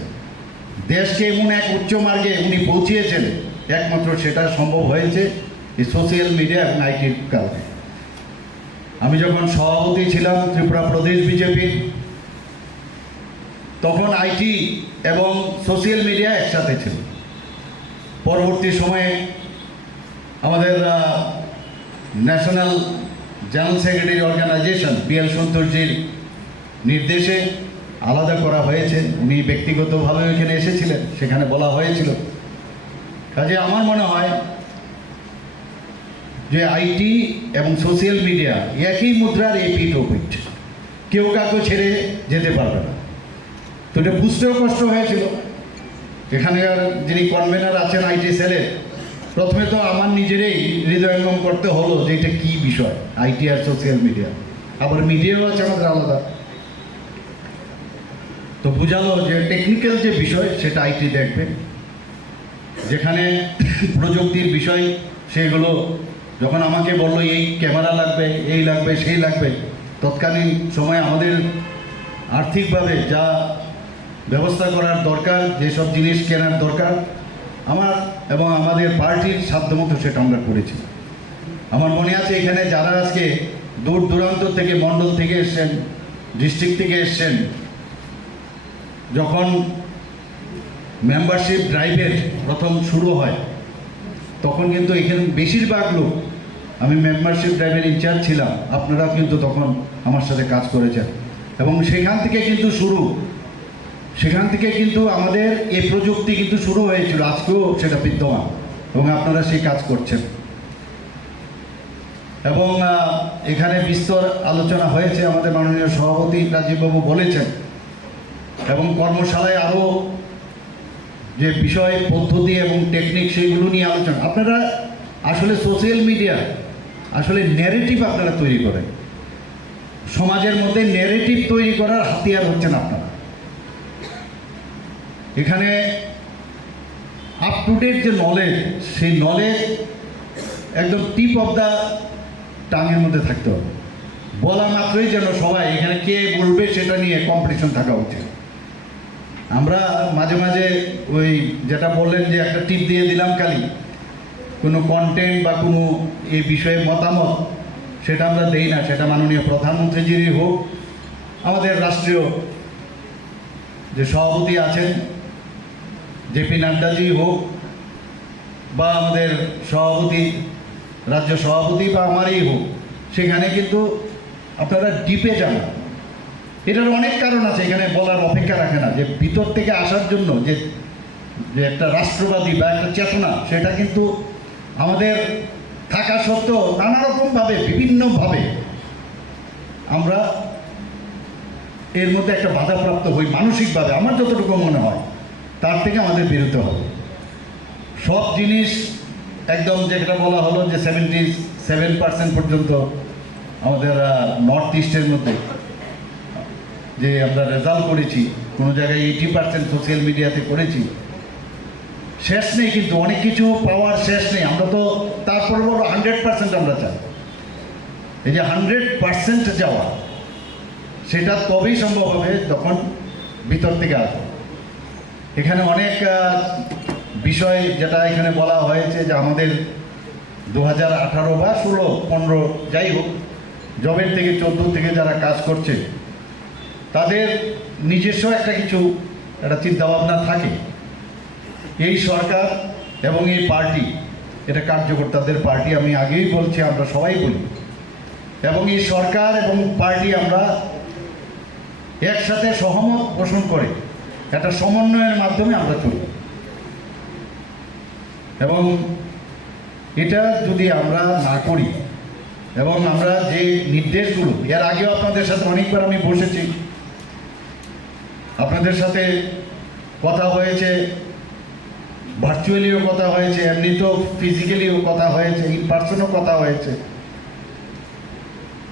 দেশকে এমন এক উচ্চ মার্গে উনি পৌঁছিয়েছেন, একমাত্র সেটা সম্ভব হয়েছে এই সোশ্যাল মিডিয়া এবং আইটির কারণে। আমি যখন সভাপতি ছিলাম ত্রিপুরা প্রদেশ বিজেপির, তখন আইটি এবং সোশ্যাল মিডিয়া একসাথে ছিল। পরবর্তী সময়ে আমাদের national general secretary organisation BL সন্তোষজির নির্দেশে আলাদা করা হয়েছে। উনি ব্যক্তিগতভাবে এখানে এসেছিলেন, সেখানে বলা হয়েছিল। কাজে আমার মনে হয় যে আইটি এবং সোশ্যাল মিডিয়া একই মুদ্রার এপিঠ ওপিঠ, কেউ কাউকে ছেড়ে যেতে পারবে না। তো এটা বুঝতেও কষ্ট হয়েছিল। এখানকার যিনি কনভেনার আছেন আইটি সেলের, প্রথমে তো আমার নিজেরই হৃদয়ঙ্গম করতে হলো যে এটা কী বিষয়, আইটি আর সোশ্যাল মিডিয়া, আবার মিডিয়াও আছে আমাদের আলাদা। তো বোঝালো যে টেকনিক্যাল যে বিষয় সেটা আইটি দেখবে, যেখানে প্রযুক্তির বিষয় সেগুলো যখন আমাকে বললো এই ক্যামেরা লাগবে, এই লাগবে, সেই লাগবে, তৎকালীন সময়ে আমাদের আর্থিকভাবে যা ব্যবস্থা করার দরকার, যেসব জিনিস কেনার দরকার, আমার এবং আমাদের পার্টির সাধ্যমতো সেটা আমরা করেছি। আমার মনে আছে এখানে যারা আজকে দূর দূরান্ত থেকে, মণ্ডল থেকে এসছেন, ডিস্ট্রিক্ট থেকে এসছেন, যখন মেম্বারশিপ ড্রাইভের প্রথম শুরু হয় তখন কিন্তু এখানে বেশিরভাগ লোক, আমি মেম্বারশিপ ড্রাইভের ইনচার্জ ছিলাম, আপনারাও কিন্তু তখন আমার সাথে কাজ করেছেন এবং সেখান থেকে কিন্তু সেখান থেকে কিন্তু আমাদের এই প্রযুক্তি কিন্তু শুরু হয়েছিল, আজকেও সেটা বিদ্যমান এবং আপনারা সেই কাজ করছেন। এবং এখানে বিস্তর আলোচনা হয়েছে, আমাদের মাননীয় সভাপতি রাজীববাবু বলেছেন, এবং কর্মশালায় আরও যে বিষয়, পদ্ধতি এবং টেকনিক সেইগুলো নিয়ে আলোচনা। আপনারা আসলে সোশ্যাল মিডিয়া আসলে ন্যারেটিভ আপনারা তৈরি করেন, সমাজের মধ্যে ন্যারেটিভ তৈরি করার হাতিয়ার হচ্ছেন আপনারা। এখানে আপ টু ডেট যে নলেজ, সেই নলেজ একদম টিপ অফ দ্য টাঙের মধ্যে থাকতে হবে। বলা মাত্রই যেন সবাই এখানে কে বলবে সেটা নিয়ে কম্পিটিশন থাকা উচিত। আমরা মাঝে মাঝে ওই যেটা বললেন যে একটা টিপ দিয়ে দিলাম খালি, কোনো কন্টেন্ট বা কোনো এই বিষয়ে মতামত সেটা আমরা দেই না। সেটা মাননীয় প্রধানমন্ত্রীজিরই হোক, আমাদের রাষ্ট্রীয় যে সভাপতি আছেন জেপি নাড্ডাজি হোক, বা আমাদের সভাপতি, রাজ্য সভাপতি বা আমারই হোক, সেখানে কিন্তু আপনারা ডিপে যান। এটার অনেক কারণ আছে, এখানে বলার অপেক্ষা রাখে না। যে ভিতর থেকে আসার জন্য যে একটা রাষ্ট্রবাদী বা একটা চেতনা, সেটা কিন্তু আমাদের থাকা সত্ত্বেও নানা রকমভাবে, বিভিন্নভাবে আমরা এর মধ্যে একটা বাধাপ্রাপ্ত হই মানসিকভাবে। আমার যতটুকু মনে হয় তার থেকে আমাদের বেরোতে হবে। সব জিনিস একদম যেটা বলা হলো যে 77% পর্যন্ত আমাদের নর্থ ইস্টের মধ্যে যে আমরা রেজাল্ট করেছি, কোনো জায়গায় 80% সোশ্যাল মিডিয়াতে করেছি। শেষ নেই কিন্তু, অনেক কিছু পাওয়ার শেষ নেই। আমরা তো তারপরে বলো 100% আমরা চাই। এই যে 100% যাওয়া, সেটা তবেই সম্ভব হবে যখন ভিতর থেকে আসবে। এখানে অনেক বিষয় যেটা এখানে বলা হয়েছে যে আমাদের 2018 বা 16, 15 যাই হোক, জবের থেকে 14 থেকে যারা কাজ করছে তাদের নিজস্ব একটা কিছু একটা চিন্তাভাবনা থাকে। এই সরকার এবং এই পার্টি, এটা কার্যকর্তাদের পার্টি, আমি আগেই বলছি, আমরা সবাই বলি, এবং এই সরকার এবং পার্টি আমরা একসাথে সহমত পোষণ করে একটা সমন্বয়ের মাধ্যমে আমরা চলি। এবং এটা যদি আমরা না করি এবং আমরা যে নির্দেশগুলো, এর আগেও আপনাদের সাথে অনেকবার আমি বসেছি, আপনাদের সাথে কথা হয়েছে, ভার্চুয়ালিও কথা হয়েছে, এমনি তো ফিজিক্যালিও কথা হয়েছে, ইন পার্সনও কথা হয়েছে,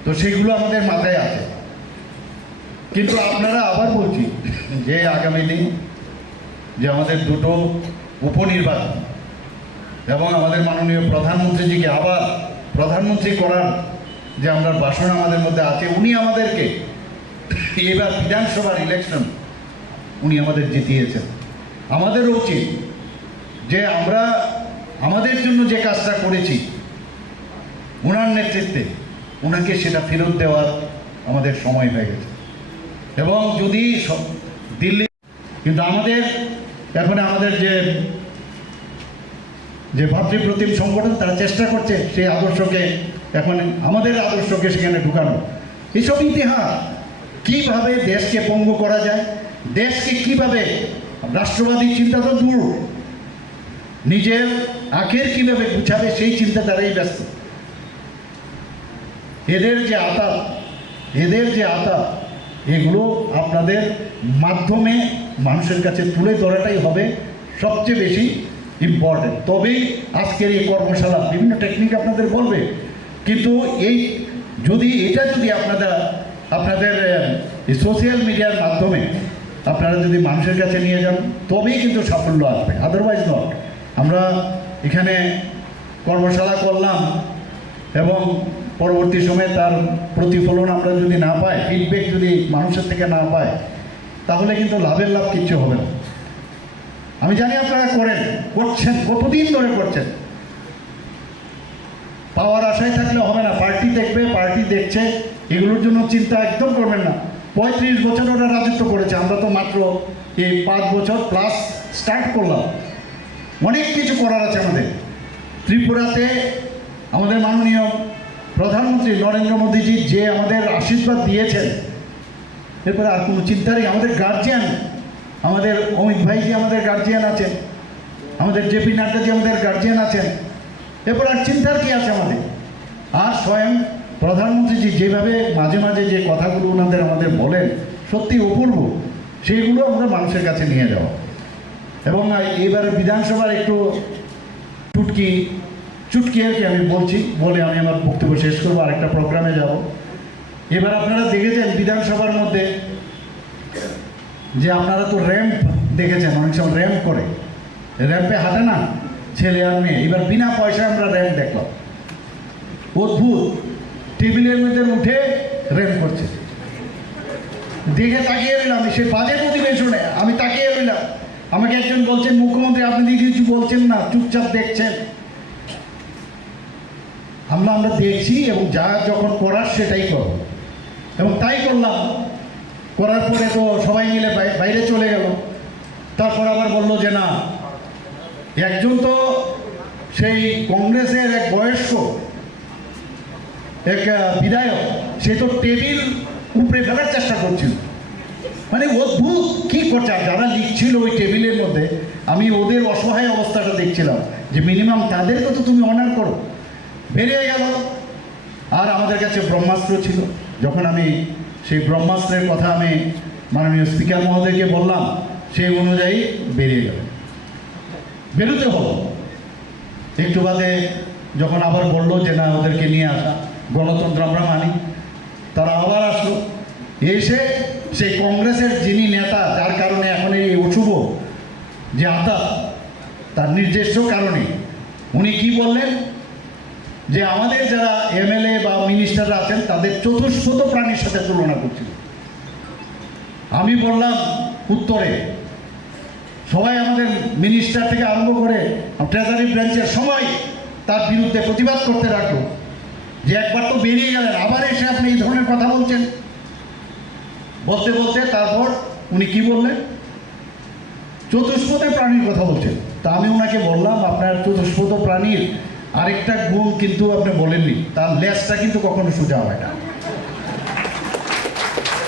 তো সেগুলো আমাদের মাথায় আছে। কিন্তু আপনারা আবার বলছি যে আগামী দিন যে আমাদের দুটো উপনির্বাচন এবং আমাদের মাননীয় প্রধানমন্ত্রীজিকে আবার প্রধানমন্ত্রী করার যে আমরা বাসনা আমাদের মধ্যে আছে, উনি আমাদেরকে এবার বিধানসভার ইলেকশন উনি আমাদের জিতিয়েছেন। আমাদেরও উচিত যে আমরা আমাদের জন্য যে কাজটা করেছি ওনার নেতৃত্বে, ওনাকে সেটা ফেরত দেওয়ার আমাদের সময় হয়ে গেছে। এবং যদি দিল্লি, কিন্তু আমাদের এখন আমাদের যে ভাতৃপ্রতিম সংগঠন, তারা চেষ্টা করছে সেই আদর্শকে, এখন আমাদের আদর্শকে সেখানে ঢুকানো। এসব ইতিহাস, কীভাবে দেশকে পঙ্গু করা যায়, দেশকে কিভাবে রাষ্ট্রবাদী চিন্তা তো দূর, নিজের আখের কিভাবে গুছাবে সেই চিন্তা তারাই ব্যস্ত। এদের যে আতা এগুলো আপনাদের মাধ্যমে মানুষের কাছে তুলে ধরাটাই হবে সবচেয়ে বেশি ইম্পর্টেন্ট। তবেই আজকের এই কর্মশালা বিভিন্ন টেকনিক আপনাদের বলবে, কিন্তু যদি আপনাদের এই সোশ্যাল মিডিয়ার মাধ্যমে আপনারা যদি মানুষের কাছে নিয়ে যান, তবেই কিন্তু সাফল্য আসবে, আদারওয়াইজ নট। আমরা এখানে কর্মশালা করলাম, এবং পরবর্তী সময়ে তার প্রতিফলন আমরা যদি না পাই, ফিডব্যাক যদি মানুষের থেকে না পাই, তাহলে কিন্তু লাভের লাভ কিচ্ছু হবে না। আমি জানি আপনারা করছেন, কতদিন ধরে করছেন। পাওয়ার আশায় থাকলে হবে না। পার্টি দেখবে, পার্টি দেখছে, এগুলোর জন্য চিন্তা একদম করবেন না। 35 বছর ওরা রাজত্ব করেছে, আমরা তো মাত্র এই 5 বছর প্লাস স্টার্ট করলাম। অনেক কিছু করার আছে আমাদের। ত্রিপুরাতে আমাদের মাননীয় প্রধানমন্ত্রী নরেন্দ্র মোদীজি যে আমাদের আশীর্বাদ দিয়েছেন, এরপরে আর কোনো চিন্তারই। আমাদের গার্জিয়ান, আমাদের অমিত ভাইজি আমাদের গার্জিয়ান আছেন, আমাদের জেপি নাড্ডাজি আমাদের গার্জিয়ান আছেন, এরপর আর চিন্তার কি আছে আমাদের? আর স্বয়ং প্রধানমন্ত্রীজি যেভাবে মাঝে মাঝে যে কথাগুলো আমাদের বলেন, সত্যি অপূর্ব। সেইগুলো আমরা মানুষের কাছে নিয়ে যাওয়া। এবং এইবারে বিধানসভার একটু চুটকি আর কি আমি বলছি, বলে আমি আমার বক্তব্য শেষ করবো, আরেকটা প্রোগ্রামে যাব। এবার আপনারা দেখেছেন বিধানসভার মধ্যে যে আপনারা তো র্যাম্প দেখেছেন, অনেক সময় র্যাম্প করে, র্যাম্পে হাঁটে না ছেলে আর মেয়ে। এবার বিনা পয়সায় আমরা র্যাম্প দেখলাম। অদ্ভুত, টেবিলের মধ্যে উঠে র্যাম্প করছে। দেখে তাকিয়ে রইলাম, সে বাজেট অধিবেশনে আমি তাকিয়ে রইলাম। আমাকে একজন বলছেন, মুখ্যমন্ত্রী আপনি দিকে কিছু বলছেন না, চুপচাপ দেখছেন। আমরা দেখছি এবং যা যখন করার সেটাই করব, এবং তাই করলাম। করার পরে তো সবাই মিলে বাইরে চলে গেল। তারপর আবার বলল যে না, একজন তো সেই কংগ্রেসের এক বয়স্ক এক বিধায়ক, সে তো টেবিল উপরে ফেলার চেষ্টা করছিল। মানে অদ্ভুত কি করছে। আর যারা লিখছিল ওই টেবিলের মধ্যে, আমি ওদের অসহায় অবস্থাটা দেখছিলাম, যে মিনিমাম তাদেরকে তো তুমি অনার করো। বেরিয়ে গেল। আর আমাদের কাছে ব্রহ্মাস্ত্র ছিল। যখন আমি সেই ব্রহ্মাস্ত্রের কথা আমি মাননীয় স্পিকার মহোদয়কে বললাম, সেই অনুযায়ী বেরিয়ে গেল। বেরোতে হলো। একটু বাদে যখন আবার বললো যে না, ওদেরকে নিয়ে আসা, গণতন্ত্র আমরা মানি, তারা আবার আসলো। এসে সেই কংগ্রেসের যিনি নেতা, যার কারণে এখন এই অশুভ যে আতা, তার নির্দিষ্ট কারণে উনি কি বললেন, যে আমাদের যারা এমএলএ বা মিনিস্টাররা আছেন তাদের চতুষ্পদ প্রাণীর সাথে তুলনা করছিল। আমি বললাম উত্তরে, সবাই আমাদের মিনিস্টার থেকে আরম্ভ করে ট্রেজারি ব্রাঞ্চের সবাই তার বিরুদ্ধে প্রতিবাদ করতে রাখলো, যে একবার তো বেরিয়ে গেলেন, আবার এসে আপনি এই ধরনের কথা বলছেন। বলতে বলতে তারপর উনি কি বললেন, চতুষ্পদে প্রাণীর কথা বলছেন। তা আমি ওনাকে বললাম, আপনার চতুষ্পদ প্রাণীর আরেকটা গুণ কিন্তু আপনি বলেননি, তার লেজটা কিন্তু কখনো সোজা হয় না।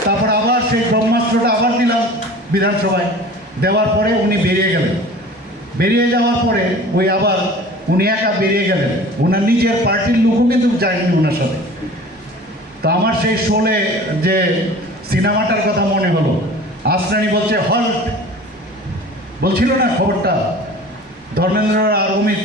তারপর আবার সেই ব্রহ্মাস্ত্রটা আবার দিলাম বিধানসভায়। দেওয়ার পরে উনি বেরিয়ে গেলেন। বেরিয়ে যাওয়ার পরে ওই আবার উনি একা বেরিয়ে গেলেন। ওনার নিজের পার্টির লোকও কিন্তু যায়নি ওনার সাথে। তা আমার সেই শোলে যে সিনেমাটার কথা মনে হলো। আসরানি বলছে হল্ট, বলছিল না খবরটা, ধর্মেন্দ্র আর অমিত